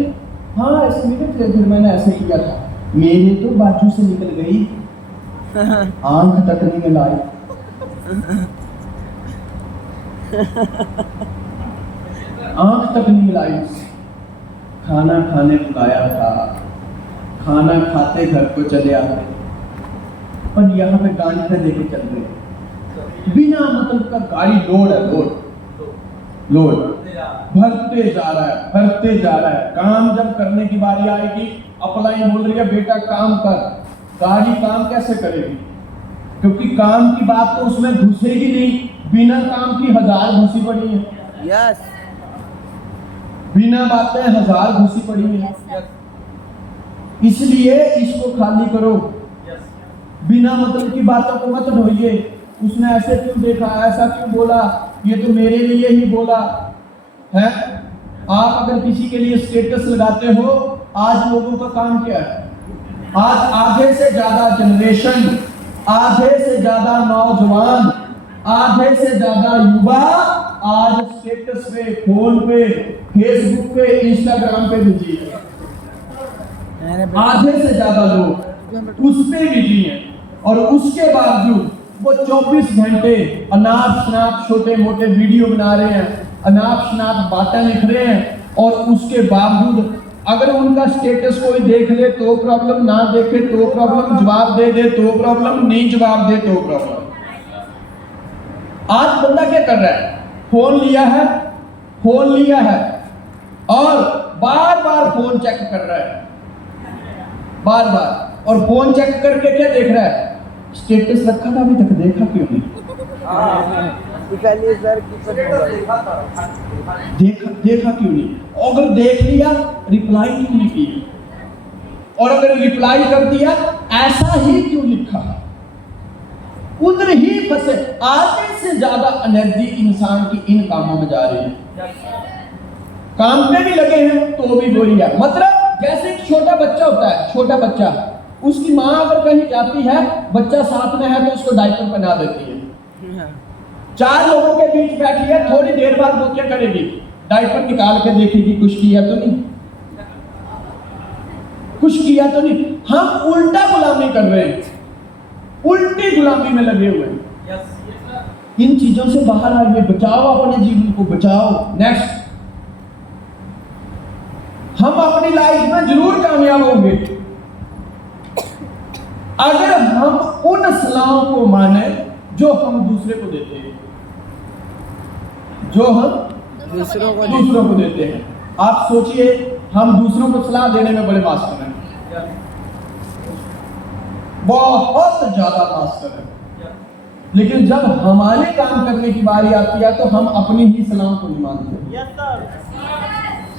हाँ ऐसे मिले थे, फिर मैंने ऐसे किया था। मेरे तो बाजू से निकल गई, आंख तक नहीं मिलाई। आंख तक नहीं मिलाई उससे। खाना खाने बुलाया था, खाना खाते घर को चले आते, पर यहाँ पे गाड़ी पे लेके चल रहे, बिना मतलब का गाड़ी लोड है, लोड भरते जा रहा है। काम जब करने की बारी आएगी, अप्लाई बोल रही है बेटा काम कर, गाड़ी काम कैसे करेगी? क्योंकि काम की बात तो उसमें घुसेगी नहीं, बिना काम की 1000 घुसी पड़ी है। यस बिना बातें 1000 घुसी पड़ी है। इसलिए इसको खाली करो, बिना मतलब की बातों को मत ढोइए। उसने ऐसे क्यों देखा, ऐसा क्यों बोला, ये तो मेरे लिए ही बोला है। आप अगर किसी के लिए स्टेटस लगाते हो, आज लोगों का काम क्या है? आज आधे से ज्यादा जनरेशन, आधे से ज्यादा नौजवान, आधे से ज्यादा युवा आज स्टेटस पे, फोन पे, फेसबुक पे, इंस्टाग्राम पे बिजी है। आधे से ज्यादा लोग उस पे बिजी हैं, और उसके बावजूद वो 24 घंटे अनाप शनाप छोटे मोटे वीडियो बना रहे हैं, अनाप शनाप बातें लिख रहे हैं, और उसके बावजूद अगर उनका स्टेटस कोई देख ले तो प्रॉब्लम, ना देखे तो प्रॉब्लम, जवाब दे दे तो प्रॉब्लम, नहीं जवाब दे तो प्रॉब्लम। आज बंदा क्या कर रहा है? फोन लिया है और बार बार फोन चेक कर रहा है, बार बार। और फोन चेक करके क्या देख रहा है? स्टेटस रखा था, अभी तक देखा क्यों नहीं? देखा क्यों नहीं? अगर देख लिया, रिप्लाई क्यों नहीं किया? और अगर रिप्लाई कर दिया, ऐसा ही क्यों लिखा? उधर ही फंसे। आधे से ज्यादा एनर्जी इंसान की इन कामों में जा रही है। काम पे भी लगे हैं तो भी बोली है। मतलब जैसे एक छोटा बच्चा होता है, छोटा बच्चा, उसकी माँ अगर कहीं जाती है, बच्चा साथ में है तो उसको डायपर पहना देती है। 4 लोगों के बीच बैठी है, थोड़ी देर बाद वो क्या करेगी? डायपर निकाल के देखेगी, कुछ किया तो नहीं, कुछ किया तो नहीं। हम उल्टा गुलामी कर रहे हैं, उल्टी गुलामी में लगे हुए हैं। इन चीजों से बाहर आइए, बचाओ अपने जीवन को, बचाओ। नेक्स्ट, हम अपनी लाइफ में जरूर कामयाब होंगे अगर हम उन सलाहों को माने जो हम दूसरे को देते हैं, जो हम दूसरों को देते हैं। आप सोचिए, हम दूसरों को सलाह देने में बड़े मास्टर हैं, बहुत ज्यादा मास्टर हैं, लेकिन जब हमारे काम करने की बारी आती है तो हम अपनी ही सलाह को नहीं मानते।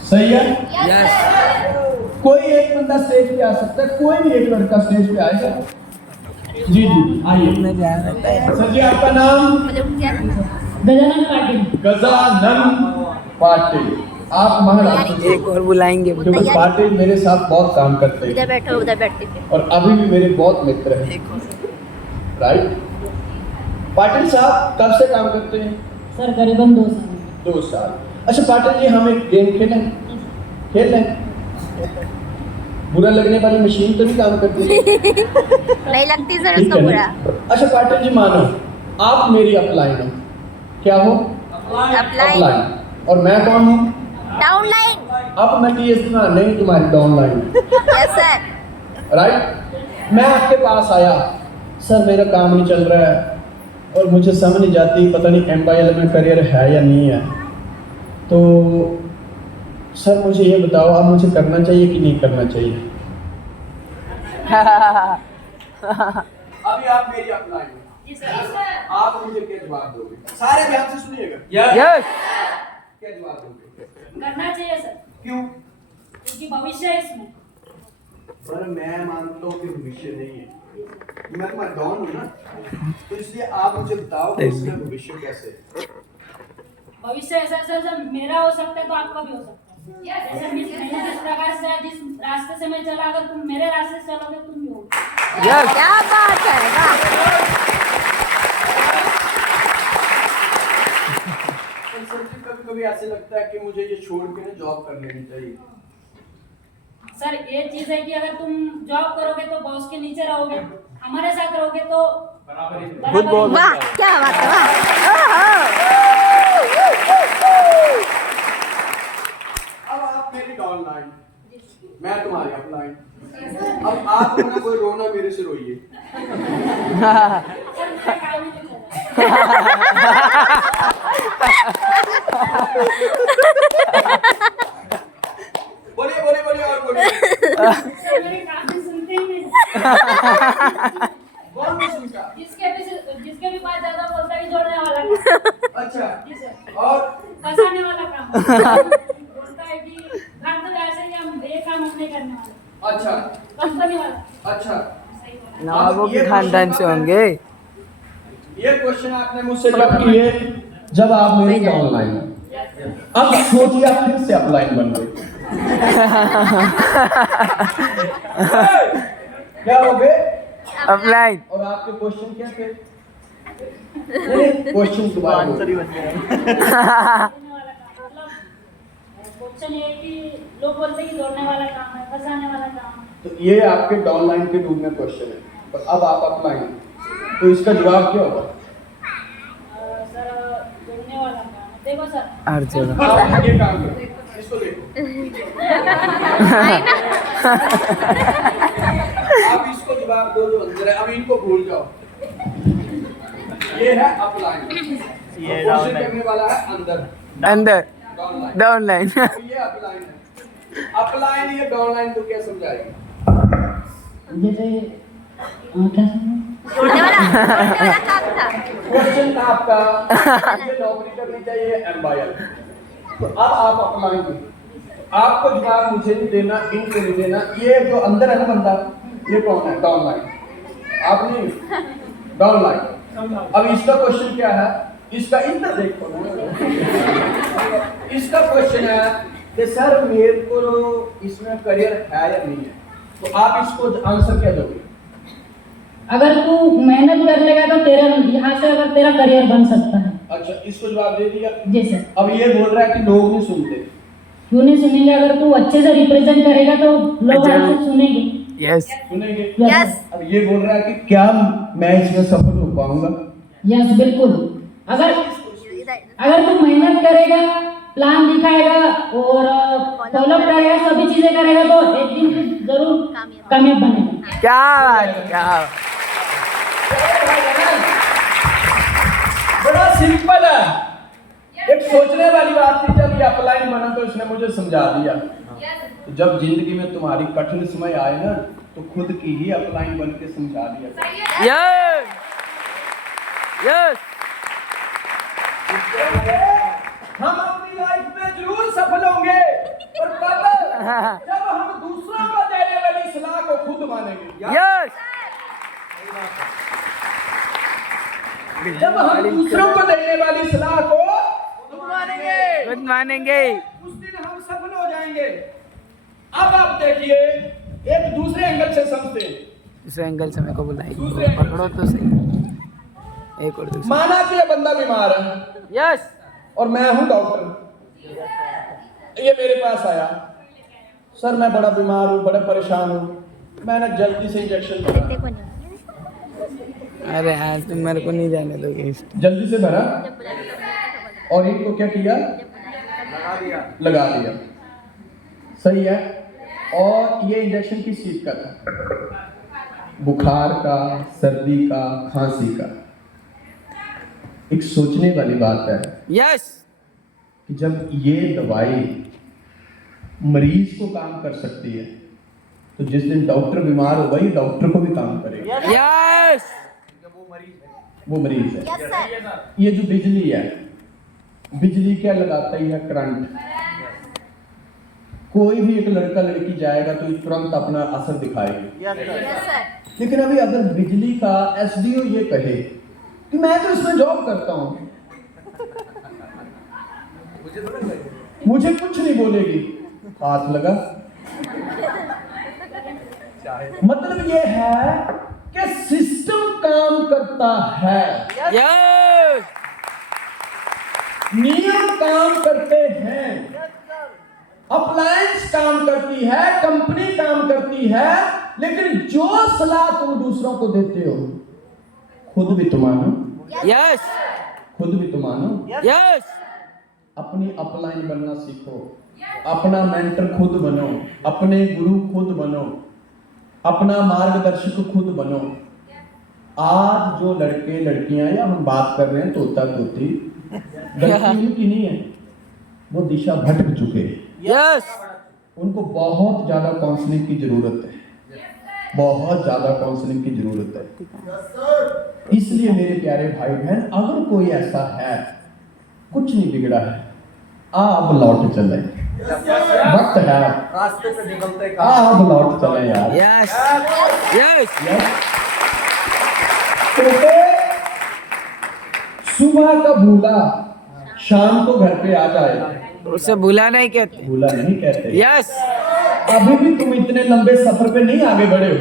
सही है? कोई एक बंदा स्टेज पे आ सकता है, कोई भी एक लड़का स्टेज पे आएगा। जी आइए। सर जी, आपका नाम? गजानन पाटिल। गजानन पाटिल। आप महाराष्ट्र एक और बुलाएंगे, क्योंकि पाटिल मेरे साथ बहुत काम करते हैं, उधर बैठो, उधर बैठते थे। और अभी भी मेरे बहुत मित्र हैं। राइट? पाटिल साहब कब से काम करते हैं? सर करीबन 2 साल। 2 साल। अच्छा पाटिल जी, हम एक गेम खेलें? खेल लें? बुरा लगने वाली मशीन तो नहीं काम करती? नहीं लगती सर उसको बुरा। अच्छा पाटिल जी, मानो आप मेरी अपलाइन हो, क्या हो? अपलाइन। और मैं कौन हूँ? डाउनलाइन। अब मैं नहीं, तुम्हारी डाउनलाइन। Yes sir. राइट? मैं आपके पास आया, सर मेरा काम नहीं चल रहा है और मुझे समझ नहीं जाती, पता नहीं MYL में करियर है या नहीं है, तो सर मुझे ये बताओ, अब मुझे करना चाहिए कि नहीं करना चाहिए? अभी आप मेरी अपलाइन हो, आप मुझे क्या जवाब दोगे? सारे ध्यान से सुनिएगा। यस क्या जवाब दोगे? करना चाहिए सर, क्यों? क्योंकि भविष्य है इसमें। पर मैं मानता हूँ कि भविष्य नहीं है, मैं तुम्हारा डॉन हूँ ना, तो इसलिए आप मुझे बताओ कि इसमें भविष्य कैसे है? भविष्य ऐसा सर जब मेरा हो सकता है तो आपका भी हो सकता है। जैसे मैंने जिस प्रकार से जिस रास्ते से मैं चला, अगर तुम मेरे रास्ते से चलोगे तुम भी होगे। क्या बात है, वाह। सर जी कभी ऐसे लगता है कि मुझे ये छोड़ के ना जॉब कर लेनी चाहिए। सर ये चीज है कि अगर तुम जॉब करोगे तो बॉस के नीचे रहोगे, हमारे साथ रहोगे तो खुद बोल। वाह क्या बात है, वाह। अब आप मेरी डाउन लाइन, मैं तुम्हारी अप लाइन। अब आप ना कोई रोना मेरे से रोइए। सर मेरा काम ही नहीं चल रहा। बोलिए बोलिए बोलिए और बोलिए। सर मेरे काम ही सुनते ही नहीं। कौन नहीं सुनता? जिसके भी बात ज्यादा बोलता है जोड़ने वाला काम। अच्छा जी सर। और फंसाने वाला काम बोलता है कि घर तो ऐसे ही हम ये काम हम नहीं करने वाले, अच्छा कंपनी वाला। अच्छा सही बोला। ना वो भी खानदान से होंगे। ये क्वेश्चन आपने मुझसे जब किए जब आप मेरी डाउन लाइन, अब सोचिए आप फिर से अप लाइन बन गए। क्या हो गए? अपलाइन। और आपके क्वेश्चन क्या थे? क्वेश्चन दोबारा आंसर ही बन गया। क्वेश्चन ये है कि लोग बोलते हैं कि दौड़ने वाला काम है, फंसाने वाला काम है। तो ये आपके डाउन लाइन के रूप में क्वेश्चन है, पर अब आप अप लाइन, तो इसका जवाब क्या होगा? सर दौड़ने वाला काम है। देखो सर हर जगह। आप ये काम करो, इसको देखो। आप इसको जवाब दो जो अंदर है, अब इनको भूल जाओ। ये है अप लाइन, ये डाउन करने वाला है अंदर, अंदर डाउन डाउन लाइन। लाइन। ये अप लाइन है। अप लाइन ये डाउन लाइन को क्या समझाएगी? जैसे उड़ने वाला काम था। क्वेश्चन था आपका मुझे नौकरी करनी चाहिए एम्पायर, तो अब आप अपनाएंगे। आपको जवाब मुझे नहीं देना, इनको नहीं देना। ये जो अंदर है ना बंदा, ये कौन है? Down line. आप नहीं, डाउन लाइन। अब इसका क्वेश्चन क्या है? इसका इधर देखो ना। इसका क्वेश्चन है कि सर मेरे को इसमें करियर है या नहीं है, तो आप इसको आंसर क्या दोगे? अगर तू मेहनत कर लेगा तो तेरा यहाँ से अगर तेरा करियर बन सकता है। अच्छा, इसको जवाब दे दिया। जी सर। अब ये बोल रहा है कि लोग नहीं सुनते। क्यों नहीं सुनेंगे? अगर तू अच्छे से रिप्रेजेंट करेगा तो लोग आपसे सुनेंगे। यस सुनेंगे। यस अब ये बोल रहा है कि क्या मैं इसमें सफल हो पाऊंगा? यस बिल्कुल। अगर तू मेहनत करेगा, प्लान दिखाएगा और फॉलो करेगा, सभी चीजें करेगा तो एक दिन तू जरूर कामयाब बनेगा। क्या बात, क्या बड़ा सिंपल है। एक सोचने वाली बात थी, जब ये अपलाइन बना तो इसने मुझे समझा दिया। तो जब जिंदगी में तुम्हारी कठिन समय आए ना, तो खुद की ही अपलाइन बन के समझा दिया। Yes yes. हम अपनी लाइफ में जरूर सफल होंगे, पर कब? जब हम दूसरों को देने वाली सलाह को खुद मानेंगे। यस। जब हम दूसरों को देने वाली सलाह को खुद मानेंगे, उस दिन हम सफल हो जाएंगे। अब आप देखिए, एक दूसरे एंगल से समझते हैं। दूसरे एंगल से मेरे को बुलाइए, पकड़ो तो सही। एक और दूसरा। माना कि ये बंदा बीमार है यस। और मैं हूं डॉक्टर। ये मेरे पास आया, सर मैं बड़ा बीमार हूँ, बड़ा परेशान हूँ, मैंने जल्दी से इंजेक्शन भरा। अरे यार तुम मेरे को नहीं जाने दोगे। जल्दी से भरा और इनको क्या किया? लगा दिया। सही है। और ये इंजेक्शन किस चीज का था? बुखार का, सर्दी का, खांसी का। एक सोचने वाली बात है यस। कि जब ये दवाई मरीज को काम कर सकती है, तो जिस दिन डॉक्टर बीमार होगा ये डॉक्टर को भी काम करेगा। यस। वो मरीज है। ये जो बिजली है, बिजली क्या लगाता ही है? करंट। कोई भी एक लड़का लड़की जाएगा तो तुरंत अपना असर दिखाएगी। लेकिन अभी अगर बिजली का एसडीओ ये कहे कि मैं तो इसमें जॉब करता हूँ, मुझे कुछ नहीं बोलेगी, हाथ लगा। मतलब ये है कि सिस्टम काम करता है, यस नियम काम करते हैं, अप्लायंस काम करती है, कंपनी काम करती है, लेकिन जो सलाह तुम दूसरों को देते हो खुद भी तो मानो, यस खुद भी तो मानो। यस अपनी अपलाइन बनना सीखो, अपना मेंटर खुद बनो, अपने गुरु खुद बनो, अपना मार्गदर्शक खुद बनो। आज जो लड़के लड़कियां या हम बात कर रहे हैं तोता तोती, गलती उनकी नहीं है, वो दिशा भटक चुके हैं। यस उनको बहुत ज्यादा काउंसलिंग की जरूरत है, बहुत ज्यादा काउंसलिंग की जरूरत है। इसलिए मेरे प्यारे भाई बहन, अगर कोई ऐसा है, कुछ नहीं बिगड़ा है, अब लौट चले, वक्त है, रास्ते पे निकलते अब लौट चले यार। यस यस क्योंकि सुबह का भूला शाम को घर पे आ जाए, उसे भूला नहीं कहते। भूला नहीं कहते। यस अभी भी तुम इतने लंबे सफर पे नहीं आगे बढ़े हो,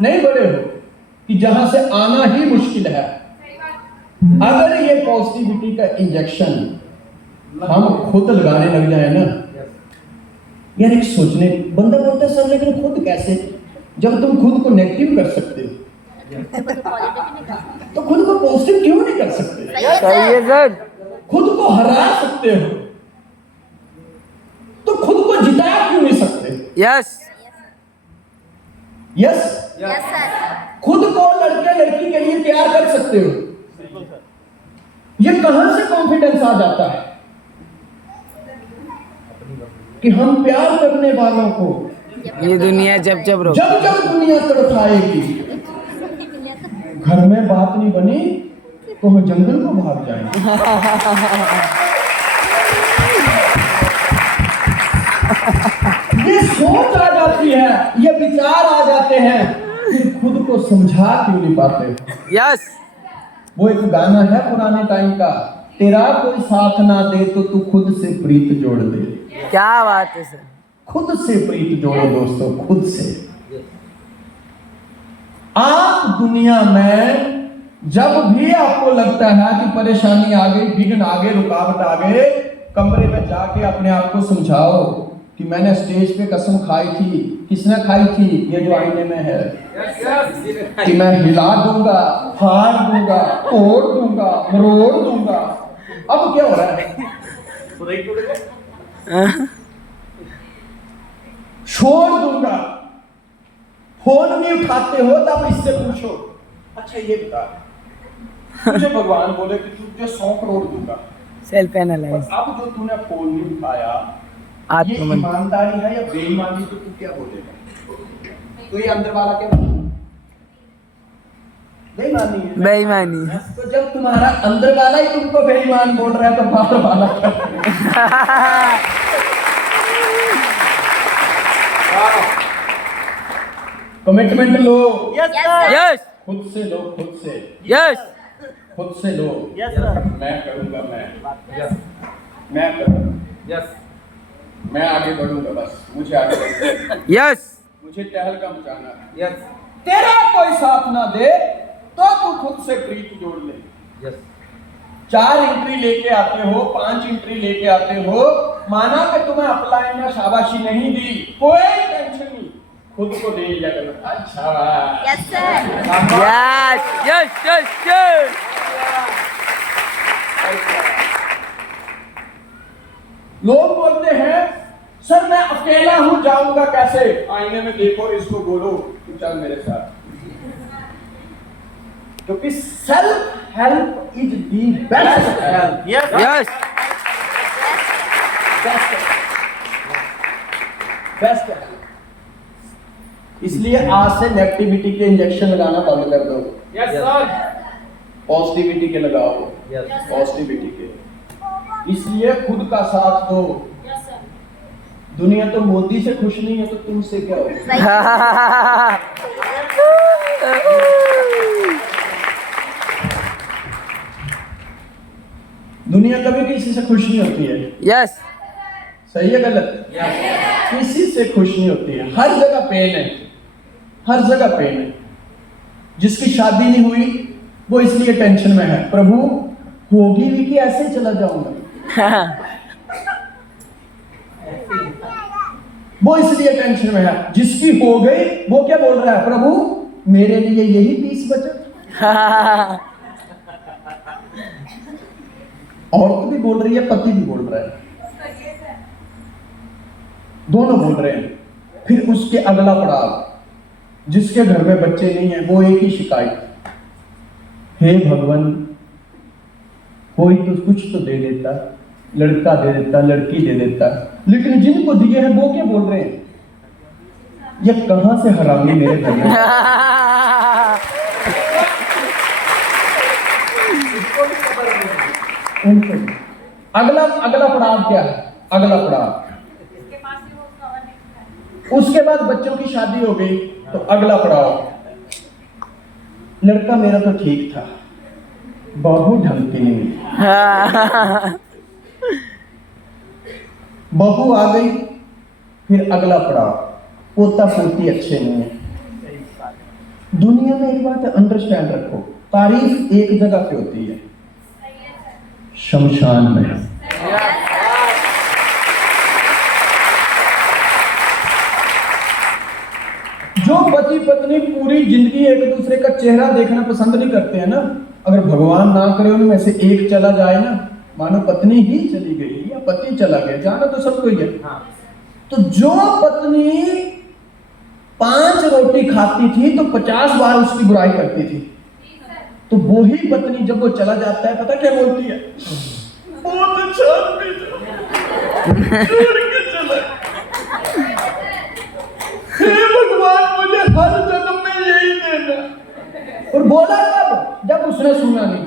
नहीं बढ़े हो कि जहां से आना ही मुश्किल है। अगर ये पॉजिटिविटी का इंजेक्शन हम खुद लगाने लग जाए ना यार, एक सोचने बंदा बोलता है सर लेकिन खुद कैसे, जब तुम खुद को नेगेटिव कर सकते हो तो खुद को पॉजिटिव क्यों नहीं कर सकते? सही है सर। खुद को हरा सकते हो तो खुद को जिता क्यों नहीं सकते? यस यस खुद को लड़के लड़की के लिए तैयार कर सकते हो। ये कहां से कॉन्फिडेंस आ जाता है कि हम प्यार करने वालों को ये दुनिया जब जब रोक जब जब दुनिया तड़पाएगी, घर में बात नहीं बनी तो हम जंगल को भाग जाएंगे। ये सोच आ जाती है, ये विचार आ जाते हैं, फिर खुद को समझा क्यों नहीं पाते? यस वो एक गाना है पुराने टाइम का, तेरा कोई साथ ना दे तो तू खुद से प्रीत जोड़ दे। क्या बात है सर। खुद से प्रीत जोड़ो दोस्तों, खुद से। आप दुनिया में जब भी आपको लगता है कि परेशानी आ गई, विघ्न आ गए, रुकावट आ गए, कमरे में जाके अपने आप को समझाओ कि मैंने स्टेज पे कसम खाई थी। किसने खाई थी? ये जो आईने में है, कि मैं हिला दूंगा, फाड़ दूंगा, तोड़ दूंगा, मरोड़ दूंगा। अब क्या हो रहा है? छोड़ दूंगा। फोन नहीं उठाते हो तब इससे पूछो, अच्छा ये बता, मुझे भगवान बोले कि तुझे 100 करोड़ दूंगा, सेल्फ एनालाइज। अब जो तूने फोन नहीं उठाया, ये आत्ममन ईमानदारी है या बेईमानी? तो तू क्या बोलेगा? तो ये अंदर वाला क्या बोलेगा? बेईमानी है। बेईमानी। तो जब तुम्हारा अंदर वाला ही तुमको बेईमान बोल रहा है तो बाहर वाला क्या? कमिटमेंट लो। यस खुद से लो, खुद से, यस खुद से लो। मैं करूंगा, मैं करूंगा, मैं आगे बढ़ूंगा, बस मुझे आगे बढ़ना, यस मुझे टहलका मचाना है। तेरा कोई साथ ना दे तो तू खुद से प्रीत जोड़ ले। 4 एंट्री लेके आते हो, 5 एंट्री लेके आते हो, माना कि तुम्हें अपलाइन या शाबाशी नहीं दी, कोई टेंशन नहीं, खुद को दे लिया करो। अच्छा यस यस यस यस। लोग बोलते हैं सर मैं अकेला हूं, जाऊंगा कैसे? आईने में देखो, इसको बोलो तू चल मेरे साथ, क्योंकि self help is the best help. Yes best है। इसलिए आज से नेगेटिविटी के इंजेक्शन लगाना बंद कर दो। पॉजिटिविटी के लगाओ, पॉजिटिविटी के। इसलिए खुद का साथ दो। दुनिया तो मोदी से खुश नहीं है तो तुमसे क्या हो? दुनिया कभी किसी से खुश नहीं होती है, यस सही है गलत? किसी से खुश नहीं होती है, हर जगह पेन है, हर जगह पेन है। जिसकी शादी नहीं हुई वो इसलिए टेंशन में है, प्रभु होगी भी कि ऐसे ही चला जाऊंगा। वो इसलिए टेंशन में है। जिसकी हो गई वो क्या बोल रहा है, प्रभु मेरे लिए यही 20 बचा। औरत भी बोल रही है, पति भी बोल रहा है, दोनों बोल रहे हैं। फिर उसके अगला पड़ाव, जिसके घर में बच्चे नहीं है वो एक ही शिकायत, हे भगवान कोई तो कुछ तो दे देता, लड़का दे देता, लड़की दे देता। लेकिन जिनको दिए हैं वो क्या बोल रहे हैं, ये कहां से हरामी मेरे घर में। उनको अगला पड़ाव क्या है, अगला पड़ाव उसके बाद बच्चों की शादी हो गई तो अगला पड़ाव, लड़का मेरा तो ठीक था, बहू ढंग की नहीं, बहू आ गई, फिर अगला पड़ाव पोता पोती अच्छे नहीं है। दुनिया में एक बात अंडरस्टैंड रखो, तारीफ एक जगह पे होती है, शमशान में। जो पति पत्नी पूरी जिंदगी एक दूसरे का चेहरा देखना पसंद नहीं करते हैं ना, अगर भगवान ना करे उनमें से एक चला जाए ना, मानो पत्नी ही चली गई या पति चला गया, जाना तो सबको ही है। तो जो पत्नी 5 रोटी खाती थी तो 50 बार उसकी बुराई करती थी, तो वही पत्नी जब वो चला जाता है पता क्या बोलती है, बहुत अच्छा आदमी था, छोड़ के चला। हे भगवान मुझे हर जन्म में यही देना। और बोला कब, जब उसने सुना नहीं,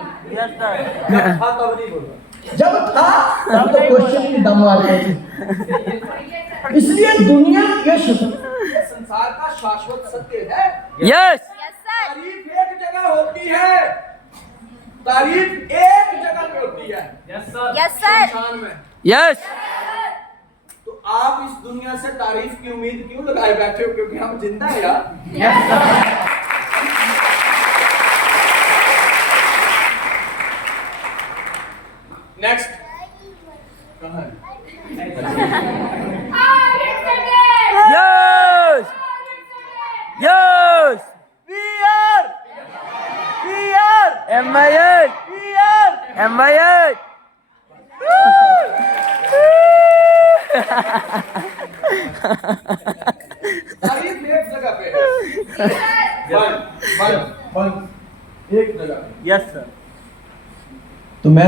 जब था तब तो क्वेश्चन की दम मारते थे। इसलिए दुनिया ये संसार का शाश्वत सत्य है। यस तारीफ एक जगह होती है, तारीफ एक जगह पे होती है, शमशान में। यस तो आप इस दुनिया से तारीफ की उम्मीद क्यों लगाए बैठे हो, क्योंकि हम जिंदा हैं यार। नेक्स्ट कहाँ है? यस यस एमआईएल एमआईएल तारीफ एक जगह पे है, बंद बंद बंद एक जगह पे। तो मैं